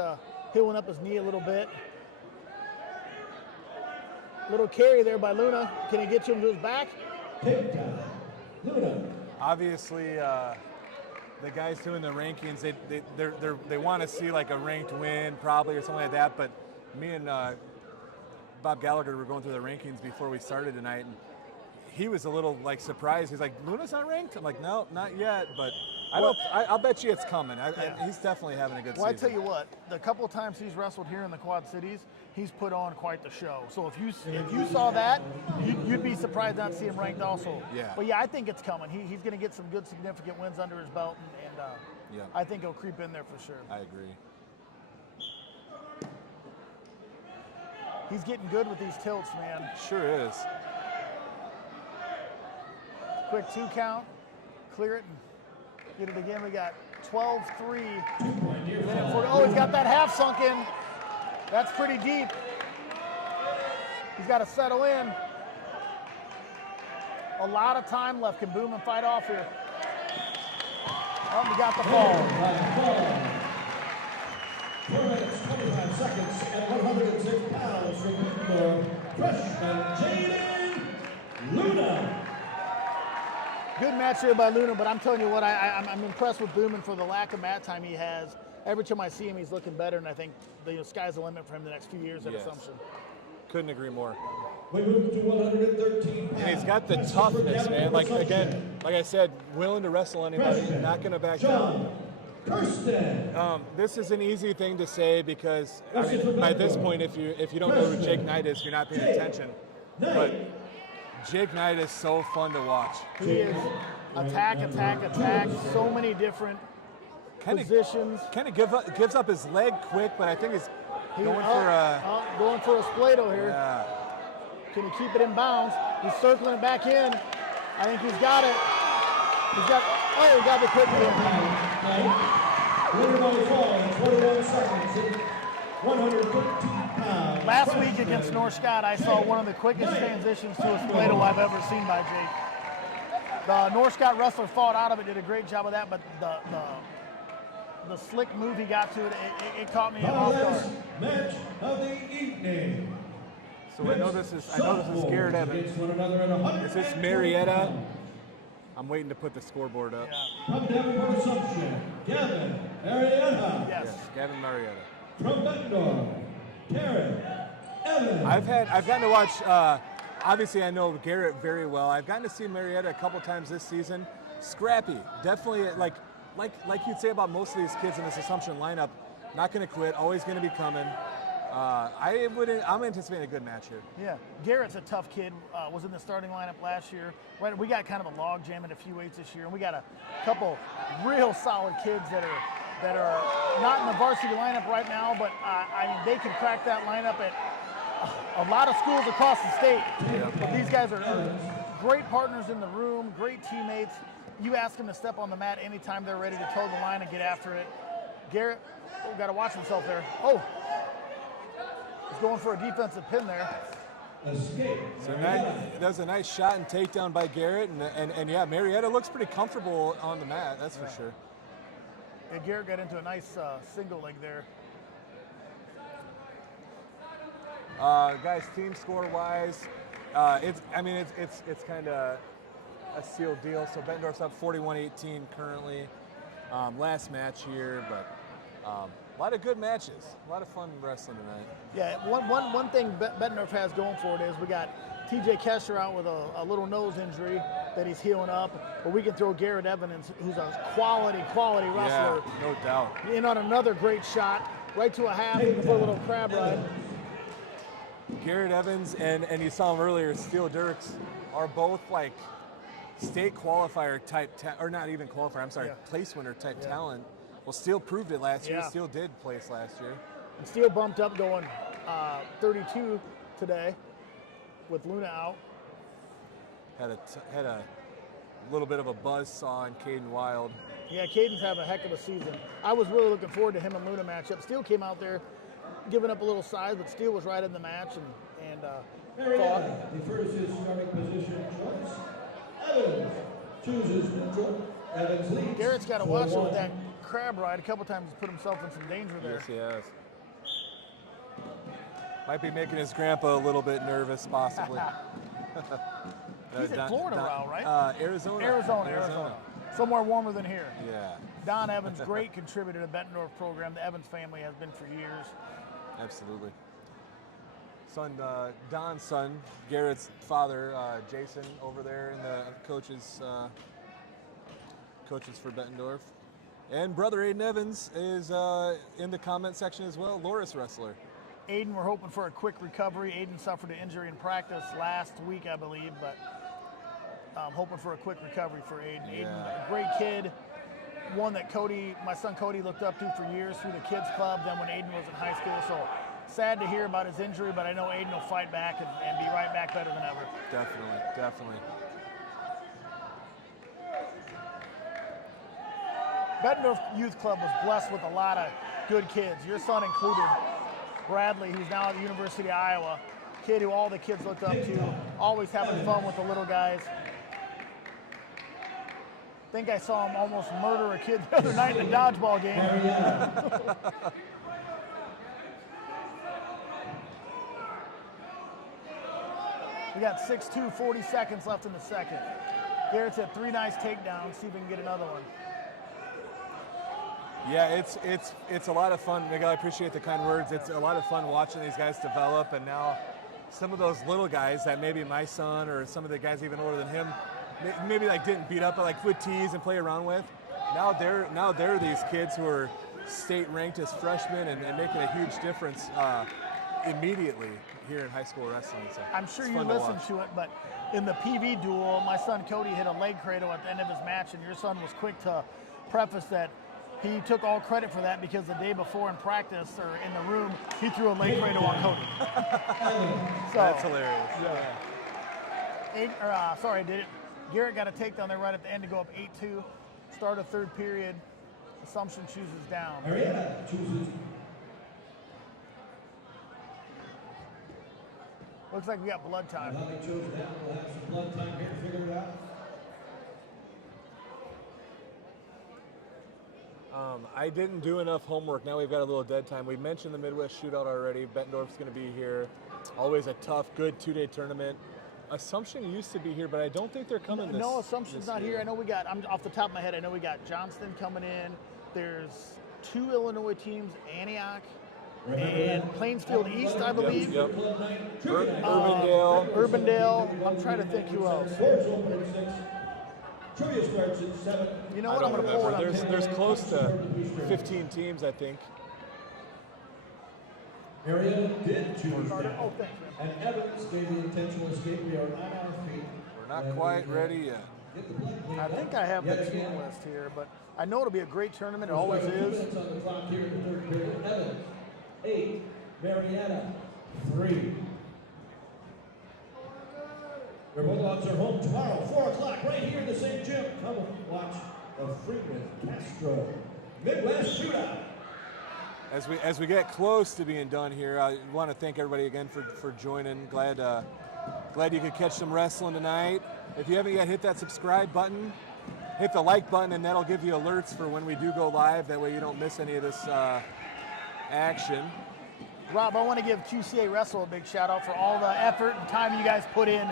healing up his knee a little bit. Little carry there by Luna. Can he get to him to his back? Takedown. Luna. Obviously, the guys doing the rankings, they want to see like a ranked win probably or something like that. But me and Bob Gallagher were going through the rankings before we started tonight, and he was a little like surprised. He's like, Luna's not ranked? I'm like, no, not yet, but I'll bet you it's coming. He's definitely having a good Well, season. I tell you what, the couple of times he's wrestled here in the Quad Cities, he's put on quite the show. So if you saw that, you'd be surprised not to see him ranked also. Yeah. But yeah, I think it's coming. He's going to get some good significant wins under his belt, and I think he'll creep in there for sure. I agree. He's getting good with these tilts, man. Sure is. Quick 2 count, clear it, and get it again. We got 12-3. Oh, he's got that half sunk in. That's pretty deep. He's got to settle in. A lot of time left. Can Boom and fight off here. Oh, we got the fall. 4 minutes, 25 seconds, and 106 pounds from Bettendorf, freshman Cadyn Luna. Good match here by Luna, but I'm telling you what, I'm impressed with Boomin for the lack of mat time he has. Every time I see him, he's looking better, and I think the sky's the limit for him the next few years at Assumption. Couldn't agree more. We move to 113 pounds. And he's got the toughness, man. Like I said, willing to wrestle anybody, not going to back down. This is an easy thing to say because I mean, by this point, if you don't know who Jake Knight is, you're not paying attention. But Jake Knight is so fun to watch. He is attack. So many different positions. Kind of gives up his leg quick, but I think he's going for a splado here. Yeah. Can he keep it in bounds? He's circling it back in. I think he's got it. He got the quick win. Winner by fall in 21 seconds, 113 pounds. Last week against North Scott, I saw one of the quickest transitions to a splado I've ever seen by Jake. The North Scott wrestler fought out of it, did a great job of that, but the slick move he got to it caught me off guard. Match of the evening. So I know this is Garrett Evans. Is this Marietta? I'm waiting to put the scoreboard up. From Denver Assumption, Gavin Marietta. Yes, Gavin Marietta. From Bettendorf, Derrick Evans. I've gotten to watch. Obviously, I know Garrett very well. I've gotten to see Marietta a couple times this season. Scrappy, definitely like you'd say about most of these kids in this Assumption lineup. Not going to quit. Always going to be coming. I'm anticipating a good match here. Yeah, Garrett's a tough kid. Was in the starting lineup last year. Right, we got kind of a log jam in a few weights this year, and we got a couple real solid kids that are not in the varsity lineup right now, but I mean they can crack that lineup at a lot of schools across the state. But these guys are great partners in the room, great teammates. You ask them to step on the mat anytime they're ready to toe the line and get after it. Garrett, got to watch himself there. Oh. He's going for a defensive pin there. Escape. So that was a nice shot and takedown by Garrett, and yeah, Marietta looks pretty comfortable on the mat, that's for sure. Yeah, Garrett got into a nice single leg there. Guys, team score wise, it's kind of a sealed deal. So Bettendorf's up 41-18 currently. Last match here, but. A lot of good matches. A lot of fun wrestling tonight. Yeah, one thing Bettendorf has going for it is we got TJ Kessler out with a little nose injury that he's healing up, but we can throw Garrett Evans, who's a quality wrestler. Yeah, no doubt. In on another great shot, right to a half for a little crab ride. Garrett Evans and you saw him earlier, Steele Dirks are both like state qualifier type, or not even qualifier, I'm sorry, place winner type talent. Well, Steele proved it last year. Steele did place last year. And Steele bumped up going 32 today with Luna out. Had a little bit of a buzz saw on Cadyn Wild. Yeah, Cadyn's having a heck of a season. I was really looking forward to him and Luna matchup. Steele came out there giving up a little size, but Steele was right in the match and fought. Defers his starting position choice. Evans chooses neutral. Evans leads. Garrett's got to watch it with that crab ride. A couple times he's put himself in some danger there. Yes, he has. Might be making his grandpa a little bit nervous, possibly. He's in Florida now, right? Arizona. Arizona. Somewhere warmer than here. Yeah, Don Evans, great contributor to the Bettendorf program. The Evans family has been for years. absolutely. Son, Don's son, Garrett's father, Jason, over there in the coaches for Bettendorf. And brother Aiden Evans is in the comment section as well, Loris wrestler. Aiden, we're hoping for a quick recovery. Aiden suffered an injury in practice last week, I believe, but hoping for a quick recovery for Aiden. Yeah. Aiden, a great kid, one that my son Cody looked up to for years through the kids club, then when Aiden was in high school. So sad to hear about his injury, but I know Aiden will fight back and be right back better than ever. Definitely, definitely. Bettendorf Youth Club was blessed with a lot of good kids, your son included. Bradley, who's now at the University of Iowa, kid who all the kids looked up to, always having fun with the little guys. I think I saw him almost murder a kid the other night in a dodgeball game. We got 6-2, 40 seconds left in the second. Garrett's had 3 nice takedowns. See if we can get another one. Yeah, it's a lot of fun. Miguel, I appreciate the kind words. It's a lot of fun watching these guys develop, and now some of those little guys that maybe my son or some of the guys even older than him maybe like didn't beat up, but like would tease and play around with. Now they're these kids who are state ranked as freshmen and making a huge difference immediately here in high school wrestling. So I'm sure you listened to it, but in the PV duel, my son Cody hit a leg cradle at the end of his match, and your son was quick to preface that he took all credit for that because the day before in practice or in the room, he threw a leg cradle on Cody. So, that's hilarious. Yeah. Garrett got a takedown there right at the end to go up 8-2. Start of third period. Assumption chooses down. Marietta chooses. Looks like we got blood time. Honey chose down. We'll have some blood time here to figure it out. I didn't do enough homework. Now we've got a little dead time. We mentioned the Midwest Shootout already. Bettendorf's going to be here. Always a tough, good 2-day tournament. Assumption used to be here, but I don't think they're coming this No, Assumption's not year. here. I know we got, I'm off the top of my head, I know we got Johnston coming in. There's 2 Illinois teams, Antioch and Plainsfield East, I believe. Yep. Urbandale. Urbandale. I'm trying to think who else. Trivia starts at 7. You know I what? don't I'm going to pull it remember. up. There's close to 15 teams, I think. Marietta did choose Carter. down. Oh, thanks, man. And Evans gave the intentional escape. We are not on our feet. We're not quite ready yet. Get the blood cleaned I up. think I have the Yet team again. list here, but I know it'll be a great tournament. It We'll always start with 2 is. minutes on the clock here in the third period. Evans, 8. Marietta, 3. The Bulldogs are home tomorrow, 4 o'clock, right here in the same gym. Come watch the Freeman Castro Midwest Shootout. As we get close to being done here, I want to thank everybody again for joining. Glad you could catch some wrestling tonight. If you haven't yet, hit that subscribe button, hit the like button, and that'll give you alerts for when we do go live. That way you don't miss any of this action. Rob, I want to give QCA Wrestle a big shout out for all the effort and time you guys put in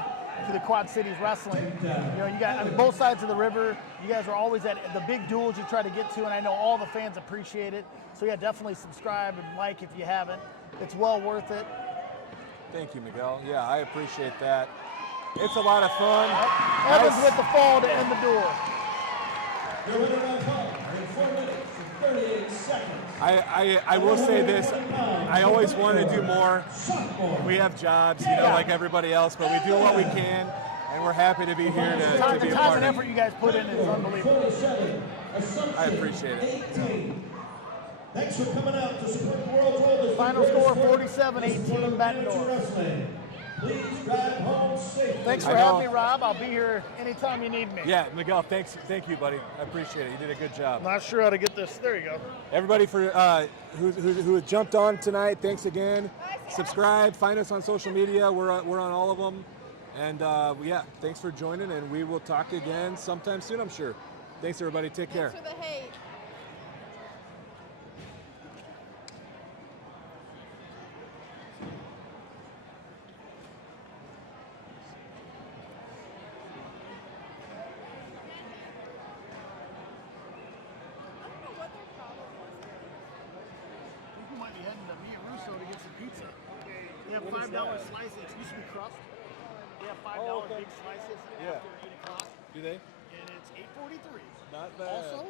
to the Quad Cities wrestling. You know, you guys, I mean, both sides of the river, you guys are always at the big duels you try to get to, and I know all the fans appreciate it. So yeah, definitely subscribe and like if you haven't. It's well worth it. Thank you, Miguel. Yeah, I appreciate that. It's a lot of fun. Evans Nice. with the fall to end the duel. Your winner by call in 4 minutes and 38 seconds. I will say this, I always want to do more. We have jobs, like everybody else, but we do what we can, and we're happy to be here to be The a time part and of effort it. you guys put in is unbelievable. 47. Assumption, I appreciate it. 18. Thanks for coming out to support the world's oldest. Final and score, greatest sport, 47-18 the sport of amateur Bettendorf. wrestling. Please drive home safely. Thanks for I having know. me, Rob. I'll be here anytime you need me. Yeah, Miguel, thank you, buddy. I appreciate it. You did a good job. Not sure how to get this. There you go. Everybody for who jumped on tonight, thanks again. Subscribe, find us on social media. We're on all of them. And yeah, thanks for joining, and we will talk again sometime soon, I'm sure. Thanks, everybody. Take care. Thanks for the hate. pizza. They have What is $5 that? slices. It used to be crust. They have $5 Oh, okay. big slices Yeah. after 8 o'clock, Do they? and it's $8.43. Not bad. Also,